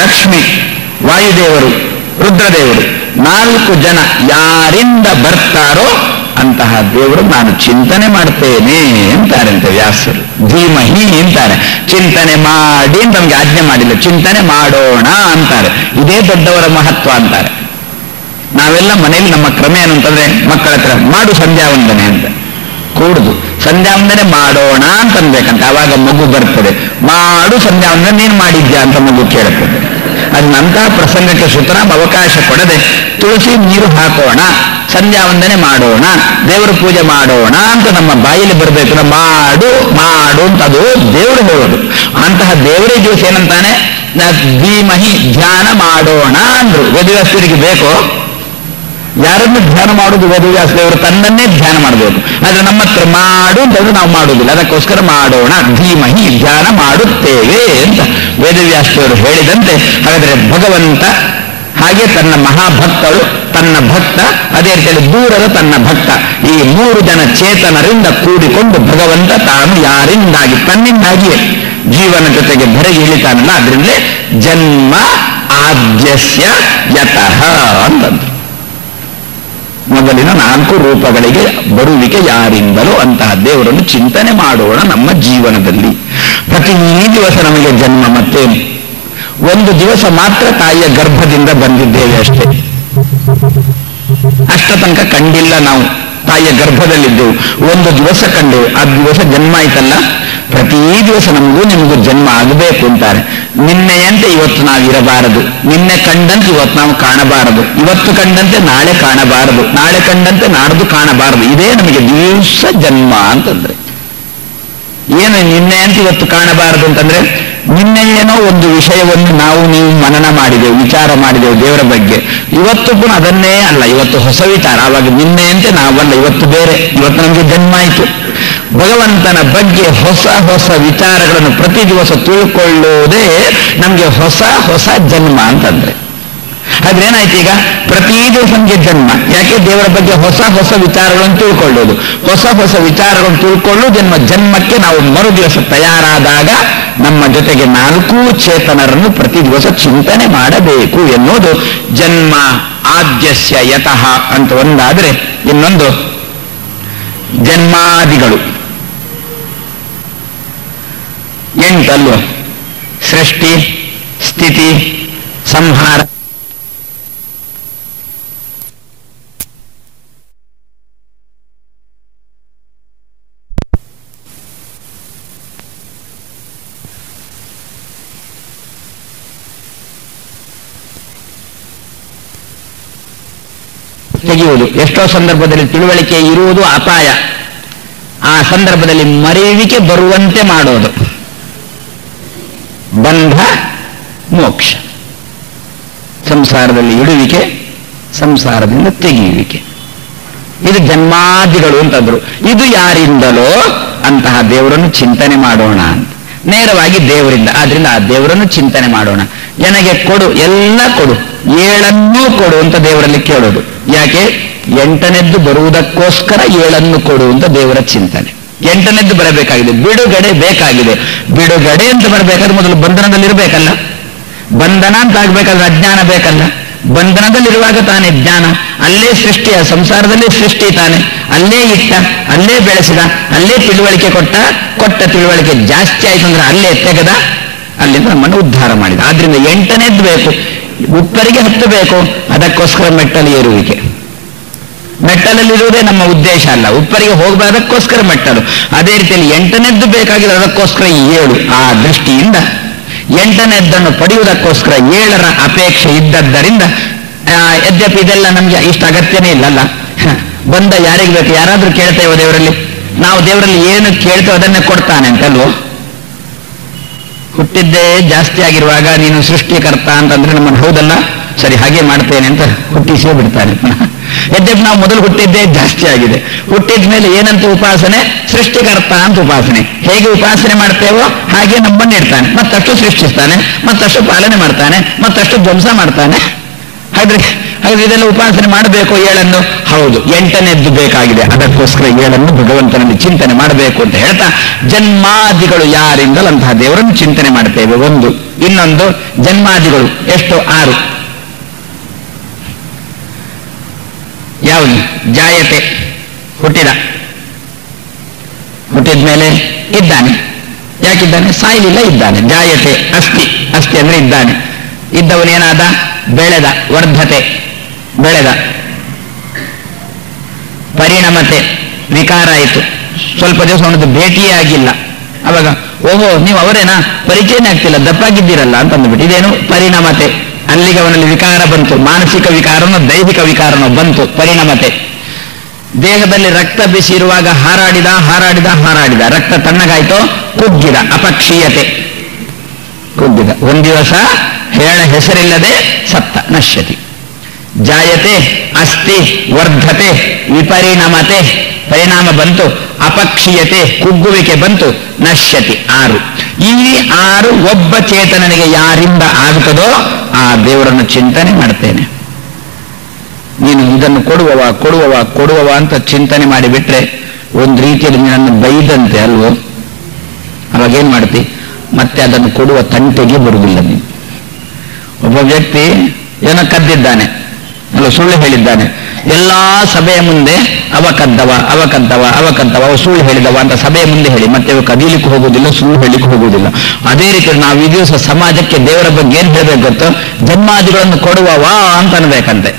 ಲಕ್ಷ್ಮಿ, ವಾಯುದೇವರು, ರುದ್ರದೇವರು 4 ಜನ ಯಾರಿಂದ ಬರ್ತಾರೋ ಅಂತಹ ದೇವರು ನಾನು ಚಿಂತನೆ ಮಾಡ್ತೇನೆ ಅಂತಾರಂತೆ ವ್ಯಾಸರು. ಧೀಮಹಿ ಅಂತಾರೆ. ಚಿಂತನೆ ಮಾಡಿ ನಮ್ಗೆ ಆಜ್ಞೆ ಮಾಡಿಲ್ಲ, ಚಿಂತನೆ ಮಾಡೋಣ ಅಂತಾರೆ. ಇದೇ ದೊಡ್ಡವರ ಮಹತ್ವ ಅಂತಾರೆ. ನಾವೆಲ್ಲ ಮನೆಯಲ್ಲಿ ನಮ್ಮ ಕ್ರಮ ಏನು ಅಂತಂದ್ರೆ ಮಕ್ಕಳ ಹತ್ರ ಮಾಡು ಸಂಧ್ಯಾವಂದನೆ ಅಂತ ಕೂಡುದು. ಸಂಧ್ಯಾವಂದನೆ ಮಾಡೋಣ ಅಂತ ಅನ್ಬೇಕಂತ. ಆವಾಗ ಮಗು ಬರ್ತದೆ. ಮಾಡು ಸಂಧ್ಯಾವಂದನೆ ನೀನು ಮಾಡಿದ್ಯಾ ಅಂತ ಮಗು ಕೇಳುತ್ತದೆ. ಅದನ್ನಂತಹ ಪ್ರಸಂಗಕ್ಕೆ ಸುತರಾಂ ಅವಕಾಶ ಕೊಡದೆ ತುಳಸಿ ನೀರು ಹಾಕೋಣ, ಸಂಧ್ಯಾವಂದನೆ ಮಾಡೋಣ, ದೇವರ ಪೂಜೆ ಮಾಡೋಣ ಅಂತ ನಮ್ಮ ಬಾಯಲ್ಲಿ ಬರಬೇಕು. ಮಾಡು ಮಾಡು ಅಂತ ಅದು ದೇವರು ಹೇಳೋದು. ಅಂತಹ ದೇವರೇ ದಿವಸ ಏನಂತಾನೆ? ಧೀಮಹಿ ಧ್ಯಾನ ಮಾಡೋಣ ಅಂದ್ರು. ವೇದವ್ಯಾಸರಿಗೆ ಬೇಕು ಯಾರನ್ನು ಧ್ಯಾನ ಮಾಡುವುದು ವೇದವ್ಯಾಸದೇವರು ತನ್ನನ್ನೇ ಧ್ಯಾನ ಮಾಡಬೇಕು. ಆದ್ರೆ ನಮ್ಮ ಹತ್ರ ಮಾಡು ಅಂತಂದ್ರೆ ನಾವು ಮಾಡುವುದಿಲ್ಲ. ಅದಕ್ಕೋಸ್ಕರ ಮಾಡೋಣ, ಧೀಮಹಿ ಧ್ಯಾನ ಮಾಡುತ್ತೇವೆ ಅಂತ ವೇದವ್ಯಾಸದೇವರು ಹೇಳಿದಂತೆ. ಹಾಗಾದ್ರೆ ಭಗವಂತ ಹಾಗೆ ತನ್ನ ಮಹಾಭಕ್ತಳು, ತನ್ನ ಭಕ್ತ, ಅದೇ ರೀತಿಯಲ್ಲಿ ದೂರದ ತನ್ನ ಭಕ್ತ, ಈ 3 ಜನ ಚೇತನರಿಂದ ಕೂಡಿಕೊಂಡು ಭಗವಂತ ತಾನು ಯಾರಿಂದಾಗಿ ತನ್ನಿಂದಾಗಿಯೇ ಜೀವನ ಜೊತೆಗೆ ಬೆರಗಿ ಇಳಿತಾನಲ್ಲ, ಅದರಿಂದಲೇ ಜನ್ಮ ಆದ್ಯಸ್ಯ ಯತಃ ಅಂತಂದ್ರು. ಮೊದಲಿನ 4 ರೂಪಗಳಿಗೆ ಬರುವಿಕೆ ಯಾರಿಂದಲೋ ಅಂತಹ ದೇವರನ್ನು ಚಿಂತನೆ ಮಾಡೋಣ ನಮ್ಮ ಜೀವನದಲ್ಲಿ. ಪ್ರತಿ ದಿವಸ ನಮಗೆ ಜನ್ಮ, ಮತ್ತೆ 1 ದಿವಸ ಮಾತ್ರ ತಾಯಿಯ ಗರ್ಭದಿಂದ ಬಂದಿದ್ದೇವೆ ಅಷ್ಟೇ. ಅಷ್ಟ ತನಕ ಕಂಡಿಲ್ಲ ನಾವು, ತಾಯಿಯ ಗರ್ಭದಲ್ಲಿದ್ದೆವು. 1 ದಿವಸ ಕಂಡೆವು, ಆ ದಿವಸ ಜನ್ಮ ಆಯ್ತಲ್ಲ. ಪ್ರತಿ ದಿವಸ ನಮಗೂ ನಿಮಗೂ ಜನ್ಮ ಆಗಬೇಕು ಅಂತಾರೆ. ನಿನ್ನೆಯಂತೆ ಇವತ್ತು ನಾವು ಇರಬಾರದು, ನಿನ್ನೆ ಕಂಡಂತೆ ಇವತ್ತು ನಾವು ಕಾಣಬಾರದು, ಇವತ್ತು ಕಂಡಂತೆ ನಾಳೆ ಕಾಣಬಾರದು, ನಾಳೆ ಕಂಡಂತೆ ನಾಡ್ದು ಕಾಣಬಾರದು. ಇದೇ ನಮಗೆ ದಿವಸ ಜನ್ಮ ಅಂತಂದ್ರೆ. ಏನು ನಿನ್ನೆಯಂತೆ ಇವತ್ತು ಕಾಣಬಾರದು ಅಂತಂದ್ರೆ, ನಿನ್ನೆ ಏನೋ ಒಂದು ವಿಷಯವನ್ನು ನಾವು ನೀವು ಮನನ ಮಾಡಿದೆವು, ವಿಚಾರ ಮಾಡಿದೆವು ದೇವರ ಬಗ್ಗೆ. ಇವತ್ತು ಕೂಡ ಅದನ್ನೇ ಅಲ್ಲ, ಇವತ್ತು ಹೊಸ ವಿಚಾರ. ಆವಾಗ ನಿನ್ನೆಯಂತೆ ನಾವಲ್ಲ, ಇವತ್ತು ಬೇರೆ, ಇವತ್ತು ನಮಗೆ ಜನ್ಮ ಆಯಿತು. ಭಗವಂತನ ಬಗ್ಗೆ ಹೊಸ ಹೊಸ ವಿಚಾರಗಳನ್ನು ಪ್ರತಿ ದಿವಸ ತಿಳ್ಕೊಳ್ಳೋದೇ ನಮಗೆ ಹೊಸ ಹೊಸ ಜನ್ಮ ಅಂತಂದ್ರೆ. ಅದ್ರೇನಾಯ್ತು, ಈಗ ಪ್ರತಿ ದಿವಸ ನಮಗೆ ಜನ್ಮ. ಯಾಕೆ? ದೇವರ ಬಗ್ಗೆ ಹೊಸ ಹೊಸ ವಿಚಾರಗಳನ್ನು ತಿಳ್ಕೊಳ್ಳೋದು, ಹೊಸ ಹೊಸ ವಿಚಾರಗಳನ್ನು ತಿಳ್ಕೊಳ್ಳೋದು ಜನ್ಮ. ಜನ್ಮಕ್ಕೆ ನಾವು ಮರು ದಿವಸ ತಯಾರಾದಾಗ ನಮ್ಮ ಜೊತೆಗೆ 4 ಚೇತನರನ್ನು ಪ್ರತಿ ದಿವಸ ಚಿಂತನೆ ಮಾಡಬೇಕು ಎನ್ನುವುದು ಜನ್ಮ ಆದ್ಯಸ್ಯ ಯತಃ ಅಂತ ಒಂದಾದ್ರೆ, ಇನ್ನೊಂದು ಜನ್ಮಾದಿಗಳು 8 ಅಲ್ವ? ಸೃಷ್ಟಿ, ಸ್ಥಿತಿ, ಸಂಹಾರ, ತೆಗೆಯುವುದು. ಎಷ್ಟೋ ಸಂದರ್ಭದಲ್ಲಿ ತಿಳುವಳಿಕೆ ಇರುವುದು ಅಪಾಯ, ಆ ಸಂದರ್ಭದಲ್ಲಿ ಮರೆಯುವಿಕೆ ಬರುವಂತೆ ಮಾಡೋದು. ಬಂಧ ಮೋಕ್ಷ, ಸಂಸಾರದಲ್ಲಿ ಇಡುವಿಕೆ, ಸಂಸಾರದಿಂದ ತೆಗೆಯುವಿಕೆ. ಇದು ಜನ್ಮಾದಿಗಳು ಅಂತಂದ್ರು. ಇದು ಯಾರಿಂದಲೋ ಅಂತಹ ದೇವರನ್ನು ಚಿಂತನೆ ಮಾಡೋಣ ಅಂತ. ನೇರವಾಗಿ ದೇವರಿಂದ. ಆದ್ರಿಂದ ಆ ದೇವರನ್ನು ಚಿಂತನೆ ಮಾಡೋಣ. ನನಗೆ ಕೊಡು, ಎಲ್ಲ ಕೊಡು, 7 ಕೊಡು ಅಂತ ದೇವರಲ್ಲಿ ಕೇಳೋದು. ಯಾಕೆ? 8ನೇದ್ದು ಬರುವುದಕ್ಕೋಸ್ಕರ 7 ಕೊಡು ಅಂತ ದೇವರ ಚಿಂತನೆ. 8ನೇದ್ದು ಬರಬೇಕಾಗಿದೆ, ಬಿಡುಗಡೆ ಬೇಕಾಗಿದೆ. ಬಿಡುಗಡೆ ಅಂತ ಬರಬೇಕಾದ್ರೆ ಮೊದಲು ಬಂಧನದಲ್ಲಿರಬೇಕಲ್ಲ. ಬಂಧನ ಅಂತ ಆಗ್ಬೇಕಾದ್ರೆ ಅಜ್ಞಾನ ಬೇಕಲ್ಲ. ಬಂಧನದಲ್ಲಿರುವಾಗ ತಾನೇ ಜ್ಞಾನ. ಅಲ್ಲೇ ಸೃಷ್ಟಿಯ, ಸಂಸಾರದಲ್ಲೇ ಸೃಷ್ಟಿ ತಾನೆ. ಅಲ್ಲೇ ಇಟ್ಟ, ಅಲ್ಲೇ ಬೆಳೆಸಿದ, ಅಲ್ಲೇ ತಿಳುವಳಿಕೆ ಕೊಟ್ಟ ತಿಳುವಳಿಕೆ ಜಾಸ್ತಿ ಆಯ್ತು ಅಂದ್ರೆ ಅಲ್ಲೇ ತೆಗೆದ, ಅಲ್ಲಿಂದ ನಮ್ಮನ್ನು ಉದ್ಧಾರ ಮಾಡಿದ. ಆದ್ರಿಂದ 8ನೇದ್ದು ಬೇಕು. ಉಪ್ಪರಿಗೆ ಹತ್ತಬೇಕು, ಅದಕ್ಕೋಸ್ಕರ ಮೆಟ್ಟಲು ಏರುವಿಕೆ. ಮೆಟ್ಟಲಲ್ಲಿರುವುದೇ ನಮ್ಮ ಉದ್ದೇಶ ಅಲ್ಲ, ಉಪ್ಪರಿಗೆ ಹೋಗಬಾರದಕ್ಕೋಸ್ಕರ ಮೆಟ್ಟಲು. ಅದೇ ರೀತಿಯಲ್ಲಿ 8ನೇದ್ದು ಬೇಕಾಗಿದೆ, ಅದಕ್ಕೋಸ್ಕರ 7. ಆ ದೃಷ್ಟಿಯಿಂದ 8ನೇದ್ದನ್ನು ಪಡೆಯುವುದಕ್ಕೋಸ್ಕರ 7ರ ಅಪೇಕ್ಷೆ ಇದ್ದದ್ದರಿಂದ, ಯದ್ಯಪಿ ಇದೆಲ್ಲ ನಮ್ಗೆ ಇಷ್ಟ ಅಗತ್ಯನೇ ಇಲ್ಲಲ್ಲ. ಬಂದ ಯಾರಿಗೆ ಬೇಕು? ಯಾರಾದ್ರೂ ಕೇಳ್ತೇವೋ ದೇವರಲ್ಲಿ? ನಾವು ದೇವರಲ್ಲಿ ಏನು ಕೇಳ್ತೇವೆ ಅದನ್ನೇ ಕೊಡ್ತಾನೆ ಅಂತಲ್ವೋ? ಹುಟ್ಟಿದ್ದೇ ಜಾಸ್ತಿ ಆಗಿರುವಾಗ ನೀನು ಸೃಷ್ಟಿಕರ್ತ ಅಂತಂದ್ರೆ ನಮ್ಮನ್ನು ಹೌದಲ್ಲ, ಸರಿ ಹಾಗೆ ಮಾಡ್ತೇನೆ ಅಂತ ಹುಟ್ಟಿಸೇ ಬಿಡ್ತಾನೆ. ಯದ್ಯಪಿ ನಾವು ಮೊದಲು ಹುಟ್ಟಿದ್ದೇ ಜಾಸ್ತಿ ಆಗಿದೆ. ಹುಟ್ಟಿದ ಮೇಲೆ ಏನಂತ ಉಪಾಸನೆ? ಸೃಷ್ಟಿಕರ್ತ ಅಂತ ಉಪಾಸನೆ. ಹೇಗೆ ಉಪಾಸನೆ ಮಾಡ್ತೇವೋ ಹಾಗೆ ನಮ್ಮನ್ನು ಇಡ್ತಾನೆ, ಮತ್ತಷ್ಟು ಸೃಷ್ಟಿಸ್ತಾನೆ, ಮತ್ತಷ್ಟು ಪಾಲನೆ ಮಾಡ್ತಾನೆ, ಮತ್ತಷ್ಟು ಧ್ವಂಸ ಮಾಡ್ತಾನೆ. ಹಾಗಾದ್ರೆ ಇದೆಲ್ಲ ಉಪಾಸನೆ ಮಾಡಬೇಕು 7. ಹೌದು, 8ನೇದ್ದು ಬೇಕಾಗಿದೆ, ಅದಕ್ಕೋಸ್ಕರ 7 ಭಗವಂತನಲ್ಲಿ ಚಿಂತನೆ ಮಾಡಬೇಕು ಅಂತ ಹೇಳ್ತಾ, ಜನ್ಮಾದಿಗಳು ಯಾರಿಂದಲಂತಹ ದೇವರನ್ನು ಚಿಂತನೆ ಮಾಡ್ತೇವೆ. ಒಂದು. ಇನ್ನೊಂದು ಜನ್ಮಾದಿಗಳು ಎಷ್ಟು? 6. ಯಾವುದು? ಜಾಯತೆ, ಹುಟ್ಟಿದ ಮೇಲೆ ಇದ್ದಾನೆ. ಯಾಕಿದ್ದಾನೆ? ಸಾಯಲಿಲ್ಲ, ಇದ್ದಾನೆ. ಜಾಯತೆ ಅಸ್ಥಿ, ಅಸ್ಥಿ ಅಂದ್ರೆ ಇದ್ದಾನೆ. ಇದ್ದವನೇನಾದ? ಬೆಳೆದ, ವರ್ಧತೆ, ಬೆಳೆದ. ಪರಿಣಮತೆ, ವಿಕಾರ ಆಯಿತು. ಸ್ವಲ್ಪ ದಿವಸ ಅವನದ್ದು ಭೇಟಿಯೇ ಆಗಿಲ್ಲ. ಅವಾಗ ಓಹೋ ನೀವು ಅವರೇನಾ, ಪರಿಚಯನೇ ಆಗ್ತಿಲ್ಲ, ದಪ್ಪಾಗಿದ್ದೀರಲ್ಲ ಅಂತ ಅಂದ್ಬಿಟ್ಟು. ಇದೇನು? ಪರಿಣಮತೆ. ಅಲ್ಲಿಗೆ ಅವನಲ್ಲಿ ವಿಕಾರ ಬಂತು, ಮಾನಸಿಕ ವಿಕಾರನೋ ದೈಹಿಕ ವಿಕಾರನೋ ಬಂತು, ಪರಿಣಮತೆ. ದೇಹದಲ್ಲಿ ರಕ್ತ ಬಿಸಿ ಇರುವಾಗ ಹಾರಾಡಿದ, ರಕ್ತ ತಣ್ಣಗಾಯ್ತೋ, ಕುಗ್ಗಿದ, ಅಪಕ್ಷೀಯತೆ, ಕುಗ್ಗಿದ. 1 ದಿವಸ ಹೆಸರಿಲ್ಲದೆ ಸತ್ತ, ನಶ್ಯತಿ. ಜಾಯತೆ, ಅಸ್ತಿ, ವರ್ಧತೆ, ವಿಪರಿಣಮತೆ, ಪರಿಣಾಮ ಬಂತು, ಅಪಕ್ಷೀಯತೆ, ಕುಗ್ಗುವಿಕೆ ಬಂತು, ನಶ್ಯತಿ 6. ಈ 6 ಒಬ್ಬ ಚೇತನನಿಗೆ ಯಾರಿಂದ ಆಗುತ್ತದೋ ಆ ದೇವರನ್ನು ಚಿಂತನೆ ಮಾಡ್ತೇನೆ. ನೀನು ಇದನ್ನು ಕೊಡುವವ ಅಂತ ಚಿಂತನೆ ಮಾಡಿಬಿಟ್ರೆ ಒಂದು ರೀತಿಯಲ್ಲಿ ನಿನ್ನನ್ನು ಬೈದಂತೆ ಅಲ್ವೋ? ಅವಾಗೇನ್ ಮಾಡ್ತಿ? ಮತ್ತೆ ಅದನ್ನು ಕೊಡುವ ತಂಟೆಗೆ ಬರುವುದಿಲ್ಲ ನೀನು. ಒಬ್ಬ ವ್ಯಕ್ತಿ ಏನೋ ಕದ್ದಿದ್ದಾನೆ ಅಲ್ಲ, ಸುಳ್ಳು ಹೇಳಿದ್ದಾನೆ. ಎಲ್ಲಾ ಸಭೆಯ ಮುಂದೆ ಅವ ಕದ್ದವ ಸುಳ್ಳು ಹೇಳಿದವ ಅಂತ ಸಭೆಯ ಮುಂದೆ ಹೇಳಿ ಮತ್ತೆ ಅವ ಕದೀಲಿಕ್ಕೆ ಹೋಗುವುದಿಲ್ಲ, ಸುಳ್ಳು ಹೇಳಲಿಕ್ಕೆ ಹೋಗುವುದಿಲ್ಲ. ಅದೇ ರೀತಿ ನಾವು ಈ ದಿವಸ ಸಮಾಜಕ್ಕೆ ದೇವರ ಬಗ್ಗೆ ಏನ್ ಹೇಳ್ಬೇಕು ಗೊತ್ತು? ಜನ್ಮಾದಿಗಳನ್ನು ಕೊಡುವವ ಅಂತ ಅನ್ಬೇಕಂತೆ.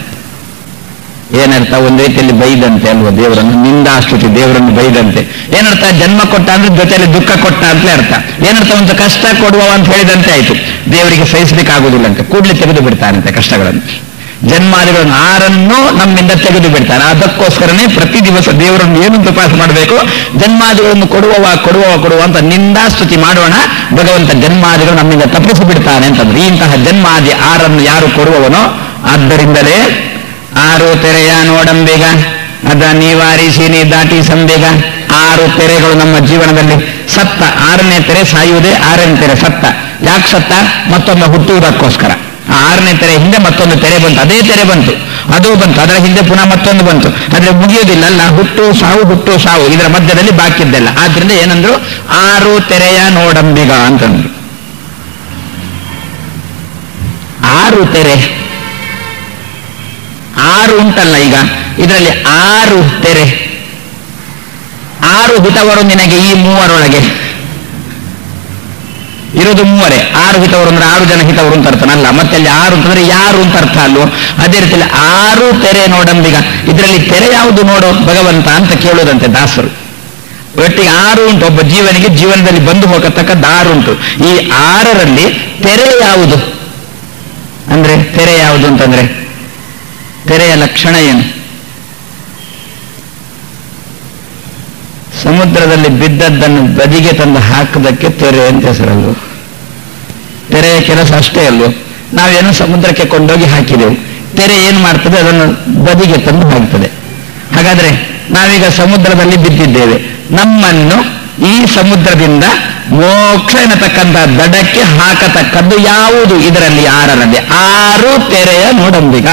ಏನರ್ಥ? ಒಂದು ರೀತಿಯಲ್ಲಿ ಬೈದಂತೆ ಅಲ್ವಾ ದೇವರನ್ನು, ನಿಂದಾಸ್ತುತಿ, ದೇವರನ್ನು ಬೈದಂತೆ. ಏನರ್ಥ? ಜನ್ಮ ಕೊಟ್ಟ ಅಂದ್ರೆ ಜೊತೆಯಲ್ಲಿ ದುಃಖ ಕೊಟ್ಟ ಅಂತಲೇ ಅರ್ಥ. ಏನರ್ಥ? ಒಂದು ಕಷ್ಟ ಕೊಡುವ ಅಂತ ಹೇಳಿದಂತೆ ಆಯ್ತು. ದೇವರಿಗೆ ಸಹಿಸಲಿಕ್ಕೆ ಆಗುದಿಲ್ಲ ಅಂತ ಕೂಡಲೇ ತೆಗೆದು ಬಿಡ್ತಾನಂತೆ ಕಷ್ಟಗಳನ್ನು. ಜನ್ಮಾದಿಗಳನ್ನು 6 ನಮ್ಮಿಂದ ತೆಗೆದು ಬಿಡ್ತಾನೆ. ಅದಕ್ಕೋಸ್ಕರನೇ ಪ್ರತಿ ದಿವಸ ದೇವರನ್ನು ಏನು ತಪಾಸಣೆ ಮಾಡಬೇಕು? ಜನ್ಮಾದಿಗಳನ್ನು ಕೊಡುವ ಅಂತ ನಿಂದಾಸ್ತುತಿ ಮಾಡೋಣ. ಭಗವಂತ ಜನ್ಮಾದಿಗಳು ನಮ್ಮಿಂದ ತಪ್ಪಿಸಿ ಬಿಡ್ತಾನೆ ಅಂತಂದ್ರೆ ಇಂತಹ ಜನ್ಮಾದಿ 6 ಯಾರು ಕೊಡುವವನೋ, ಆದ್ದರಿಂದಲೇ 6 ತೆರೆಯ ನೋಡಂಬೇಗ ಅದ ನಿವಾರಿಸಿ ನೀ ದಾಟಿ ಸಂಬೇಗ. 6 ತೆರೆಗಳು ನಮ್ಮ ಜೀವನದಲ್ಲಿ. ಸತ್ತ 6ನೇ ತೆರೆ ಸಾಯುವುದೇ, 6ನೇ ತೆರೆ ಸತ್ತ. ಯಾಕೆ ಸತ್ತ? ಮತ್ತೊಮ್ಮೆ ಹುಟ್ಟುವುದಕ್ಕೋಸ್ಕರ. 6ನೇ ತೆರೆ ಹಿಂದೆ ಮತ್ತೊಂದು ತೆರೆ ಬಂತು, ಅದೇ ತೆರೆ ಬಂತು, ಅದು ಬಂತು, ಅದರ ಹಿಂದೆ ಪುನಃ ಮತ್ತೊಂದು ಬಂತು. ಆದ್ರೆ ಮುಗಿಯುವುದಿಲ್ಲ ಅಲ್ಲ, ಹುಟ್ಟು ಸಾವು ಇದರ ಮಧ್ಯದಲ್ಲಿ ಬಾಕಿ ಇದ್ದಲ್ಲ. ಆದ್ರಿಂದ ಏನಂದ್ರು? 6 ತೆರೆಯ ನೋಡಂಬಿಗ ಅಂತಂದ್ರು. 6 ತೆರೆ, 6 ಉಂಟಲ್ಲ ಈಗ, ಇದರಲ್ಲಿ 6 ತೆರೆ. 6 ಹಿತವರು ನಿನಗೆ ಈ 3ರೊಳಗೆ ಇರೋದು 3. 6 ಹಿತವರು ಅಂದ್ರೆ 6 ಜನ ಹಿತವರು ಅಂತ ಅರ್ಥನಲ್ಲ. ಮತ್ತೆ ಅಲ್ಲಿ 6 ಅಂತಂದ್ರೆ ಯಾರು ಅಂತ ಅರ್ಥ ಅಲ್ವೋ? ಅದೇ ರೀತಿಯಲ್ಲಿ 6 ತೆರೆ ನೋಡಂಬಿಗ. ಇದರಲ್ಲಿ ತೆರೆ ಯಾವುದು ನೋಡೋ ಭಗವಂತ ಅಂತ ಕೇಳೋದಂತೆ ದಾಸರು. ಒಟ್ಟಿಗೆ 6 ಉಂಟು. ಒಬ್ಬ ಜೀವನಿಗೆ ಜೀವನದಲ್ಲಿ ಬಂದು ಹೋಗತಕ್ಕದ್ದು 6 ಉಂಟು. ಈ 6ರಲ್ಲಿ ತೆರೆ ಯಾವುದು ಅಂದ್ರೆ, ತೆರೆ ಯಾವುದು ಅಂತಂದ್ರೆ ತೆರೆಯ ಲಕ್ಷಣ ಏನು? ಸಮುದ್ರದಲ್ಲಿ ಬಿದ್ದದ್ದನ್ನು ಬದಿಗೆ ತಂದು ಹಾಕದಕ್ಕೆ ತೆರೆ ಅಂತ ಹೆಸರಲ್ವ? ತೆರೆಯ ಕೆಲಸ ಅಷ್ಟೇ ಅಲ್ವೋ? ನಾವೇನೋ ಸಮುದ್ರಕ್ಕೆ ಕೊಂಡೋಗಿ ಹಾಕಿದೆವು, ತೆರೆ ಏನು ಮಾಡ್ತದೆ? ಅದನ್ನು ಬದಿಗೆ ತಂದು ಹಾಕ್ತದೆ. ಹಾಗಾದ್ರೆ ನಾವೀಗ ಸಮುದ್ರದಲ್ಲಿ ಬಿದ್ದಿದ್ದೇವೆ. ನಮ್ಮನ್ನು ಈ ಸಮುದ್ರದಿಂದ ಮೋಕ್ಷ ಎನ್ನತಕ್ಕಂಥ ದಡಕ್ಕೆ ಹಾಕತಕ್ಕದ್ದು ಯಾವುದು? ಇದರಲ್ಲಿ 6ರಲ್ಲಿ 6 ತೆರೆಯ ನೋಡಂಬಿಗ.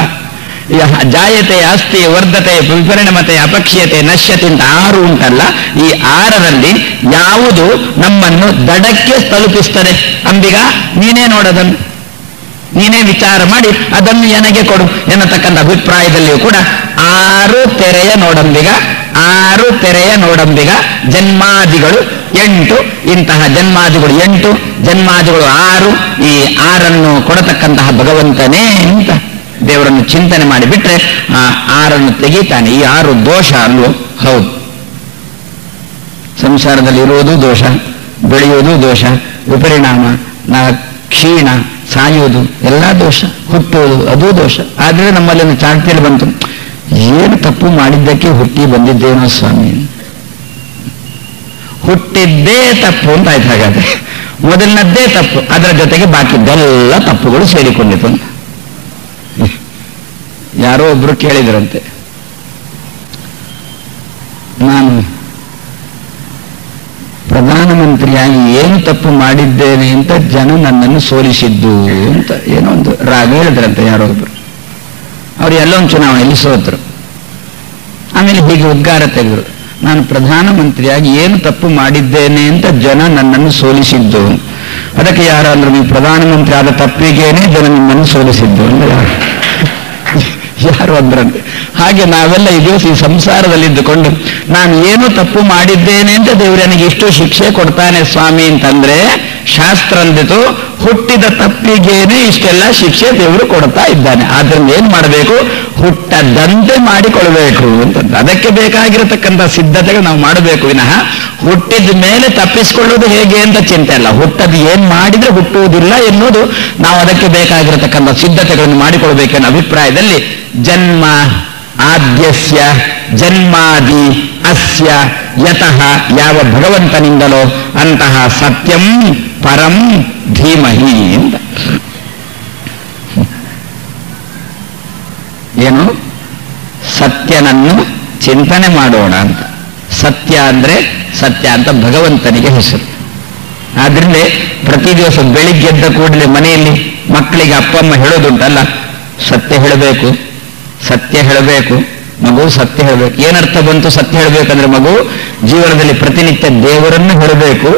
ಜಾಯತೆ, ಅಸ್ತಿ, ವರ್ಧತೆ, ವಿಪರಿಣಮತೆ, ಅಪಕ್ಷೀಯತೆ, ನಶ್ಯತೆ ಅಂತ 6 ಉಂಟಲ್ಲ. ಈ 6ರಲ್ಲಿ ಯಾವುದು ನಮ್ಮನ್ನು ದಡಕ್ಕೆ ತಲುಪಿಸ್ತದೆ? ಅಂಬಿಗ ನೀನೇ ನೋಡೋದನ್ನು, ನೀನೇ ವಿಚಾರ ಮಾಡಿ ಅದನ್ನು ನನಗೆ ಕೊಡು ಎನ್ನತಕ್ಕಂಥ ಅಭಿಪ್ರಾಯದಲ್ಲಿಯೂ ಕೂಡ 6 ತೆರೆಯ ನೋಡಂಬಿಗ. 6 ತೆರೆಯ ನೋಡಂಬಿಗ. ಜನ್ಮಾದಿಗಳು 8. ಇಂತಹ ಜನ್ಮಾದಿಗಳು 8, ಜನ್ಮಾದಿಗಳು 6. ಈ 6 ಕೊಡತಕ್ಕಂತಹ ಭಗವಂತನೇ ಅಂತ ದೇವರನ್ನು ಚಿಂತನೆ ಮಾಡಿಬಿಟ್ರೆ ಆ 6 ತೆಗೀತಾನೆ. ಈ 6 ದೋಷ ಅಲ್ವೋ? ಹೌದು. ಸಂಸಾರದಲ್ಲಿ ಇರುವುದು ದೋಷ, ಬೆಳೆಯುವುದು ದೋಷ, ವಿಪರಿಣಾಮ, ಕ್ಷೀಣ, ಸಾಯುವುದು ಎಲ್ಲ ದೋಷ, ಹುಟ್ಟುವುದು ಅದು ದೋಷ. ಆದ್ರೆ ನಮ್ಮಲ್ಲಿ ಒಂದು ಚಾಲ್ತಿಯಲ್ಲಿ ಬಂತು, ಏನು ತಪ್ಪು ಮಾಡಿದ್ದಕ್ಕೆ ಹುಟ್ಟಿ ಬಂದಿದ್ದೇನೋ ಸ್ವಾಮಿ, ಹುಟ್ಟಿದ್ದೇ ತಪ್ಪು ಅಂತ ಆಯ್ತು. ಹಾಗಾದ್ರೆ ಮೊದಲಿನದ್ದೇ ತಪ್ಪು, ಅದರ ಜೊತೆಗೆ ಬಾಕಿದ್ದೆಲ್ಲ ತಪ್ಪುಗಳು ಸೇರಿಕೊಂಡಿತು. ಯಾರೋ ಒಬ್ರು ಕೇಳಿದ್ರಂತೆ, ನಾನು ಪ್ರಧಾನಮಂತ್ರಿಯಾಗಿ ಏನು ತಪ್ಪು ಮಾಡಿದ್ದೇನೆ ಅಂತ ಜನ ನನ್ನನ್ನು ಸೋಲಿಸಿದ್ದು ಅಂತ ಏನೋ ಒಂದು ರಾಗ ಹೇಳಿದ್ರಂತೆ ಯಾರೋ ಒಬ್ರು. ಅವ್ರು ಎಲ್ಲೊಂದು ಚುನಾವಣೆಯಲ್ಲಿ ಸೋತರು. ಆಮೇಲೆ ಹೀಗೆ ಉದ್ಗಾರ ತೆಗೆದ್ರು, ನಾನು ಪ್ರಧಾನಮಂತ್ರಿಯಾಗಿ ಏನು ತಪ್ಪು ಮಾಡಿದ್ದೇನೆ ಅಂತ ಜನ ನನ್ನನ್ನು ಸೋಲಿಸಿದ್ದು. ಅದಕ್ಕೆ ಯಾರು ಅಂದ್ರು, ನೀವು ಪ್ರಧಾನಮಂತ್ರಿ ಆದ ತಪ್ಪಿಗೇನೆ ಜನ ನಿಮ್ಮನ್ನು ಸೋಲಿಸಿದ್ದು ಅಂದ್ರೆ ಯಾರು ಅಂದ್ರಂತೆ. ಹಾಗೆ ನಾವೆಲ್ಲ ಈ ದಿವಸ ಈ ಸಂಸಾರದಲ್ಲಿದ್ದುಕೊಂಡು ನಾನು ಏನು ತಪ್ಪು ಮಾಡಿದ್ದೇನೆ ಅಂತ ದೇವರು ನನಗೆ ಇಷ್ಟು ಶಿಕ್ಷೆ ಕೊಡ್ತಾನೆ ಸ್ವಾಮಿ ಅಂತಂದ್ರೆ, ಶಾಸ್ತ್ರ ಅಂದಿತು ಹುಟ್ಟಿದ ತಪ್ಪಿಗೇನೆ ಇಷ್ಟೆಲ್ಲ ಶಿಕ್ಷೆ ದೇವರು ಕೊಡ್ತಾ ಇದ್ದಾನೆ. ಆದ್ರಿಂದ ಏನ್ ಮಾಡಬೇಕು? ಹುಟ್ಟದಂತೆ ಮಾಡಿಕೊಳ್ಬೇಕು ಅಂತ. ಅದಕ್ಕೆ ಬೇಕಾಗಿರತಕ್ಕಂಥ ಸಿದ್ಧತೆಗೆ ನಾವು ಮಾಡಬೇಕು ವಿನಃ ಹುಟ್ಟಿದ ಮೇಲೆ ತಪ್ಪಿಸಿಕೊಳ್ಳುವುದು ಹೇಗೆ ಅಂತ ಚಿಂತೆ ಅಲ್ಲ. ಹುಟ್ಟದ್ದು ಏನ್ ಮಾಡಿದ್ರೆ ಹುಟ್ಟುವುದಿಲ್ಲ ಎನ್ನುವುದು ನಾವು ಅದಕ್ಕೆ ಬೇಕಾಗಿರತಕ್ಕಂಥ ಸಿದ್ಧತೆಗಳನ್ನು ಮಾಡಿಕೊಳ್ಬೇಕೆನ್ನೋ ಅಭಿಪ್ರಾಯದಲ್ಲಿ ಜನ್ಮ ಆದ್ಯಸ್ಯ ಜನ್ಮಾದಿ ಅಸ್ಯ ಯತಃ, ಯಾವ ಭಗವಂತನಿಂದಲೋ ಅಂತಹ ಸತ್ಯಂ ಪರಂ ಧೀಮಹಿ ಅಂತ. ಏನು? ಸತ್ಯನನ್ನು ಚಿಂತನೆ ಮಾಡೋಣ ಅಂತ. ಸತ್ಯ ಅಂದ್ರೆ ಸತ್ಯ ಅಂತ ಭಗವಂತನಿಗೆ ಹೆಸರು. ಆದ್ರಿಂದ ಪ್ರತಿ ದಿವಸ ಬೆಳಿಗ್ಗೆದ್ದ ಕೂಡಲೇ ಮನೆಯಲ್ಲಿ ಮಕ್ಕಳಿಗೆ ಅಪ್ಪ ಅಮ್ಮ ಹೇಳೋದುಂಟಲ್ಲ, ಸತ್ಯ ಹೇಳಬೇಕು, ಸತ್ಯ ಹೇಳಬೇಕು, ಮಗು ಸತ್ಯ ಹೇಳಬೇಕು. ಏನರ್ಥ ಬಂತು ಸತ್ಯ ಹೇಳಬೇಕಂದ್ರೆ? ಮಗು ಜೀವನದಲ್ಲಿ ಪ್ರತಿನಿತ್ಯ ದೇವರನ್ನು ಹೇಳಬೇಕು,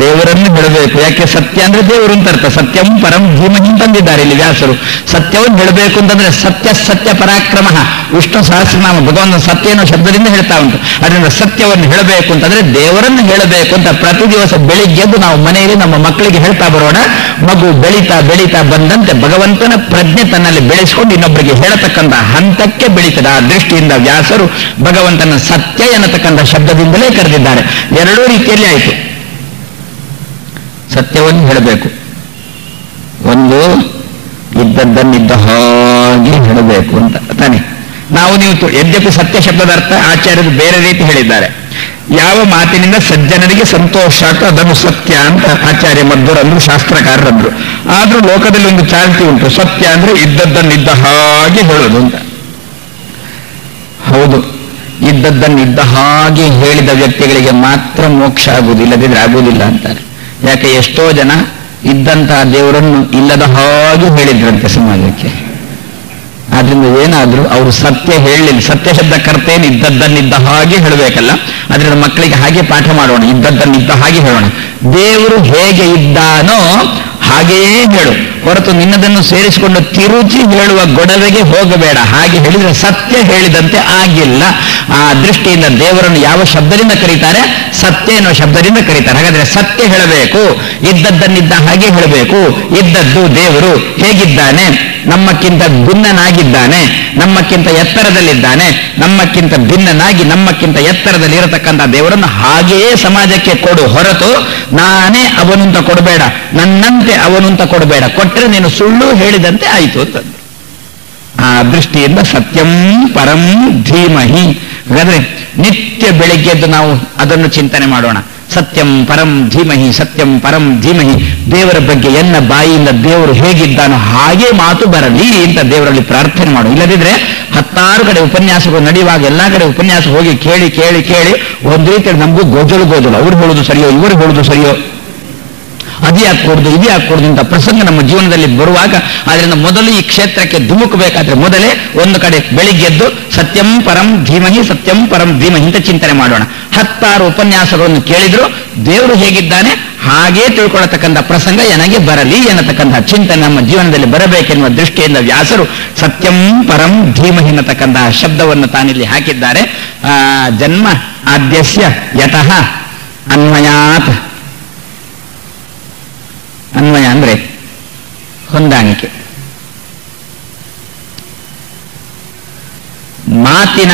ದೇವರನ್ನು ಹೇಳಬೇಕು. ಯಾಕೆ? ಸತ್ಯ ಅಂದ್ರೆ ದೇವರು ಅಂತ ಅರ್ಥ. ಸತ್ಯಂ ಪರಂ ಧೀಮಹಿ ತಂದಿದ್ದಾರೆ ಇಲ್ಲಿ ವ್ಯಾಸರು. ಸತ್ಯವನ್ನು ಹೇಳಬೇಕು ಅಂತಂದ್ರೆ ಸತ್ಯ ಸತ್ಯ ಪರಾಕ್ರಮ. ವಿಷ್ಣು ಸಹಸ್ರನಾಮ ಭಗವಂತನ ಸತ್ಯ ಅನ್ನೋ ಶಬ್ದದಿಂದ ಹೇಳ್ತಾ ಉಂಟು. ಅದರಿಂದ ಸತ್ಯವನ್ನು ಹೇಳಬೇಕು ಅಂತಂದ್ರೆ ದೇವರನ್ನು ಹೇಳಬೇಕು ಅಂತ ಪ್ರತಿ ದಿವಸ ಬೆಳಿಗ್ಗೆದ್ದು ನಾವು ಮನೆಯಲ್ಲಿ ನಮ್ಮ ಮಕ್ಕಳಿಗೆ ಹೇಳ್ತಾ ಬರೋಣ. ಮಗು ಬೆಳೀತಾ ಬೆಳೀತಾ ಬಂದಂತೆ ಭಗವಂತನ ಪ್ರಜ್ಞೆ ತನ್ನಲ್ಲಿ ಬೆಳೆಸಿಕೊಂಡು ಇನ್ನೊಬ್ಬರಿಗೆ ಹೇಳತಕ್ಕಂಥ ಹಂತಕ್ಕೆ ಬೆಳೀತದೆ. ಆ ದೃಷ್ಟಿಯಿಂದ ವ್ಯಾಸರು ಭಗವಂತನ ಸತ್ಯ ಎನ್ನತಕ್ಕಂಥ ಶಬ್ದದಿಂದಲೇ ಕರೆದಿದ್ದಾರೆ. ಎರಡೂ ರೀತಿಯಲ್ಲಿ ಆಯಿತು. ಸತ್ಯವನ್ನು ಹೇಳಬೇಕು, ಒಂದು ಇದ್ದದ್ದನ್ನಿದ್ದ ಹಾಗೆ ಹೇಳಬೇಕು ಅಂತ ತಾನೆ. ನಾವು ನೀವು ಯದ್ಯಪಿ ಸತ್ಯ ಶಬ್ದದ ಅರ್ಥ ಆಚಾರ್ಯರು ಬೇರೆ ರೀತಿ ಹೇಳಿದ್ದಾರೆ. ಯಾವ ಮಾತಿನಿಂದ ಸಜ್ಜನರಿಗೆ ಸಂತೋಷ ಆಗ್ತೋ ಅದನ್ನು ಸತ್ಯ ಅಂತ ಆಚಾರ್ಯ ಮಧ್ವರಂದ್ರು, ಶಾಸ್ತ್ರಕಾರರಂದ್ರು. ಆದ್ರೂ ಲೋಕದಲ್ಲಿ ಒಂದು ಚಾಲ್ತಿ ಉಂಟು, ಸತ್ಯ ಅಂದ್ರೆ ಇದ್ದದ್ದನ್ನಿದ್ದ ಹಾಗೆ ಹೇಳೋದು ಅಂತ. ಹೌದು, ಇದ್ದದ್ದನ್ನಿದ್ದ ಹಾಗೆ ಹೇಳಿದ ವ್ಯಕ್ತಿಗಳಿಗೆ ಮಾತ್ರ ಮೋಕ್ಷ ಆಗುವುದು, ಇಲ್ಲದಿದ್ರೆ ಆಗುವುದಿಲ್ಲ ಅಂತಾರೆ. ಯಾಕೆ? ಎಷ್ಟೋ ಜನ ಇದ್ದಂತಹ ದೇವರನ್ನು ಇಲ್ಲದ ಹಾಗೆ ಹೇಳಿದ್ರಂತೆ ಸಮಾಜಕ್ಕೆ. ಆದ್ರಿಂದ ಏನಾದ್ರೂ ಅವರು ಸತ್ಯ ಹೇಳಲಿಲ್ಲ. ಸತ್ಯ ಶಬ್ದ ಕರ್ತೇನು? ಇದ್ದದ್ದನ್ನಿದ್ದ ಹಾಗೆ ಹೇಳಬೇಕಲ್ಲ. ಆದ್ರಿಂದ ಮಕ್ಕಳಿಗೆ ಹಾಗೆ ಪಾಠ ಮಾಡೋಣ, ಇದ್ದದ್ದನ್ನಿದ್ದ ಹಾಗೆ ಹೇಳೋಣ. ದೇವರು ಹೇಗೆ ಇದ್ದಾನೋ ಹಾಗೆಯೇ ಹೇಳು, ಹೊರತು ನಿನ್ನದನ್ನು ಸೇರಿಸಿಕೊಂಡು ತಿರುಚಿ ಹೇಳುವ ಗೊಡವೆಗೆ ಹೋಗಬೇಡ. ಹಾಗೆ ಹೇಳಿದ್ರೆ ಸತ್ಯ ಹೇಳಿದಂತೆ ಆಗಿಲ್ಲ. ಆ ದೃಷ್ಟಿಯಿಂದ ದೇವರನ್ನು ಯಾವ ಶಬ್ದದಿಂದ ಕರೀತಾರೆ? ಸತ್ಯ ಎನ್ನುವ ಶಬ್ದದಿಂದ ಕರೀತಾರೆ. ಹಾಗಾದ್ರೆ ಸತ್ಯ ಹೇಳಬೇಕು, ಇದ್ದದ್ದನ್ನಿದ್ದ ಹಾಗೆ ಹೇಳಬೇಕು. ಇದ್ದದ್ದು ದೇವರು ಹೇಗಿದ್ದಾನೆ? ನಮ್ಮಕ್ಕಿಂತ ಭಿನ್ನನಾಗಿದ್ದಾನೆ, ನಮ್ಮಕ್ಕಿಂತ ಎತ್ತರದಲ್ಲಿದ್ದಾನೆ. ನಮ್ಮಕ್ಕಿಂತ ಭಿನ್ನನಾಗಿ ನಮ್ಮಕ್ಕಿಂತ ಎತ್ತರದಲ್ಲಿ ಇರತಕ್ಕಂಥ ದೇವರನ್ನು ಹಾಗೆಯೇ ಸಮಾಜಕ್ಕೆ ಕೊಡು, ಹೊರತು ನಾನೇ ಅವನು ಅಂತ ಕೊಡಬೇಡ, ನನ್ನಂತೆ ಅವನು ಅಂತ ಕೊಡಬೇಡ. ಕೊಟ್ಟರೆ ನೀನು ಸುಳ್ಳು ಹೇಳಿದಂತೆ ಆಯಿತು ಅಂತಂದು. ಆ ದೃಷ್ಟಿಯಿಂದ ಸತ್ಯಂ ಪರಂ ಧೀಮಹಿ. ಹಾಗಾದ್ರೆ ನಿತ್ಯ ಬೆಳಿಗ್ಗೆದ್ದು ನಾವು ಅದನ್ನು ಚಿಂತನೆ ಮಾಡೋಣ. ಸತ್ಯಂ ಪರಂ ಧೀಮಹಿ, ಸತ್ಯಂ ಪರಂ ಧೀಮಹಿ. ದೇವರ ಬಗ್ಗೆ ಎನ್ನ ಬಾಯಿಯಿಂದ ದೇವರು ಹೇಗಿದ್ದಾನೋ ಹಾಗೆ ಮಾತು ಬರಲಿ ಅಂತ ದೇವರಲ್ಲಿ ಪ್ರಾರ್ಥನೆ ಮಾಡು. ಇಲ್ಲದಿದ್ರೆ 16 ಕಡೆ ಉಪನ್ಯಾಸಗಳು ನಡೆಯುವಾಗ ಎಲ್ಲಾ ಕಡೆ ಉಪನ್ಯಾಸ ಹೋಗಿ ಕೇಳಿ ಕೇಳಿ ಕೇಳಿ ಒಂದು ರೀತಿಯಲ್ಲಿ ನಮಗೂ ಗೋಜಲು ಅವ್ರು ಹೇಳುದು ಸರಿಯೋ, ಇವರು ಹೇಳುದು ಸರಿಯೋ, ಅದು ಯಾಕೆ ಕೊಡುದು, ಇದು ಯಾಕೆ ಕೊಡುದು ಅಂತ ಪ್ರಸಂಗ ನಮ್ಮ ಜೀವನದಲ್ಲಿ ಬರುವಾಗ, ಅದರಿಂದ ಮೊದಲು ಈ ಕ್ಷೇತ್ರಕ್ಕೆ ಧುಮುಕಬೇಕಾದ್ರೆ ಮೊದಲೇ ಒಂದು ಕಡೆ ಬೆಳಿಗ್ಗೆದ್ದು ಸತ್ಯಂ ಪರಂ ಧೀಮಹಿ, ಸತ್ಯಂ ಪರಂ ಧೀಮಹಿ ಅಂತ ಚಿಂತನೆ ಮಾಡೋಣ. 16 ಉಪನ್ಯಾಸಗಳನ್ನು ಕೇಳಿದ್ರು ದೇವರು ಹೇಗಿದ್ದಾನೆ ಹಾಗೇ ತಿಳ್ಕೊಳ್ಳತಕ್ಕಂಥ ಪ್ರಸಂಗ ನನಗೆ ಬರಲಿ ಎನ್ನತಕ್ಕಂಥ ಚಿಂತನೆ ನಮ್ಮ ಜೀವನದಲ್ಲಿ ಬರಬೇಕೆನ್ನುವ ದೃಷ್ಟಿಯಿಂದ ವ್ಯಾಸರು ಸತ್ಯಂ ಪರಂ ಧೀಮಹಿ ಎನ್ನತಕ್ಕಂತಹ ಶಬ್ದವನ್ನು ತಾನಿಲ್ಲಿ ಹಾಕಿದ್ದಾರೆ. ಜನ್ಮ ಆದ್ಯಸ್ಯ ಯತಃ ಅನ್ವಯಾತ್. ಅನ್ವಯ ಅಂದ್ರೆ ಹೊಂದಾಣಿಕೆ. ಮಾತಿನ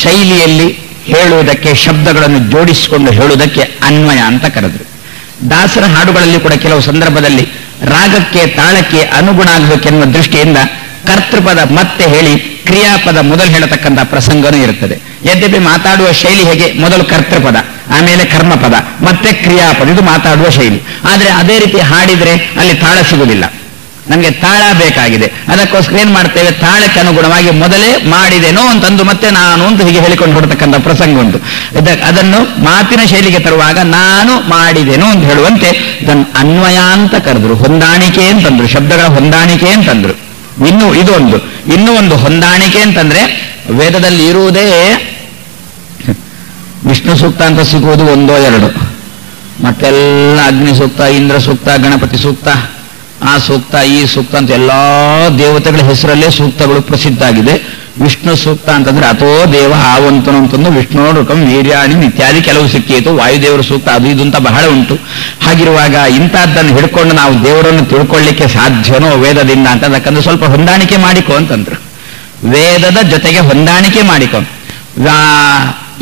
ಶೈಲಿಯಲ್ಲಿ ಹೇಳುವುದಕ್ಕೆ, ಶಬ್ದಗಳನ್ನು ಜೋಡಿಸಿಕೊಂಡು ಹೇಳುವುದಕ್ಕೆ ಅನ್ವಯ ಅಂತ ಕರೆದ್ರು. ದಾಸರ ಹಾಡುಗಳಲ್ಲಿ ಕೂಡ ಕೆಲವು ಸಂದರ್ಭದಲ್ಲಿ ರಾಗಕ್ಕೆ ತಾಳಕ್ಕೆ ಅನುಗುಣ ಆಗಬೇಕೆನ್ನುವ ದೃಷ್ಟಿಯಿಂದ ಕರ್ತೃಪದ ಮತ್ತೆ ಹೇಳಿ ಕ್ರಿಯಾಪದ ಮೊದಲು ಹೇಳತಕ್ಕಂಥ ಪ್ರಸಂಗನೂ ಇರುತ್ತದೆ. ಯದ್ಯಪಿ ಮಾತಾಡುವ ಶೈಲಿ ಹೇಗೆ, ಮೊದಲು ಕರ್ತೃಪದ, ಆಮೇಲೆ ಕರ್ಮಪದ, ಮತ್ತೆ ಕ್ರಿಯಾಪದ, ಇದು ಮಾತಾಡುವ ಶೈಲಿ. ಆದರೆ ಅದೇ ರೀತಿ ಹಾಡಿದ್ರೆ ಅಲ್ಲಿ ತಾಳ ಸಿಗುವುದಿಲ್ಲ. ನಮಗೆ ತಾಳ ಬೇಕಾಗಿದೆ. ಅದಕ್ಕೋಸ್ಕರ ಏನ್ ಮಾಡ್ತೇವೆ, ತಾಳಕ್ಕೆ ಅನುಗುಣವಾಗಿ ಮೊದಲೇ ಮಾಡಿದೆನೋ ಅಂತಂದು ಮತ್ತೆ ನಾನು ಅಂತ ಹೀಗೆ ಹೇಳಿಕೊಂಡು ಹೊರತಕ್ಕಂಥ ಪ್ರಸಂಗ ಉಂಟು. ಅದನ್ನು ಮಾತಿನ ಶೈಲಿಗೆ ತರುವಾಗ ನಾನು ಮಾಡಿದೆನೋ ಅಂತ ಹೇಳುವಂತೆ ಇದನ್ನು ಅನ್ವಯ ಅಂತ ಕರೆದ್ರು, ಹೊಂದಾಣಿಕೆ ಅಂತಂದ್ರು, ಶಬ್ದಗಳ ಹೊಂದಾಣಿಕೆ ಅಂತಂದ್ರು. ಇನ್ನೂ ಒಂದು ಹೊಂದಾಣಿಕೆ ಅಂತಂದ್ರೆ ವೇದದಲ್ಲಿ ಇರುವುದೇ ವಿಷ್ಣು ಸೂಕ್ತ ಅಂತ ಸಿಗುವುದು 1-2, ಮತ್ತೆಲ್ಲ ಅಗ್ನಿ ಸೂಕ್ತ, ಇಂದ್ರ ಸೂಕ್ತ, ಗಣಪತಿ ಸೂಕ್ತ, ಆ ಸೂಕ್ತ ಈ ಸೂಕ್ತ ಅಂತ ಎಲ್ಲಾ ದೇವತೆಗಳ ಹೆಸರಲ್ಲೇ ಸೂಕ್ತಗಳು ಪ್ರಸಿದ್ಧ ಆಗಿದೆ. ವಿಷ್ಣು ಸೂಕ್ತ ಅಂತಂದ್ರೆ ಅಥೋ ದೇವ ಆವಂತನು ಅಂತಂದು ವಿಷ್ಣುರುಕಂ ವೀರ್ಯಾಣಿ ಇತ್ಯಾದಿ ಕೆಲವು ಸಿಕ್ಕಿತು. ವಾಯುದೇವರ ಸೂಕ್ತ ಅದು ಇದು ಅಂತ ಬಹಳ ಉಂಟು. ಹಾಗಿರುವಾಗ ಇಂಥದ್ದನ್ನು ಹಿಡ್ಕೊಂಡು ನಾವು ದೇವರನ್ನು ತಿಳ್ಕೊಳ್ಳಿಕ್ಕೆ ಸಾಧ್ಯನೋ ವೇದದಿಂದ ಅಂತ, ಅದಕ್ಕಂದ್ರೆ ಸ್ವಲ್ಪ ಹೊಂದಾಣಿಕೆ ಮಾಡಿಕೊ ಅಂತಂದ್ರು. ವೇದದ ಜೊತೆಗೆ ಹೊಂದಾಣಿಕೆ ಮಾಡಿಕೊ.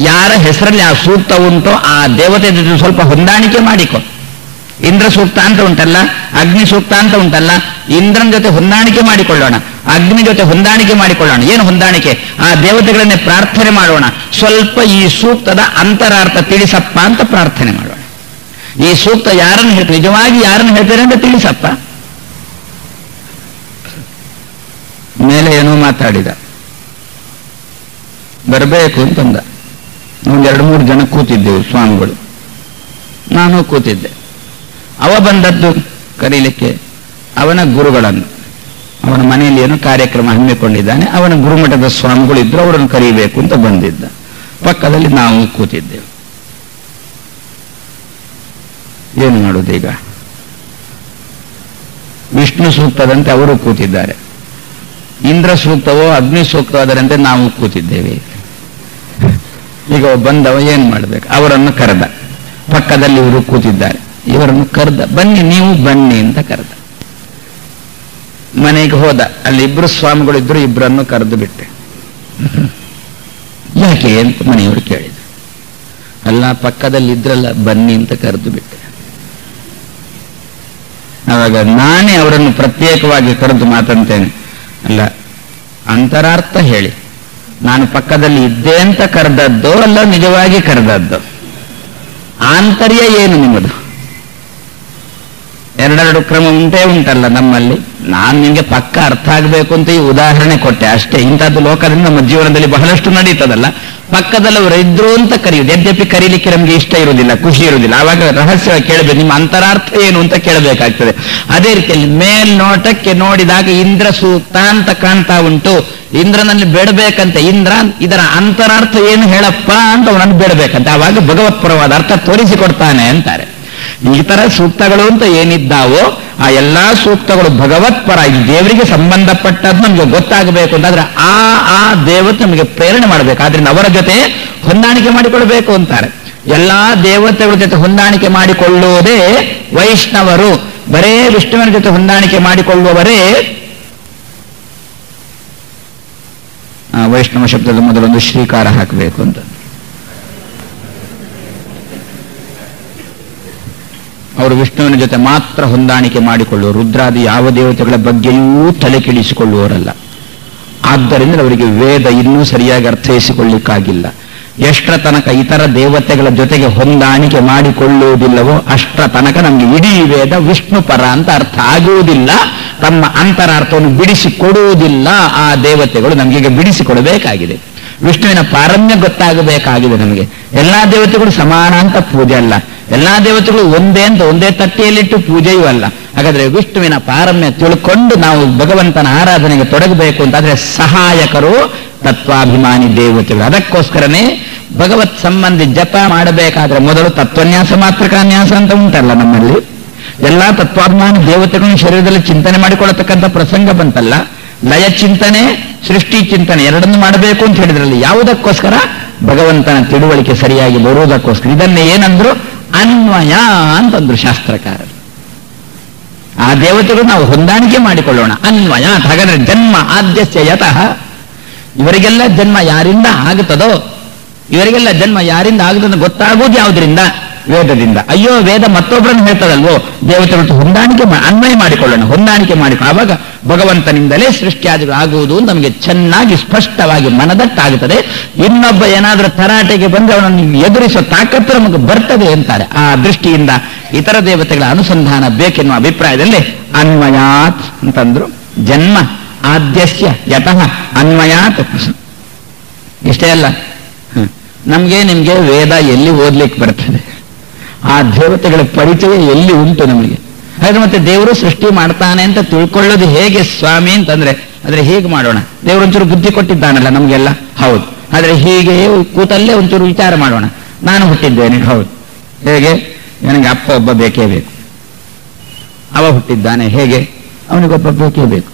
ಯಾರ ಹೆಸರಲ್ಲಿ ಆ ಸೂಕ್ತ ಉಂಟೋ ಆ ದೇವತೆ ಜೊತೆ ಸ್ವಲ್ಪ ಹೊಂದಾಣಿಕೆ ಮಾಡಿಕೊ. ಇಂದ್ರ ಸೂಕ್ತ ಅಂತ ಉಂಟಲ್ಲ, ಅಗ್ನಿ ಸೂಕ್ತ ಅಂತ ಉಂಟಲ್ಲ, ಇಂದ್ರನ ಜೊತೆ ಹೊಂದಾಣಿಕೆ ಮಾಡಿಕೊಳ್ಳೋಣ, ಅಗ್ನಿ ಜೊತೆ ಹೊಂದಾಣಿಕೆ ಮಾಡಿಕೊಳ್ಳೋಣ. ಏನು ಹೊಂದಾಣಿಕೆ? ಆ ದೇವತೆಗಳನ್ನೇ ಪ್ರಾರ್ಥನೆ ಮಾಡೋಣ, ಸ್ವಲ್ಪ ಈ ಸೂಕ್ತದ ಅಂತರಾರ್ಥ ತಿಳಿಸಪ್ಪ ಅಂತ ಪ್ರಾರ್ಥನೆ ಮಾಡೋಣ. ಈ ಸೂಕ್ತ ಯಾರನ್ನು ಹೇಳ್ತಾರೆ, ನಿಜವಾಗಿ ಯಾರನ್ನು ಹೇಳ್ತಾರೆ ಅಂತ ತಿಳಿಸಪ್ಪ. ಮೇಲೆ ಏನೋ ಮಾತಾಡಿದ, ಬರಬೇಕು ಅಂತಂದ. ಒಂದು 2-3 ಜನ ಕೂತಿದ್ದೆವು ಸ್ವಾಮಿಗಳು, ನಾನು ಕೂತಿದ್ದೆ. ಅವ ಬಂದದ್ದು ಕರೀಲಿಕ್ಕೆ ಅವನ ಗುರುಗಳನ್ನು, ಅವನ ಮನೆಯಲ್ಲಿ ಏನೋ ಕಾರ್ಯಕ್ರಮ ಹಮ್ಮಿಕೊಂಡಿದ್ದಾನೆ, ಅವನ ಗುರುಮಠದ ಸ್ವಾಮಿಗಳು ಇದ್ರು, ಅವರನ್ನು ಕರೀಬೇಕು ಅಂತ ಬಂದಿದ್ದ. ಪಕ್ಕದಲ್ಲಿ ನಾವು ಕೂತಿದ್ದೆವು. ಏನು ಮಾಡೋದೀಗ? ವಿಷ್ಣು ಸೂಕ್ತದಂತೆ ಅವರು ಕೂತಿದ್ದಾರೆ, ಇಂದ್ರ ಸೂಕ್ತವೋ ಅಗ್ನಿ ಸೂಕ್ತವಾದರಂತೆ ನಾವು ಕೂತಿದ್ದೇವೆ. ಈಗ ಬಂದವ ಏನು ಮಾಡಬೇಕು? ಅವರನ್ನು ಕರೆದ. ಪಕ್ಕದಲ್ಲಿ ಇವರು ಕೂತಿದ್ದಾರೆ, ಇವರನ್ನು ಕರೆದ, ಬನ್ನಿ ನೀವು ಬನ್ನಿ ಅಂತ ಕರೆದ. ಮನೆಗೆ ಹೋದ, ಅಲ್ಲಿ 2 ಸ್ವಾಮಿಗಳು ಇದ್ರು, 2ರನ್ನು ಕರೆದು ಬಿಟ್ಟೆ. ಯಾಕೆ ಅಂತ ಮನೆಯವರು ಕೇಳಿದ. ಅಲ್ಲ, ಪಕ್ಕದಲ್ಲಿ ಇದ್ರಲ್ಲ, ಬನ್ನಿ ಅಂತ ಕರೆದು ಬಿಟ್ಟೆ. ಆವಾಗ ನಾನೇ ಅವರನ್ನು ಪ್ರತ್ಯೇಕವಾಗಿ ಕರೆದು ಮಾತಂತೇನೆ. ಅಲ್ಲ, ಅಂತರಾರ್ಥ ಹೇಳಿ, ನಾನು ಪಕ್ಕದಲ್ಲಿ ಇದ್ದೆ ಅಂತ ಕರೆದದ್ದೋ ಅಲ್ಲ ನಿಜವಾಗಿ ಕರೆದದ್ದು? ಆಂತರ್ಯ ಏನು ನಿಮ್ಮದು? 2 ಕ್ರಮ ಉಂಟಲ್ಲ ನಮ್ಮಲ್ಲಿ. ನಾನು ನಿಮಗೆ ಪಕ್ಕ ಅರ್ಥ ಆಗಬೇಕು ಅಂತ ಈ ಉದಾಹರಣೆ ಕೊಟ್ಟೆ ಅಷ್ಟೇ. ಇಂಥದ್ದು ಲೋಕದಿಂದ ನಮ್ಮ ಜೀವನದಲ್ಲಿ ಬಹಳಷ್ಟು ನಡೀತದಲ್ಲ. ಪಕ್ಕದಲ್ಲವರು ಇದ್ರು ಅಂತ ಕರೆಯುವುದು, ಯದ್ಯಪಿ ಕರೀಲಿಕ್ಕೆ ನಮಗೆ ಇಷ್ಟ ಇರುವುದಿಲ್ಲ, ಖುಷಿ ಇರುವುದಿಲ್ಲ. ಆವಾಗ ರಹಸ್ಯ ಕೇಳಬೇಕು, ನಿಮ್ಮ ಅಂತರಾರ್ಥ ಏನು ಅಂತ ಕೇಳಬೇಕಾಗ್ತದೆ. ಅದೇ ರೀತಿಯಲ್ಲಿ ಮೇಲ್ನೋಟಕ್ಕೆ ನೋಡಿದಾಗ ಇಂದ್ರ ಸೂಕ್ತ ಅಂತ ಕಾಣ್ತಾ ಉಂಟು, ಇಂದ್ರನಲ್ಲಿ ಬೇಡಬೇಕಂತೆ. ಇಂದ್ರ ಇದರ ಅಂತರಾರ್ಥ ಏನು ಹೇಳಪ್ಪ ಅಂತ ಅವನನ್ನು ಬೇಡಬೇಕಂತೆ. ಆವಾಗ ಭಗವತ್ಪರವಾದ ಅರ್ಥ ತೋರಿಸಿಕೊಡ್ತಾನೆ ಅಂತಾರೆ. ಈ ತರ ಸೂಕ್ತಗಳು ಅಂತ ಏನಿದ್ದಾವೋ ಆ ಎಲ್ಲಾ ಸೂಕ್ತಗಳು ಭಗವತ್ಪರ, ಇದು ದೇವರಿಗೆ ಸಂಬಂಧಪಟ್ಟದ್ದು ನಮಗೆ ಗೊತ್ತಾಗಬೇಕು ಅಂತಾದ್ರೆ ಆ ದೇವತೆ ನಮಗೆ ಪ್ರೇರಣೆ ಮಾಡಬೇಕು. ಆದ್ರಿಂದ ಅವರ ಜೊತೆ ಹೊಂದಾಣಿಕೆ ಮಾಡಿಕೊಳ್ಬೇಕು ಅಂತಾರೆ. ಎಲ್ಲಾ ದೇವತೆಗಳ ಜೊತೆ ಹೊಂದಾಣಿಕೆ ಮಾಡಿಕೊಳ್ಳುವುದೇ ವೈಷ್ಣವರು. ಬರೇ ವಿಷ್ಣುವಿನ ಜೊತೆ ಹೊಂದಾಣಿಕೆ ಮಾಡಿಕೊಳ್ಳುವವರೇ ವೈಷ್ಣವ ಶಬ್ದದ ಮೊದಲೊಂದು ಶ್ರೀಕಾರ ಹಾಕಬೇಕು ಅಂತ. ಅವರು ವಿಷ್ಣುವಿನ ಜೊತೆ ಮಾತ್ರ ಹೊಂದಾಣಿಕೆ ಮಾಡಿಕೊಳ್ಳುವರು, ರುದ್ರಾದಿ ಯಾವ ದೇವತೆಗಳ ಬಗ್ಗೆಯೂ ತಲೆ ಕೆಡಿಸಿಕೊಳ್ಳುವವರಲ್ಲ. ಆದ್ದರಿಂದ ಅವರಿಗೆ ವೇದ ಇನ್ನೂ ಸರಿಯಾಗಿ ಅರ್ಥೈಸಿಕೊಳ್ಳಿಕ್ಕಾಗಿಲ್ಲ. ಎಷ್ಟರ ತನಕ ಇತರ ದೇವತೆಗಳ ಜೊತೆಗೆ ಹೊಂದಾಣಿಕೆ ಮಾಡಿಕೊಳ್ಳುವುದಿಲ್ಲವೋ ಅಷ್ಟರ ತನಕ ನಮಗೆ ಇಡೀ ವೇದ ವಿಷ್ಣು ಪರ ಅಂತ ಅರ್ಥ ಆಗುವುದಿಲ್ಲ. ತಮ್ಮ ಅಂತರಾರ್ಥವನ್ನು ಬಿಡಿಸಿಕೊಡುವುದಿಲ್ಲ. ಆ ದೇವತೆಗಳು ನಮಗೀಗ ಬಿಡಿಸಿಕೊಡಬೇಕಾಗಿದೆ. ವಿಷ್ಣುವಿನ ಪಾರಮ್ಯ ಗೊತ್ತಾಗಬೇಕಾಗಿದೆ ನಮಗೆ. ಎಲ್ಲಾ ದೇವತೆಗಳು ಸಮಾನ ಅಂತ ಪೂಜೆ ಅಲ್ಲ, ಎಲ್ಲಾ ದೇವತೆಗಳು ಒಂದೇ ಅಂತ ಒಂದೇ ತಟ್ಟೆಯಲ್ಲಿಟ್ಟು ಪೂಜೆಯೂ ಅಲ್ಲ. ಹಾಗಾದ್ರೆ ವಿಷ್ಣುವಿನ ಪಾರಮ್ಯ ತಿಳ್ಕೊಂಡು ನಾವು ಭಗವಂತನ ಆರಾಧನೆಗೆ ತೊಡಗಬೇಕು ಅಂತಾದ್ರೆ ಸಹಾಯಕರು ತತ್ವಾಭಿಮಾನಿ ದೇವತೆಗಳು. ಅದಕ್ಕೋಸ್ಕರನೇ ಭಗವತ್ ಸಂಬಂಧಿ ಜಪ ಮಾಡಬೇಕಾದ್ರೆ ಮೊದಲು ತತ್ವನ್ಯಾಸ ಮಾತ್ರಕಾನ್ಯಾಸ ಅಂತ ಉಂಟಲ್ಲ ನಮ್ಮಲ್ಲಿ. ಎಲ್ಲಾ ತತ್ವಾಭಿಮಾನಿ ದೇವತೆಗಳನ್ನು ಶರೀರದಲ್ಲಿ ಚಿಂತನೆ ಮಾಡಿಕೊಳ್ಳತಕ್ಕಂಥ ಪ್ರಸಂಗ ಬಂತಲ್ಲ. ಲಯ ಚಿಂತನೆ, ಸೃಷ್ಟಿ ಚಿಂತನೆ ಎರಡನ್ನು ಮಾಡಬೇಕು ಅಂತ ಹೇಳಿದ್ರಲ್ಲಿ. ಯಾವುದಕ್ಕೋಸ್ಕರ? ಭಗವಂತನ ತಿಳುವಳಿಕೆ ಸರಿಯಾಗಿ ಬರುವುದಕ್ಕೋಸ್ಕರ. ಇದನ್ನೇ ಏನಂದ್ರು? ಅನ್ವಯ ಅಂತಂದ್ರು ಶಾಸ್ತ್ರಕಾರರು. ಆ ದೇವತೆಗಳು ನಾವು ಹೊಂದಾಣಿಕೆ ಮಾಡಿಕೊಳ್ಳೋಣ, ಅನ್ವಯ. ಹಾಗಾದ್ರೆ ಜನ್ಮ ಆದ್ಯಸ್ಯ ಯತಃ, ಇವರಿಗೆಲ್ಲ ಜನ್ಮ ಯಾರಿಂದ ಆಗುತ್ತದೋ, ಇವರಿಗೆಲ್ಲ ಜನ್ಮ ಯಾರಿಂದ ಆಗುತ್ತದೆ ಗೊತ್ತಾಗುವುದು ಯಾವುದರಿಂದ? ವೇದದಿಂದ. ಅಯ್ಯೋ, ವೇದ ಮತ್ತೊಬ್ಬರನ್ನು ಹೇಳ್ತದಲ್ವೋ, ದೇವತೆಗಳು ಹೊಂದಾಣಿಕೆ ಅನ್ವಯ ಮಾಡಿಕೊಳ್ಳೋಣ, ಹೊಂದಾಣಿಕೆ ಮಾಡಿಕೊಳ್ಳೋಣ. ಆವಾಗ ಭಗವಂತನಿಂದಲೇ ಸೃಷ್ಟಿಯಾದಿಗಳು ಆಗುವುದು ನಮಗೆ ಚೆನ್ನಾಗಿ ಸ್ಪಷ್ಟವಾಗಿ ಮನದಟ್ಟಾಗುತ್ತದೆ. ಇನ್ನೊಬ್ಬ ಏನಾದರೂ ತರಾಟೆಗೆ ಬಂದು ಅವನನ್ನು ಎದುರಿಸುವ ತಾಕತ್ತು ನಮಗೆ ಬರ್ತದೆ ಅಂತಾರೆ. ಆ ದೃಷ್ಟಿಯಿಂದ ಇತರ ದೇವತೆಗಳ ಅನುಸಂಧಾನ ಬೇಕೆನ್ನುವ ಅಭಿಪ್ರಾಯದಲ್ಲಿ ಅನ್ವಯಾತ್ ಅಂತಂದ್ರು. ಜನ್ಮ ಆದ್ಯಸ್ಯ ಯತಃ ಅನ್ವಯಾತ್. ಇಷ್ಟೇ ಅಲ್ಲ, ನಮ್ಗೆ ನಿಮ್ಗೆ ವೇದ ಎಲ್ಲಿ ಓದ್ಲಿಕ್ಕೆ ಬರ್ತದೆ? ಆ ದೇವತೆಗಳ ಪರಿಚಯ ಎಲ್ಲಿ ಉಂಟು ನಮಗೆ? ಹಾಗೆ ಮತ್ತೆ ದೇವರು ಸೃಷ್ಟಿ ಮಾಡ್ತಾನೆ ಅಂತ ತಿಳ್ಕೊಳ್ಳೋದು ಹೇಗೆ ಸ್ವಾಮಿ ಅಂತಂದ್ರೆ, ಆದ್ರೆ ಹೀಗೆ ಮಾಡೋಣ. ದೇವರು ಒಂಚೂರು ಬುದ್ಧಿ ಕೊಟ್ಟಿದ್ದಾನಲ್ಲ ನಮ್ಗೆಲ್ಲ, ಹೌದು. ಆದ್ರೆ ಹೀಗೆ ಕೂತಲ್ಲೇ ಒಂಚೂರು ವಿಚಾರ ಮಾಡೋಣ. ನಾನು ಹುಟ್ಟಿದ್ದೇನೆ, ಹೌದು. ಹೇಗೆ? ನನಗೆ ಅಪ್ಪ ಒಬ್ಬ ಬೇಕೇ ಬೇಕು. ಅವ ಹುಟ್ಟಿದ್ದಾನೆ, ಹೇಗೆ? ಅವನಿಗೊಬ್ಬ ಬೇಕೇ ಬೇಕು.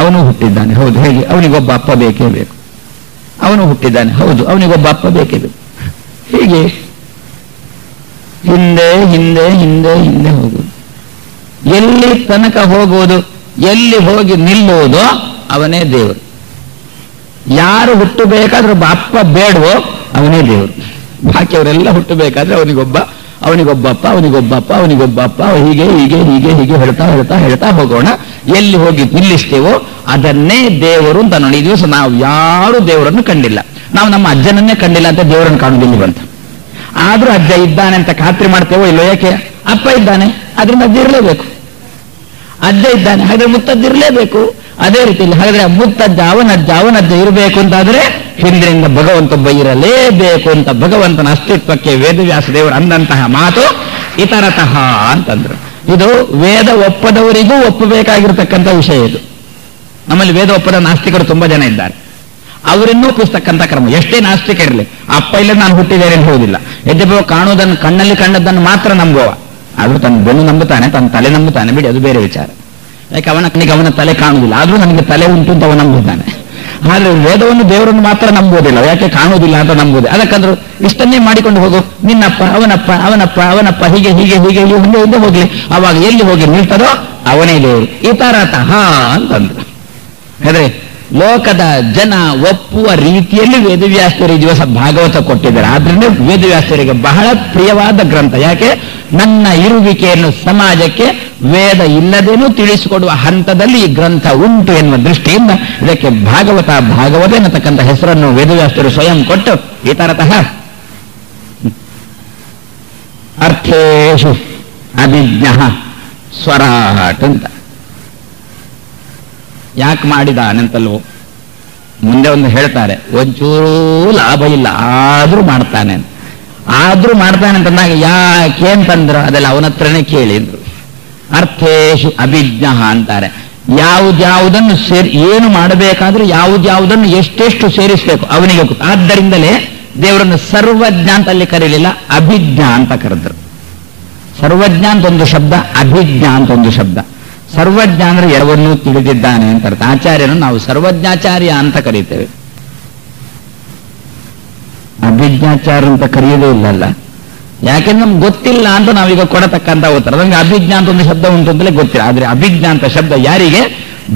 ಅವನು ಹುಟ್ಟಿದ್ದಾನೆ, ಹೌದು. ಹೇಗೆ? ಅವನಿಗೊಬ್ಬ ಅಪ್ಪ ಬೇಕೇ ಬೇಕು. ಅವನು ಹುಟ್ಟಿದ್ದಾನೆ, ಹೌದು. ಅವನಿಗೊಬ್ಬ ಅಪ್ಪ ಬೇಕೇ ಬೇಕು. ಹೀಗೆ ಹಿಂದೆ ಹಿಂದೆ ಹಿಂದೆ ಹಿಂದೆ ಹೋಗುವುದು. ಎಲ್ಲಿ ತನಕ ಹೋಗುವುದು? ಎಲ್ಲಿ ಹೋಗಿ ನಿಲ್ಲುವುದೋ ಅವನೇ ದೇವರು. ಯಾರು ಹುಟ್ಟಬೇಕಾದ್ರೆ ಒಬ್ಬ ಅಪ್ಪ ಬೇಡವೋ ಅವನೇ ದೇವರು. ಬಾಕಿಯವರೆಲ್ಲ ಹುಟ್ಟಬೇಕಾದ್ರೆ ಅವನಿಗೊಬ್ಬ ಅಪ್ಪ, ಅವನಿಗೊಬ್ಬ ಅಪ್ಪ, ಅವನಿಗೊಬ್ಬ ಅಪ್ಪ, ಹೀಗೆ ಹೀಗೆ ಹೀಗೆ ಹೀಗೆ ಹೇಳ್ತಾ ಹೇಳ್ತಾ ಹೇಳ್ತಾ ಹೋಗೋಣ. ಎಲ್ಲಿ ಹೋಗಿ ನಿಲ್ಲಿಸ್ತೇವೋ ಅದನ್ನೇ ದೇವರು ಅಂತ ನೋಡಿ. ಈ ದಿವಸ ನಾವು ಯಾರು ದೇವರನ್ನು ಕಂಡಿಲ್ಲ. ನಾವು ನಮ್ಮ ಅಜ್ಜನನ್ನೇ ಕಂಡಿಲ್ಲ ಅಂತ ದೇವರನ್ನು ಕಾಣುವುದಿಲ್ಲ ಬಂತ. ಆದ್ರೂ ಅಜ್ಜ ಇದ್ದಾನೆ ಅಂತ ಖಾತ್ರಿ ಮಾಡ್ತೇವೋ ಇಲ್ಲೋ? ಯಾಕೆ? ಅಪ್ಪ ಇದ್ದಾನೆ, ಅದರಿಂದ ಅಜ್ಜ ಇರಲೇಬೇಕು. ಅಜ್ಜ ಇದ್ದಾನೆ, ಹಾಗಾದ್ರೆ ಮುತ್ತಜ್ಜ ಇರಲೇಬೇಕು. ಅದೇ ರೀತಿಯಲ್ಲಿ ಹಾಗಾದ್ರೆ ಮುತ್ತಜ್ಜ ಅವನಜ್ಜ ಇರಬೇಕು ಅಂತಾದ್ರೆ ಹಿಂದಿನಿಂದ ಭಗವಂತೊಬ್ಬ ಇರಲೇಬೇಕು ಅಂತ ಭಗವಂತನ ಅಸ್ತಿತ್ವಕ್ಕೆ ವೇದವ್ಯಾಸ ದೇವರು ಅಂದಂತಹ ಮಾತು ಇತರತಃ ಅಂತಂದ್ರು. ಇದು ವೇದ ಒಪ್ಪದವರಿಗೂ ಒಪ್ಪಬೇಕಾಗಿರ್ತಕ್ಕಂಥ ವಿಷಯ. ಇದು ನಮ್ಮಲ್ಲಿ ವೇದ ಒಪ್ಪದ ನಾಸ್ತಿಕರು ತುಂಬಾ ಜನ ಇದ್ದಾರೆ. ಅವರಿನ್ನೂ ಒಪ್ಪಿಸ್ತಕ್ಕಂಥ ಕ್ರಮ. ಎಷ್ಟೇ ನಾಸ್ತಿಕ ಇರಲಿ, ಅಪ್ಪ ಇಲ್ಲ ನಾನು ಹುಟ್ಟಿದ್ದೇನೆ ಅಂತ ಹೋಗುದಿಲ್ಲ. ಎದ್ದೆಬ್ಬ ಕಾಣುವುದನ್ನು ಕಣ್ಣಲ್ಲಿ ಕಂಡದ್ದನ್ನು ಮಾತ್ರ ನಂಬುವ. ಆದ್ರೂ ತನ್ನ ಬೆನ್ನು ನಂಬುತ್ತಾನೆ, ತನ್ನ ತಲೆ ನಂಬುತ್ತಾನೆ, ಬಿಡಿ ಅದು ಬೇರೆ ವಿಚಾರ. ಯಾಕೆ ಅವನ ಕಣ್ಣಿಗೆ ಅವನ ತಲೆ ಕಾಣುವುದಿಲ್ಲ, ಆದ್ರೂ ನನಗೆ ತಲೆ ಉಂಟು ಅಂತ ಅವನು ನಂಬುತ್ತಾನೆ. ಆದ್ರೆ ವೇದವನ್ನು ದೇವರನ್ನು ಮಾತ್ರ ನಂಬುವುದಿಲ್ಲ. ಯಾಕೆ ಕಾಣುವುದಿಲ್ಲ ಅಂತ ನಂಬುವುದು. ಅದಕ್ಕಂದ್ರು ಇಷ್ಟನ್ನೇ ಮಾಡಿಕೊಂಡು ಹೋಗು, ನಿನ್ನಪ್ಪ ಅವನಪ್ಪ ಹೀಗೆ ಹಿಂದೆ ಹೋಗ್ಲಿ, ಅವಾಗ ಎಲ್ಲಿ ಹೋಗಿ ನಿಲ್ತದೋ ಅವನೇ ದೇವರು. ಇತರತಃ ಅಂತಂದ್ರು. ಹಾಗಾದ್ರೆ ಲೋಕದ ಜನ ಒಪ್ಪುವ ರೀತಿಯಲ್ಲಿ ವೇದವ್ಯಾಸರು ಈ ದಿವಸ ಭಾಗವತ ಕೊಟ್ಟಿದ್ದಾರೆ. ಆದ್ರಿಂದ ವೇದವ್ಯಾಸರಿಗೆ ಬಹಳ ಪ್ರಿಯವಾದ ಗ್ರಂಥ. ಯಾಕೆ? ನನ್ನ ಇರುವಿಕೆಯನ್ನು ಸಮಾಜಕ್ಕೆ ವೇದ ಇಲ್ಲದೇನೂ ತಿಳಿಸಿಕೊಡುವ ಹಂತದಲ್ಲಿ ಈ ಗ್ರಂಥ ಉಂಟು ಎನ್ನುವ ದೃಷ್ಟಿಯಿಂದ ಇದಕ್ಕೆ ಭಾಗವತ ಎನ್ನತಕ್ಕಂಥ ಹೆಸರನ್ನು ವೇದವ್ಯಾಸರು ಸ್ವಯಂ ಕೊಟ್ಟು ಇತರತಃ ಅರ್ಥೇಶು ಅಭಿಜ್ಞಃ ಸ್ವರಾಟ್ ಅಂತ ಯಾಕೆ ಮಾಡಿದಾನಂತಲ್ವೋ ಮುಂದೆ ಒಂದು ಹೇಳ್ತಾರೆ. ಒಂಚೂರೂ ಲಾಭ ಇಲ್ಲ, ಆದ್ರೂ ಮಾಡ್ತಾನೆ ಅಂತಂದಾಗ ಯಾಕೆ ಅಂತಂದ್ರು ಅದೆಲ್ಲ ಅವನ ಹತ್ರನೇ ಕೇಳಿ ಅಂದ್ರು. ಅರ್ಥೇಶು ಅಭಿಜ್ಞಃ ಅಂತಾರೆ. ಯಾವುದನ್ನು ಏನು ಮಾಡಬೇಕಾದ್ರೆ ಯಾವುದನ್ನು ಎಷ್ಟೆಷ್ಟು ಸೇರಿಸಬೇಕು ಅವನಿಗೆ ಗೊತ್ತು. ಆದ್ದರಿಂದಲೇ ದೇವರನ್ನು ಸರ್ವಜ್ಞ ಅಂತ ಅಲ್ಲಿ ಕರೀಲಿಲ್ಲ, ಅಭಿಜ್ಞ ಅಂತ ಕರೆದ್ರು. ಸರ್ವಜ್ಞ ಅಂತ ಒಂದು ಶಬ್ದ, ಅಭಿಜ್ಞ ಅಂತ ಒಂದು ಶಬ್ದ. ಸರ್ವಜ್ಞ ಅಂದ್ರೆ ಎರವನ್ನೂ ತಿಳಿದಿದ್ದಾನೆ ಅಂತ ಅರ್ಥ. ಆಚಾರ್ಯನು ನಾವು ಸರ್ವಜ್ಞಾಚಾರ್ಯ ಅಂತ ಕರೀತೇವೆ, ಅಭಿಜ್ಞಾಚಾರ್ಯ ಅಂತ ಕರೆಯೋದೇ ಇಲ್ಲಲ್ಲ. ಯಾಕೆಂದ್ರೆ ನಮ್ಗೆ ಗೊತ್ತಿಲ್ಲ ಅಂತ ನಾವೀಗ ಕೊಡತಕ್ಕಂಥ ಉತ್ತರ. ನಮ್ಗೆ ಅಭಿಜ್ಞ ಅಂತ ಒಂದು ಶಬ್ದ ಉಂಟು ಅಂತಲೇ ಗೊತ್ತಿಲ್ಲ. ಆದ್ರೆ ಅಭಿಜ್ಞ ಅಂತ ಶಬ್ದ ಯಾರಿಗೆ?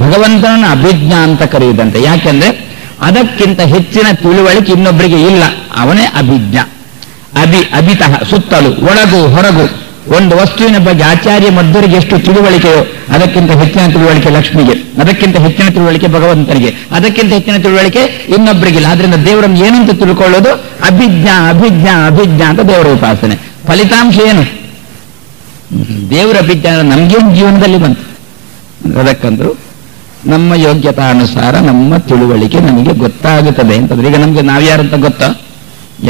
ಭಗವಂತನನ್ನು ಅಭಿಜ್ಞ ಅಂತ ಕರೆಯುವುದಂತೆ. ಯಾಕೆಂದ್ರೆ ಅದಕ್ಕಿಂತ ಹೆಚ್ಚಿನ ತಿಳುವಳಿಕೆ ಇನ್ನೊಬ್ಬರಿಗೆ ಇಲ್ಲ, ಅವನೇ ಅಭಿಜ್ಞ. ಅಭಿತಃ ಸುತ್ತಲೂ ಒಳಗು ಹೊರಗು ಒಂದು ವಸ್ತುವಿನ ಬಗ್ಗೆ ಆಚಾರ್ಯ ಮಧ್ವರಿಗೆ ಎಷ್ಟು ತಿಳುವಳಿಕೆಯೋ ಅದಕ್ಕಿಂತ ಹೆಚ್ಚಿನ ತಿಳುವಳಿಕೆ ಲಕ್ಷ್ಮಿಗೆ, ಅದಕ್ಕಿಂತ ಹೆಚ್ಚಿನ ತಿಳುವಳಿಕೆ ಭಗವಂತನಿಗೆ, ಅದಕ್ಕಿಂತ ಹೆಚ್ಚಿನ ತಿಳುವಳಿಕೆ ಇನ್ನೊಬ್ಬರಿಗಿಲ್ಲ. ಆದ್ರಿಂದ ದೇವರನ್ನು ಏನಂತ ತಿಳ್ಕೊಳ್ಳೋದು? ಅಭಿಜ್ಞ ಅಂತ ದೇವರ ಉಪಾಸನೆ. ಫಲಿತಾಂಶ ಏನು? ದೇವರ ಅಭಿಜ್ಞಾನ ನಮ್ಗೇನು ಜೀವನದಲ್ಲಿ ಬಂತು? ಅದಕ್ಕಂದ್ರು ನಮ್ಮ ಯೋಗ್ಯತಾನುಸಾರ ನಮ್ಮ ತಿಳುವಳಿಕೆ ನಮಗೆ ಗೊತ್ತಾಗುತ್ತದೆ ಅಂತಂದ್ರೆ. ಈಗ ನಮ್ಗೆ ನಾವ್ಯಾರಂತ ಗೊತ್ತಾ?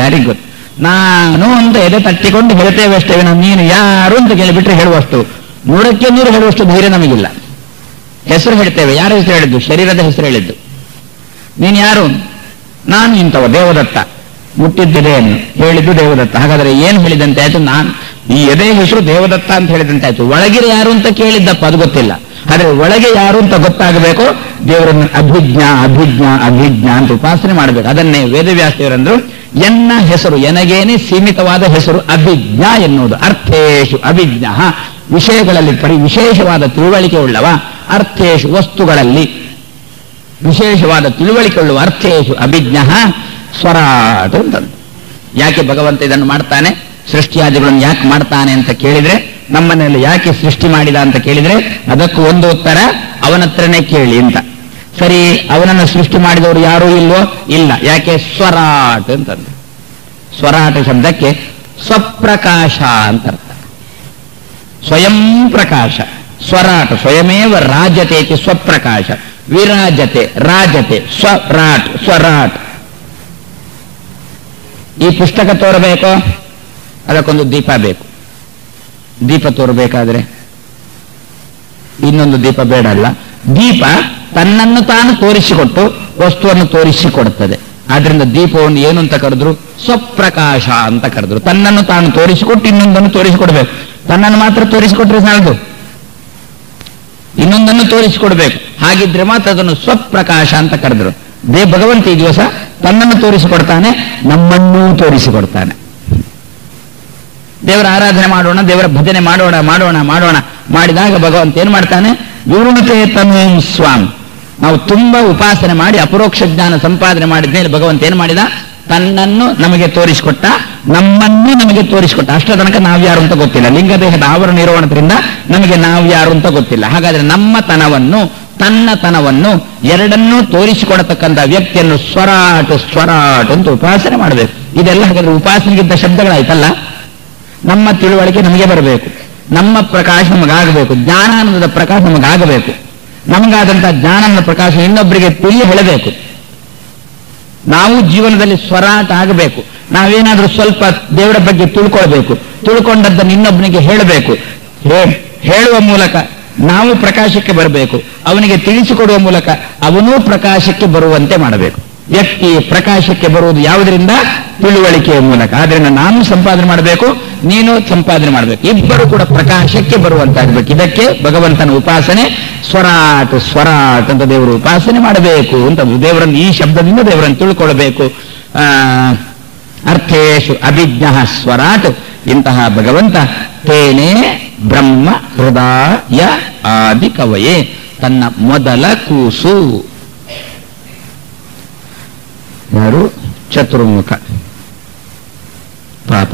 ಯಾರಿಗೆ ಗೊತ್ತು? ನಾನು ಅಂತ ಎದೆ ತಟ್ಟಿಕೊಂಡು ಹೇಳ್ತೇವೆ ಅಷ್ಟೇ. ನೀನು ಯಾರು ಅಂತ ಕೇಳಿಬಿಟ್ರೆ ಹೇಳುವಷ್ಟು, 100ಕ್ಕೆ 100 ಹೇಳುವಷ್ಟು ಧೈರ್ಯ ನಮಗಿಲ್ಲ. ಹೆಸರು ಹೇಳ್ತೇವೆ. ಯಾರ ಹೆಸರು ಹೇಳಿದ್ದು? ಶರೀರದ ಹೆಸರು ಹೇಳಿದ್ದು. ನೀನು ಯಾರು? ನಾನು ಇಂಥವ ದೇವದತ್ತ. ಮುಟ್ಟಿದ್ದಿದೆಯನ್ನು ಹೇಳಿದ್ದು ದೇವದತ್ತ. ಹಾಗಾದ್ರೆ ಏನು ಹೇಳಿದಂತೆ ಆಯ್ತು? ನಾನು ಈ ಎದೆ ಹೆಸರು ದೇವದತ್ತ ಅಂತ ಹೇಳಿದಂತೆ ಆಯ್ತು. ಒಳಗಿರ ಯಾರು ಅಂತ ಕೇಳಿದ್ದಪ್ಪ, ಅದು ಗೊತ್ತಿಲ್ಲ. ಆದ್ರೆ ಒಳಗೆ ಯಾರು ಅಂತ ಗೊತ್ತಾಗಬೇಕು. ದೇವರನ್ನು ಅಭಿಜ್ಞ ಅಂತ ಉಪಾಸನೆ ಮಾಡಬೇಕು. ಅದನ್ನೇ ವೇದವ್ಯಾಸದೇವರಂದ್ರು ಎನ್ನ ಹೆಸರು ಎನಗೇನೆ ಸೀಮಿತವಾದ ಹೆಸರು ಅಭಿಜ್ಞ ಎನ್ನುವುದು. ಅರ್ಥೇಶು ಅಭಿಜ್ಞ, ವಿಷಯಗಳಲ್ಲಿ ವಿಶೇಷವಾದ ತಿಳುವಳಿಕೆ ಉಳ್ಳವ. ಅರ್ಥೇಶು, ವಸ್ತುಗಳಲ್ಲಿ ವಿಶೇಷವಾದ ತಿಳುವಳಿಕೆ ಉಳ್ಳುವ. ಅರ್ಥೇಶು ಅಭಿಜ್ಞ ಸ್ವರಾಟ್ ಅಂತಂದು. ಯಾಕೆ ಭಗವಂತ ಇದನ್ನು ಮಾಡ್ತಾನೆ? ಸೃಷ್ಟಿಯಾದಿಗಳನ್ನು ಯಾಕೆ ಮಾಡ್ತಾನೆ ಅಂತ ಕೇಳಿದ್ರೆ, ನಮ್ಮನ್ನೆಲ್ಲ ಯಾಕೆ ಸೃಷ್ಟಿ ಮಾಡಿದ ಅಂತ ಕೇಳಿದ್ರೆ ಅದಕ್ಕೂ ಒಂದು ಉತ್ತರ ಅವನತ್ರನೇ ಕೇಳಿ ಅಂತ. ಸರಿ, ಅವನನ್ನು ಸೃಷ್ಟಿ ಮಾಡಿದವರು ಯಾರೂ ಇಲ್ವೋ? ಇಲ್ಲ. ಯಾಕೆ? ಸ್ವರಾಟ್ ಅಂತಂದು. ಸ್ವರಾಟ ಶಬ್ದಕ್ಕೆ ಸ್ವಪ್ರಕಾಶ ಅಂತ ಅರ್ಥ. ಸ್ವಯಂ ಪ್ರಕಾಶ. ಸ್ವರಾಟ್ ಸ್ವಯಮೇವ ರಾಜತೆ ಸ್ವಪ್ರಕಾಶ. ವಿರಾಜತೆ ರಾಜತೆ ಸ್ವರಾಟ್. ಈ ಪುಸ್ತಕ ತೋರಬೇಕೋ ಅದಕ್ಕೊಂದು ದೀಪ ಬೇಕು. ದೀಪ ತೋರಬೇಕಾದ್ರೆ ಇನ್ನೊಂದು ದೀಪ ಬೇಡ ಅಲ್ಲ. ದೀಪ ತನ್ನನ್ನು ತಾನು ತೋರಿಸಿಕೊಟ್ಟು ವಸ್ತುವನ್ನು ತೋರಿಸಿಕೊಡುತ್ತದೆ. ಆದ್ರಿಂದ ದೀಪವನ್ನು ಏನು ಅಂತ ಕರೆದ್ರು? ಸ್ವಪ್ರಕಾಶ ಅಂತ ಕರೆದ್ರು. ತನ್ನನ್ನು ತಾನು ತೋರಿಸಿಕೊಟ್ಟು ಇನ್ನೊಂದನ್ನು ತೋರಿಸಿಕೊಡ್ಬೇಕು. ತನ್ನನ್ನು ಮಾತ್ರ ತೋರಿಸಿಕೊಟ್ರೆ ಸಾಲದು, ಇನ್ನೊಂದನ್ನು ತೋರಿಸಿಕೊಡ್ಬೇಕು. ಹಾಗಿದ್ರೆ ಮಾತ್ರ ಅದನ್ನು ಸ್ವಪ್ರಕಾಶ ಅಂತ ಕರೆದ್ರು. ಭಗವಂತ ಈ ದಿವಸ ತನ್ನನ್ನು ತೋರಿಸಿಕೊಡ್ತಾನೆ, ನಮ್ಮನ್ನೂ ತೋರಿಸಿಕೊಡ್ತಾನೆ. ದೇವರ ಆರಾಧನೆ ಮಾಡೋಣ, ದೇವರ ಭಜನೆ ಮಾಡೋಣ ಮಾಡಿದಾಗ ಭಗವಂತ ಏನ್ ಮಾಡ್ತಾನೆ? ವಿವೃಣತೆ ತನುಂ ಸ್ವಾಮ್. ನಾವು ತುಂಬಾ ಉಪಾಸನೆ ಮಾಡಿ ಅಪರೋಕ್ಷ ಜ್ಞಾನ ಸಂಪಾದನೆ ಮಾಡಿದ ಮೇಲೆ ಭಗವಂತ ಏನ್ ಮಾಡಿದ? ತನ್ನನ್ನು ನಮಗೆ ತೋರಿಸಿಕೊಟ್ಟ, ನಮ್ಮನ್ನು ನಮಗೆ ತೋರಿಸಿಕೊಟ್ಟ. ಅಷ್ಟರ ತನಕ ನಾವ್ಯಾರು ಅಂತ ಗೊತ್ತಿಲ್ಲ. ಲಿಂಗದೇಹದ ಆವರಣ ಇರೋಣದ್ರಿಂದ ನಮಗೆ ನಾವ್ಯಾರು ಅಂತ ಗೊತ್ತಿಲ್ಲ. ಹಾಗಾದ್ರೆ ನಮ್ಮ ತನವನ್ನು, ತನ್ನ ತನವನ್ನು ಎರಡನ್ನೂ ತೋರಿಸಿಕೊಡತಕ್ಕಂಥ ವ್ಯಕ್ತಿಯನ್ನು ಸ್ವರಾಟ್ ಅಂತ ಉಪಾಸನೆ ಮಾಡಬೇಕು. ಇದೆಲ್ಲ ಹಾಗಾದ್ರೆ ಉಪಾಸನೆಗಿಂತ ಶಬ್ದಗಳಾಯ್ತಲ್ಲ. ನಮ್ಮ ತಿಳುವಳಿಕೆ ನಮಗೆ ಬರಬೇಕು. ನಮ್ಮ ಪ್ರಕಾಶ ನಮಗಾಗಬೇಕು, ಜ್ಞಾನಾನಂದದ ಪ್ರಕಾಶ ನಮಗಾಗಬೇಕು. ನಮಗಾದಂಥ ಜ್ಞಾನಾನಂದ ಪ್ರಕಾಶ ಇನ್ನೊಬ್ಬರಿಗೆ ತಿಳಿ ಹೇಳಬೇಕು. ನಾವು ಜೀವನದಲ್ಲಿ ಸ್ವರಾಟ ಆಗಬೇಕು. ನಾವೇನಾದ್ರೂ ಸ್ವಲ್ಪ ದೇವರ ಬಗ್ಗೆ ತಿಳ್ಕೊಳ್ಬೇಕು, ತಿಳ್ಕೊಂಡದ್ದನ್ನು ಇನ್ನೊಬ್ಬನಿಗೆ ಹೇಳಬೇಕು. ಹೇಳುವ ಮೂಲಕ ನಾವು ಪ್ರಕಾಶಕ್ಕೆ ಬರಬೇಕು, ಅವನಿಗೆ ತಿಳಿಸಿಕೊಡುವ ಮೂಲಕ ಅವನೂ ಪ್ರಕಾಶಕ್ಕೆ ಬರುವಂತೆ ಮಾಡಬೇಕು. ವ್ಯಕ್ತಿ ಪ್ರಕಾಶಕ್ಕೆ ಬರುವುದು ಯಾವುದರಿಂದ? ತಿಳುವಳಿಕೆಯ ಮೂಲಕ. ಆದ್ರಿಂದ ನಾನು ಸಂಪಾದನೆ ಮಾಡಬೇಕು, ನೀನು ಸಂಪಾದನೆ ಮಾಡಬೇಕು, ಇಬ್ಬರು ಕೂಡ ಪ್ರಕಾಶಕ್ಕೆ ಬರುವಂತಾಗಬೇಕು. ಇದಕ್ಕೆ ಭಗವಂತನ ಉಪಾಸನೆ ಸ್ವರಾಟ್ ಸ್ವರಾಟ್ ಅಂತ ದೇವರು ಉಪಾಸನೆ ಮಾಡಬೇಕು ಅಂತ. ದೇವರನ್ನು ಈ ಶಬ್ದದಿಂದ ದೇವರನ್ನು ತಿಳ್ಕೊಳ್ಬೇಕು. ಅರ್ಥೇಶು ಅಭಿಜ್ಞ ಸ್ವರಾಟ್. ಇಂತಹ ಭಗವಂತ ತೇನೇ ಬ್ರಹ್ಮ ಹೃದಯ ಆದಿ ಕವಯೇ, ತನ್ನ ಮೊದಲ ಕೂಸು. ಯಾರು? ಚತುರ್ಮುಖ. ಪಾಪ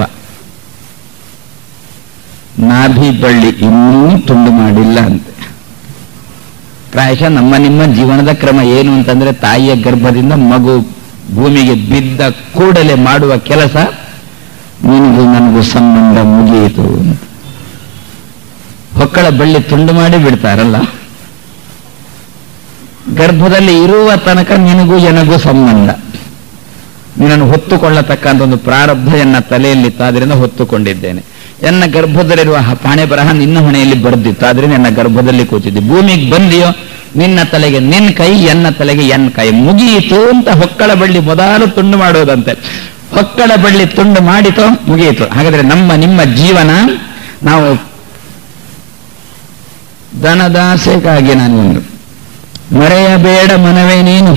ನಾಭಿ ಬಳ್ಳಿ ಇನ್ನೂ ತುಂಡು ಮಾಡಿಲ್ಲ ಅಂತೆ. ಪ್ರಾಯಶಃ ನಮ್ಮ ನಿಮ್ಮ ಜೀವನದ ಕ್ರಮ ಏನು ಅಂತಂದ್ರೆ, ತಾಯಿಯ ಗರ್ಭದಿಂದ ಮಗು ಭೂಮಿಗೆ ಬಿದ್ದ ಕೂಡಲೇ ಮಾಡುವ ಕೆಲಸ ನಿನಗೂ ನನಗೂ ಸಂಬಂಧ ಮುಗಿಯಿತು ಅಂತ. ಹೊಕ್ಕಳ ಬಳ್ಳಿ ತುಂಡು ಮಾಡಿ ಬಿಡ್ತಾರಲ್ಲ, ಗರ್ಭದಲ್ಲಿ ಇರುವ ತನಕ ನಿನಗೂ ನನಗೂ ಸಂಬಂಧ. ನಿನ್ನನ್ನು ಹೊತ್ತುಕೊಳ್ಳತಕ್ಕಂಥ ಒಂದು ಪ್ರಾರಬ್ಧ ಎನ್ನ ತಲೆಯಲ್ಲಿತ್ತು, ಆದ್ರಿಂದ ಹೊತ್ತುಕೊಂಡಿದ್ದೇನೆ. ಎನ್ನ ಗರ್ಭದಲ್ಲಿರುವ ಪಾಣೆ ಬರಹ ನಿನ್ನ ಹೊಣೆಯಲ್ಲಿ ಬರೆದಿತ್ತು, ಆದ್ರಿಂದ ನನ್ನ ಗರ್ಭದಲ್ಲಿ ಕೂತಿದ್ದೆ. ಭೂಮಿಗೆ ಬಂದಿಯೋ ನಿನ್ನ ತಲೆಗೆ ನಿನ್ನ ಕೈ, ಎನ್ನ ತಲೆಗೆ ಎನ್ನ ಕೈ, ಮುಗಿಯಿತು ಅಂತ. ಹೊಕ್ಕಳ ಬಳ್ಳಿ ಮೊದಲು ತುಂಡು ಮಾಡೋದಂತೆ. ಹೊಕ್ಕಳ ಬಳ್ಳಿ ತುಂಡು ಮಾಡಿತೋ ಮುಗಿಯಿತು. ಹಾಗಾದ್ರೆ ನಮ್ಮ ನಿಮ್ಮ ಜೀವನ, ನಾವು ಧನದಾಸೆಗಾಗಿ ನಾನು ಒಂದು ಮರೆಯಬೇಡ ಮನವೇ ನೀನು,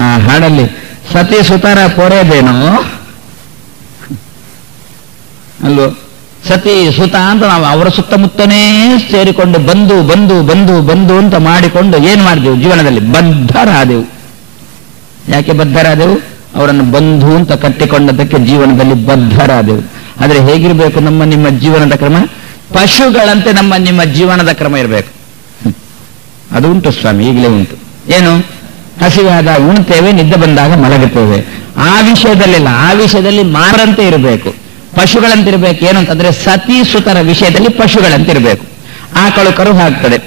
ಆ ಹಾಡಲ್ಲಿ ಸತಿ ಸುತರ ಪೊರೆದೇನೋ ಅಲ್ವೋ. ಸತಿ ಸುತ ಅಂತ ನಾವು ಅವರ ಸುತ್ತಮುತ್ತನೇ ಸೇರಿಕೊಂಡು ಬಂದು ಬಂದು ಬಂದು ಬಂದು ಅಂತ ಮಾಡಿಕೊಂಡು ಏನ್ ಮಾಡಿದೆವು? ಜೀವನದಲ್ಲಿ ಬದ್ಧರಾದೆವು. ಯಾಕೆ ಬದ್ಧರಾದೆವು? ಅವರನ್ನು ಬಂಧು ಅಂತ ಕಟ್ಟಿಕೊಂಡದಕ್ಕೆ ಜೀವನದಲ್ಲಿ ಬದ್ಧರಾದೆವು. ಆದರೆ ಹೇಗಿರಬೇಕು ನಮ್ಮ ನಿಮ್ಮ ಜೀವನದ ಕ್ರಮ? ಪಶುಗಳಂತೆ ನಮ್ಮ ನಿಮ್ಮ ಜೀವನದ ಕ್ರಮ ಇರಬೇಕು. ಅದು ಉಂಟು ಸ್ವಾಮಿ, ಈಗಲೇ ಉಂಟು. ಏನು? ಹಸಿವಾದಾಗ ಉಣ್ತೇವೆ, ನಿದ್ದೆ ಬಂದಾಗ ಮಲಗುತ್ತೇವೆ. ಆ ವಿಷಯದಲ್ಲಿಲ್ಲ, ಆ ವಿಷಯದಲ್ಲಿ ಮಾರಂತೆ ಇರಬೇಕು, ಪಶುಗಳಂತಿರ್ಬೇಕು. ಏನು ಅಂತಂದ್ರೆ ಸತಿ ಸುತರ ವಿಷಯದಲ್ಲಿ ಪಶುಗಳಂತಿರ್ಬೇಕು. ಆಕಳು ಕರು ಹಾಕ್ತದೆ,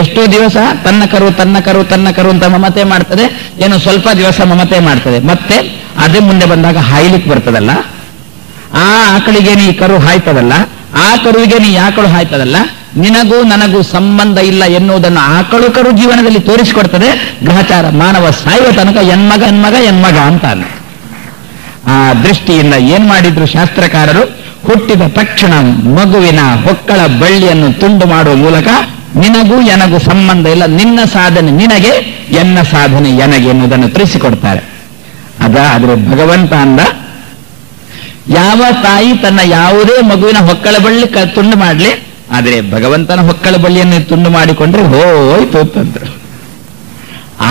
ಎಷ್ಟೋ ದಿವಸ ತನ್ನ ಕರು ತನ್ನ ಕರು ತನ್ನ ಕರು ಅಂತ ಮಮತೆ ಮಾಡ್ತದೆ. ಏನು ಸ್ವಲ್ಪ ದಿವಸ ಮಮತೆ ಮಾಡ್ತದೆ, ಮತ್ತೆ ಅದೇ ಮುಂದೆ ಬಂದಾಗ ಹಾಯ್ಲಿಕ್ಕೆ ಬರ್ತದಲ್ಲ, ಆ ಆಕಳಿಗೆ ನೀ ಕರು ಹಾಯ್ತದಲ್ಲ, ಆ ಕರುವಿಗೆ ನೀ ಆಕಳು ಹಾಯ್ತದಲ್ಲ, ನಿನಗೂ ನನಗೂ ಸಂಬಂಧ ಇಲ್ಲ ಎನ್ನುವುದನ್ನು ಆಕಳು ಕರು ಜೀವನದಲ್ಲಿ ತೋರಿಸಿಕೊಡ್ತದೆ. ಗ್ರಹಚಾರ ಮಾನವ ಸಾಯುವ ತನಕ ಎನ್ಮಗ ಎನ್ಮಗ ಎನ್ಮಗ ಅಂತ. ಆ ದೃಷ್ಟಿಯಿಂದ ಏನ್ ಮಾಡಿದ್ರು ಶಾಸ್ತ್ರಕಾರರು? ಹುಟ್ಟಿದ ತಕ್ಷಣ ಮಗುವಿನ ಹೊಕ್ಕಳ ಬಳ್ಳಿಯನ್ನು ತುಂಡು ಮಾಡುವ ಮೂಲಕ ನಿನಗೂ ಎನಗೂ ಸಂಬಂಧ ಇಲ್ಲ, ನಿನ್ನ ಸಾಧನೆ ನಿನಗೆ, ಎನ್ನ ಸಾಧನೆ ಎನಗೆ ಎನ್ನುವುದನ್ನು ತಿಳಿಸಿಕೊಡ್ತಾರೆ. ಆದ್ರೆ ಭಗವಂತ ಅಂದ, ಯಾವ ತಾಯಿ ತನ್ನ ಯಾವುದೇ ಮಗುವಿನ ಹೊಕ್ಕಳ ಬಳ್ಳಿ ತುಂಡು ಮಾಡಲಿ, ಆದರೆ ಭಗವಂತನ ಹೊಕ್ಕಳ ಬಳ್ಳಿಯನ್ನು ತುಂಡು ಮಾಡಿಕೊಂಡ್ರೆ ಹೋಯ್ತು ಅಂತಂದ್ರು.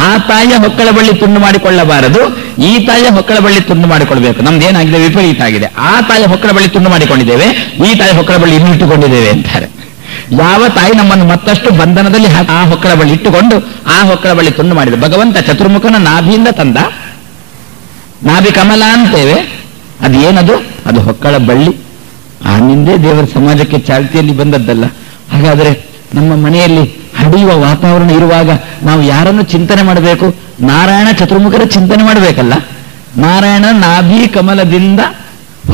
ಆ ತಾಯಿಯ ಹೊಕ್ಕಳ ಬಳ್ಳಿ ತುಂಡು ಮಾಡಿಕೊಳ್ಳಬಾರದು, ಈ ತಾಯಿಯ ಹೊಕ್ಕಳ ಬಳ್ಳಿ ತುಂಡು ಮಾಡಿಕೊಳ್ಬೇಕು. ನಮ್ದೇನಾಗಿದೆ? ವಿಪರೀತ ಆಗಿದೆ. ಆ ತಾಯಿಯ ಹೊಕ್ಕಳ ಬಳ್ಳಿ ತುಂಡು ಮಾಡಿಕೊಂಡಿದ್ದೇವೆ, ಈ ತಾಯಿಯ ಹೊಕ್ಕಳ ಬಳ್ಳಿ ಇನ್ನೂ ಇಟ್ಟುಕೊಂಡಿದ್ದೇವೆ ಅಂತಾರೆ. ಯಾವ ತಾಯಿ ನಮ್ಮನ್ನು ಮತ್ತಷ್ಟು ಬಂಧನದಲ್ಲಿ ಆ ಹೊಕ್ಕಳ ಬಳ್ಳಿ ಇಟ್ಟುಕೊಂಡು ಆ ಹೊಕ್ಕಳ ಬಳ್ಳಿ ತುಂಡು ಮಾಡಿದೆ. ಭಗವಂತ ಚತುರ್ಮುಖನ ನಾಭಿಯಿಂದ ತಂದ, ನಾಭಿ ಕಮಲ ಅಂತೇವೆ. ಅದು ಏನದು? ಅದು ಹೊಕ್ಕಳ ಬಳ್ಳಿ. ಆನಿಂದೇ ದೇವರ ಸಮಾಜಕ್ಕೆ ಚಾಲ್ತಿಯಲ್ಲಿ ಬಂದದ್ದಲ್ಲ. ಹಾಗಾದ್ರೆ ನಮ್ಮ ಮನೆಯಲ್ಲಿ ಹಡಿಯುವ ವಾತಾವರಣ ಇರುವಾಗ ನಾವು ಯಾರನ್ನು ಚಿಂತನೆ ಮಾಡಬೇಕು? ನಾರಾಯಣ ಚತುರ್ಮುಖರ ಚಿಂತನೆ ಮಾಡಬೇಕಲ್ಲ. ನಾರಾಯಣ ನಾಭಿ ಕಮಲದಿಂದ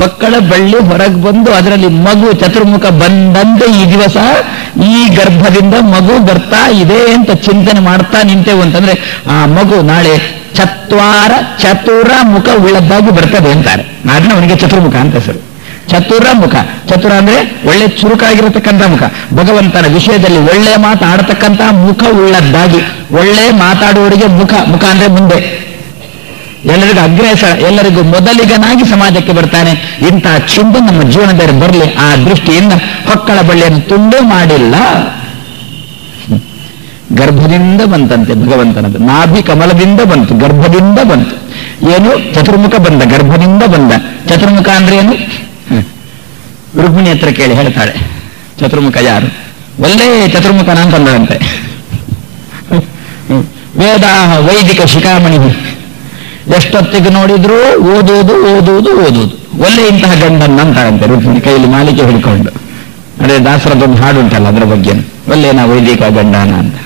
ಹೊಕ್ಕಳ ಬಳ್ಳಿ ಹೊರಗೆ ಬಂದು ಅದರಲ್ಲಿ ಮಗು ಚತುರ್ಮುಖ ಬಂದಂತೆ ಈ ದಿವಸ ಈ ಗರ್ಭದಿಂದ ಮಗು ಬರ್ತಾ ಇದೆ ಅಂತ ಚಿಂತನೆ ಮಾಡ್ತಾ ನಿಂತೇವು ಅಂತಂದ್ರೆ ಆ ಮಗು ನಾಳೆ ಚತುರ ಮುಖ ಉಳ್ಳದ್ದಾಗಿ ಬರ್ತದೆ ಅಂತಾರೆ. ನಾಡಿನ ಅವನಿಗೆ ಚತುರ್ಮುಖ ಅಂತ ಹೆಸರು. ಚತುರ ಮುಖ. ಚತುರ ಅಂದ್ರೆ ಒಳ್ಳೆ ಚುರುಕಾಗಿರತಕ್ಕಂಥ ಮುಖ. ಭಗವಂತನ ವಿಷಯದಲ್ಲಿ ಒಳ್ಳೆ ಮಾತಾಡತಕ್ಕಂಥ ಮುಖ ಉಳ್ಳದ್ದಾಗಿ. ಒಳ್ಳೆ ಮಾತಾಡುವವರಿಗೆ ಮುಖ, ಮುಖ ಅಂದ್ರೆ ಮುಂದೆ, ಎಲ್ಲರಿಗೂ ಅಗ್ರೇಸರ, ಎಲ್ಲರಿಗೂ ಮೊದಲಿಗನಾಗಿ ಸಮಾಜಕ್ಕೆ ಬರ್ತಾನೆ. ಇಂತಹ ಚಿಂತೆ ನಮ್ಮ ಜೀವನದಲ್ಲಿ ಬರಲಿ. ಆ ದೃಷ್ಟಿಯಿಂದ ಹೊಕ್ಕಳ ಬಳ್ಳಿಯನ್ನು ತುಂಡು ಮಾಡಿಲ್ಲ, ಗರ್ಭದಿಂದ ಬಂತಂತೆ ಭಗವಂತನದು. ನಾಭಿ ಕಮಲದಿಂದ ಬಂತು, ಗರ್ಭದಿಂದ ಬಂತು. ಏನು? ಚತುರ್ಮುಖ ಬಂದ, ಗರ್ಭದಿಂದ ಬಂದ. ಚತುರ್ಮುಖ ಅಂದ್ರೆ ಏನು? ರುಕ್ಮಿಣಿ ಹತ್ರ ಕೇಳಿ ಹೇಳ್ತಾಳೆ, ಚತುರ್ಮುಖ ಯಾರು? ಒಳ್ಳೆ ಚತುರ್ಮುಖನ ಅಂತಂದಂತೆ. ವೇದಾಹ ವೈದಿಕ ಶಿಖಾಮಣಿ, ಎಷ್ಟೊತ್ತಿಗೆ ನೋಡಿದ್ರು ಓದುವುದು ಓದುವುದು ಓದುವುದು. ಒಳ್ಳೆ ಇಂತಹ ಗಂಡನ್ನ ಅಂತಾಳಂತೆ ರುಕ್ಮಿಣಿ ಕೈಯಲ್ಲಿ ಮಾಲಿಕೆ ಹಿಡ್ಕೊಂಡು. ಅದೇ ದಾಸರದೊಂದು ಹಾಡು ಉಂಟಲ್ಲ ಅದರ ಬಗ್ಗೆ, ಒಲ್ಲೇನ ವೈದಿಕ ಗಂಡಾನ ಅಂತ.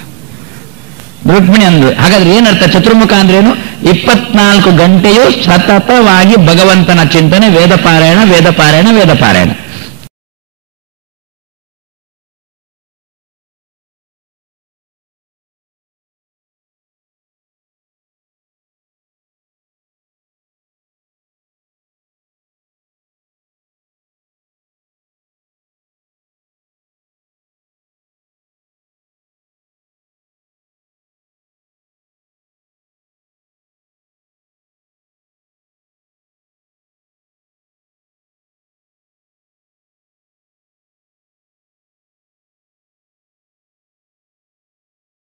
ರುಕ್ಮಿಣಿ ಅಂದ್ರು, ಹಾಗಾದ್ರೆ ಏನರ್ಥ ಚತುರ್ಮುಖ ಅಂದ್ರೇನು? 24 ಗಂಟೆಯೂ ಸತತವಾಗಿ ಭಗವಂತನ ಚಿಂತನೆ, ವೇದಪಾರಾಯಣ ವೇದಪಾರಾಯಣ ವೇದಪಾರಾಯಣ.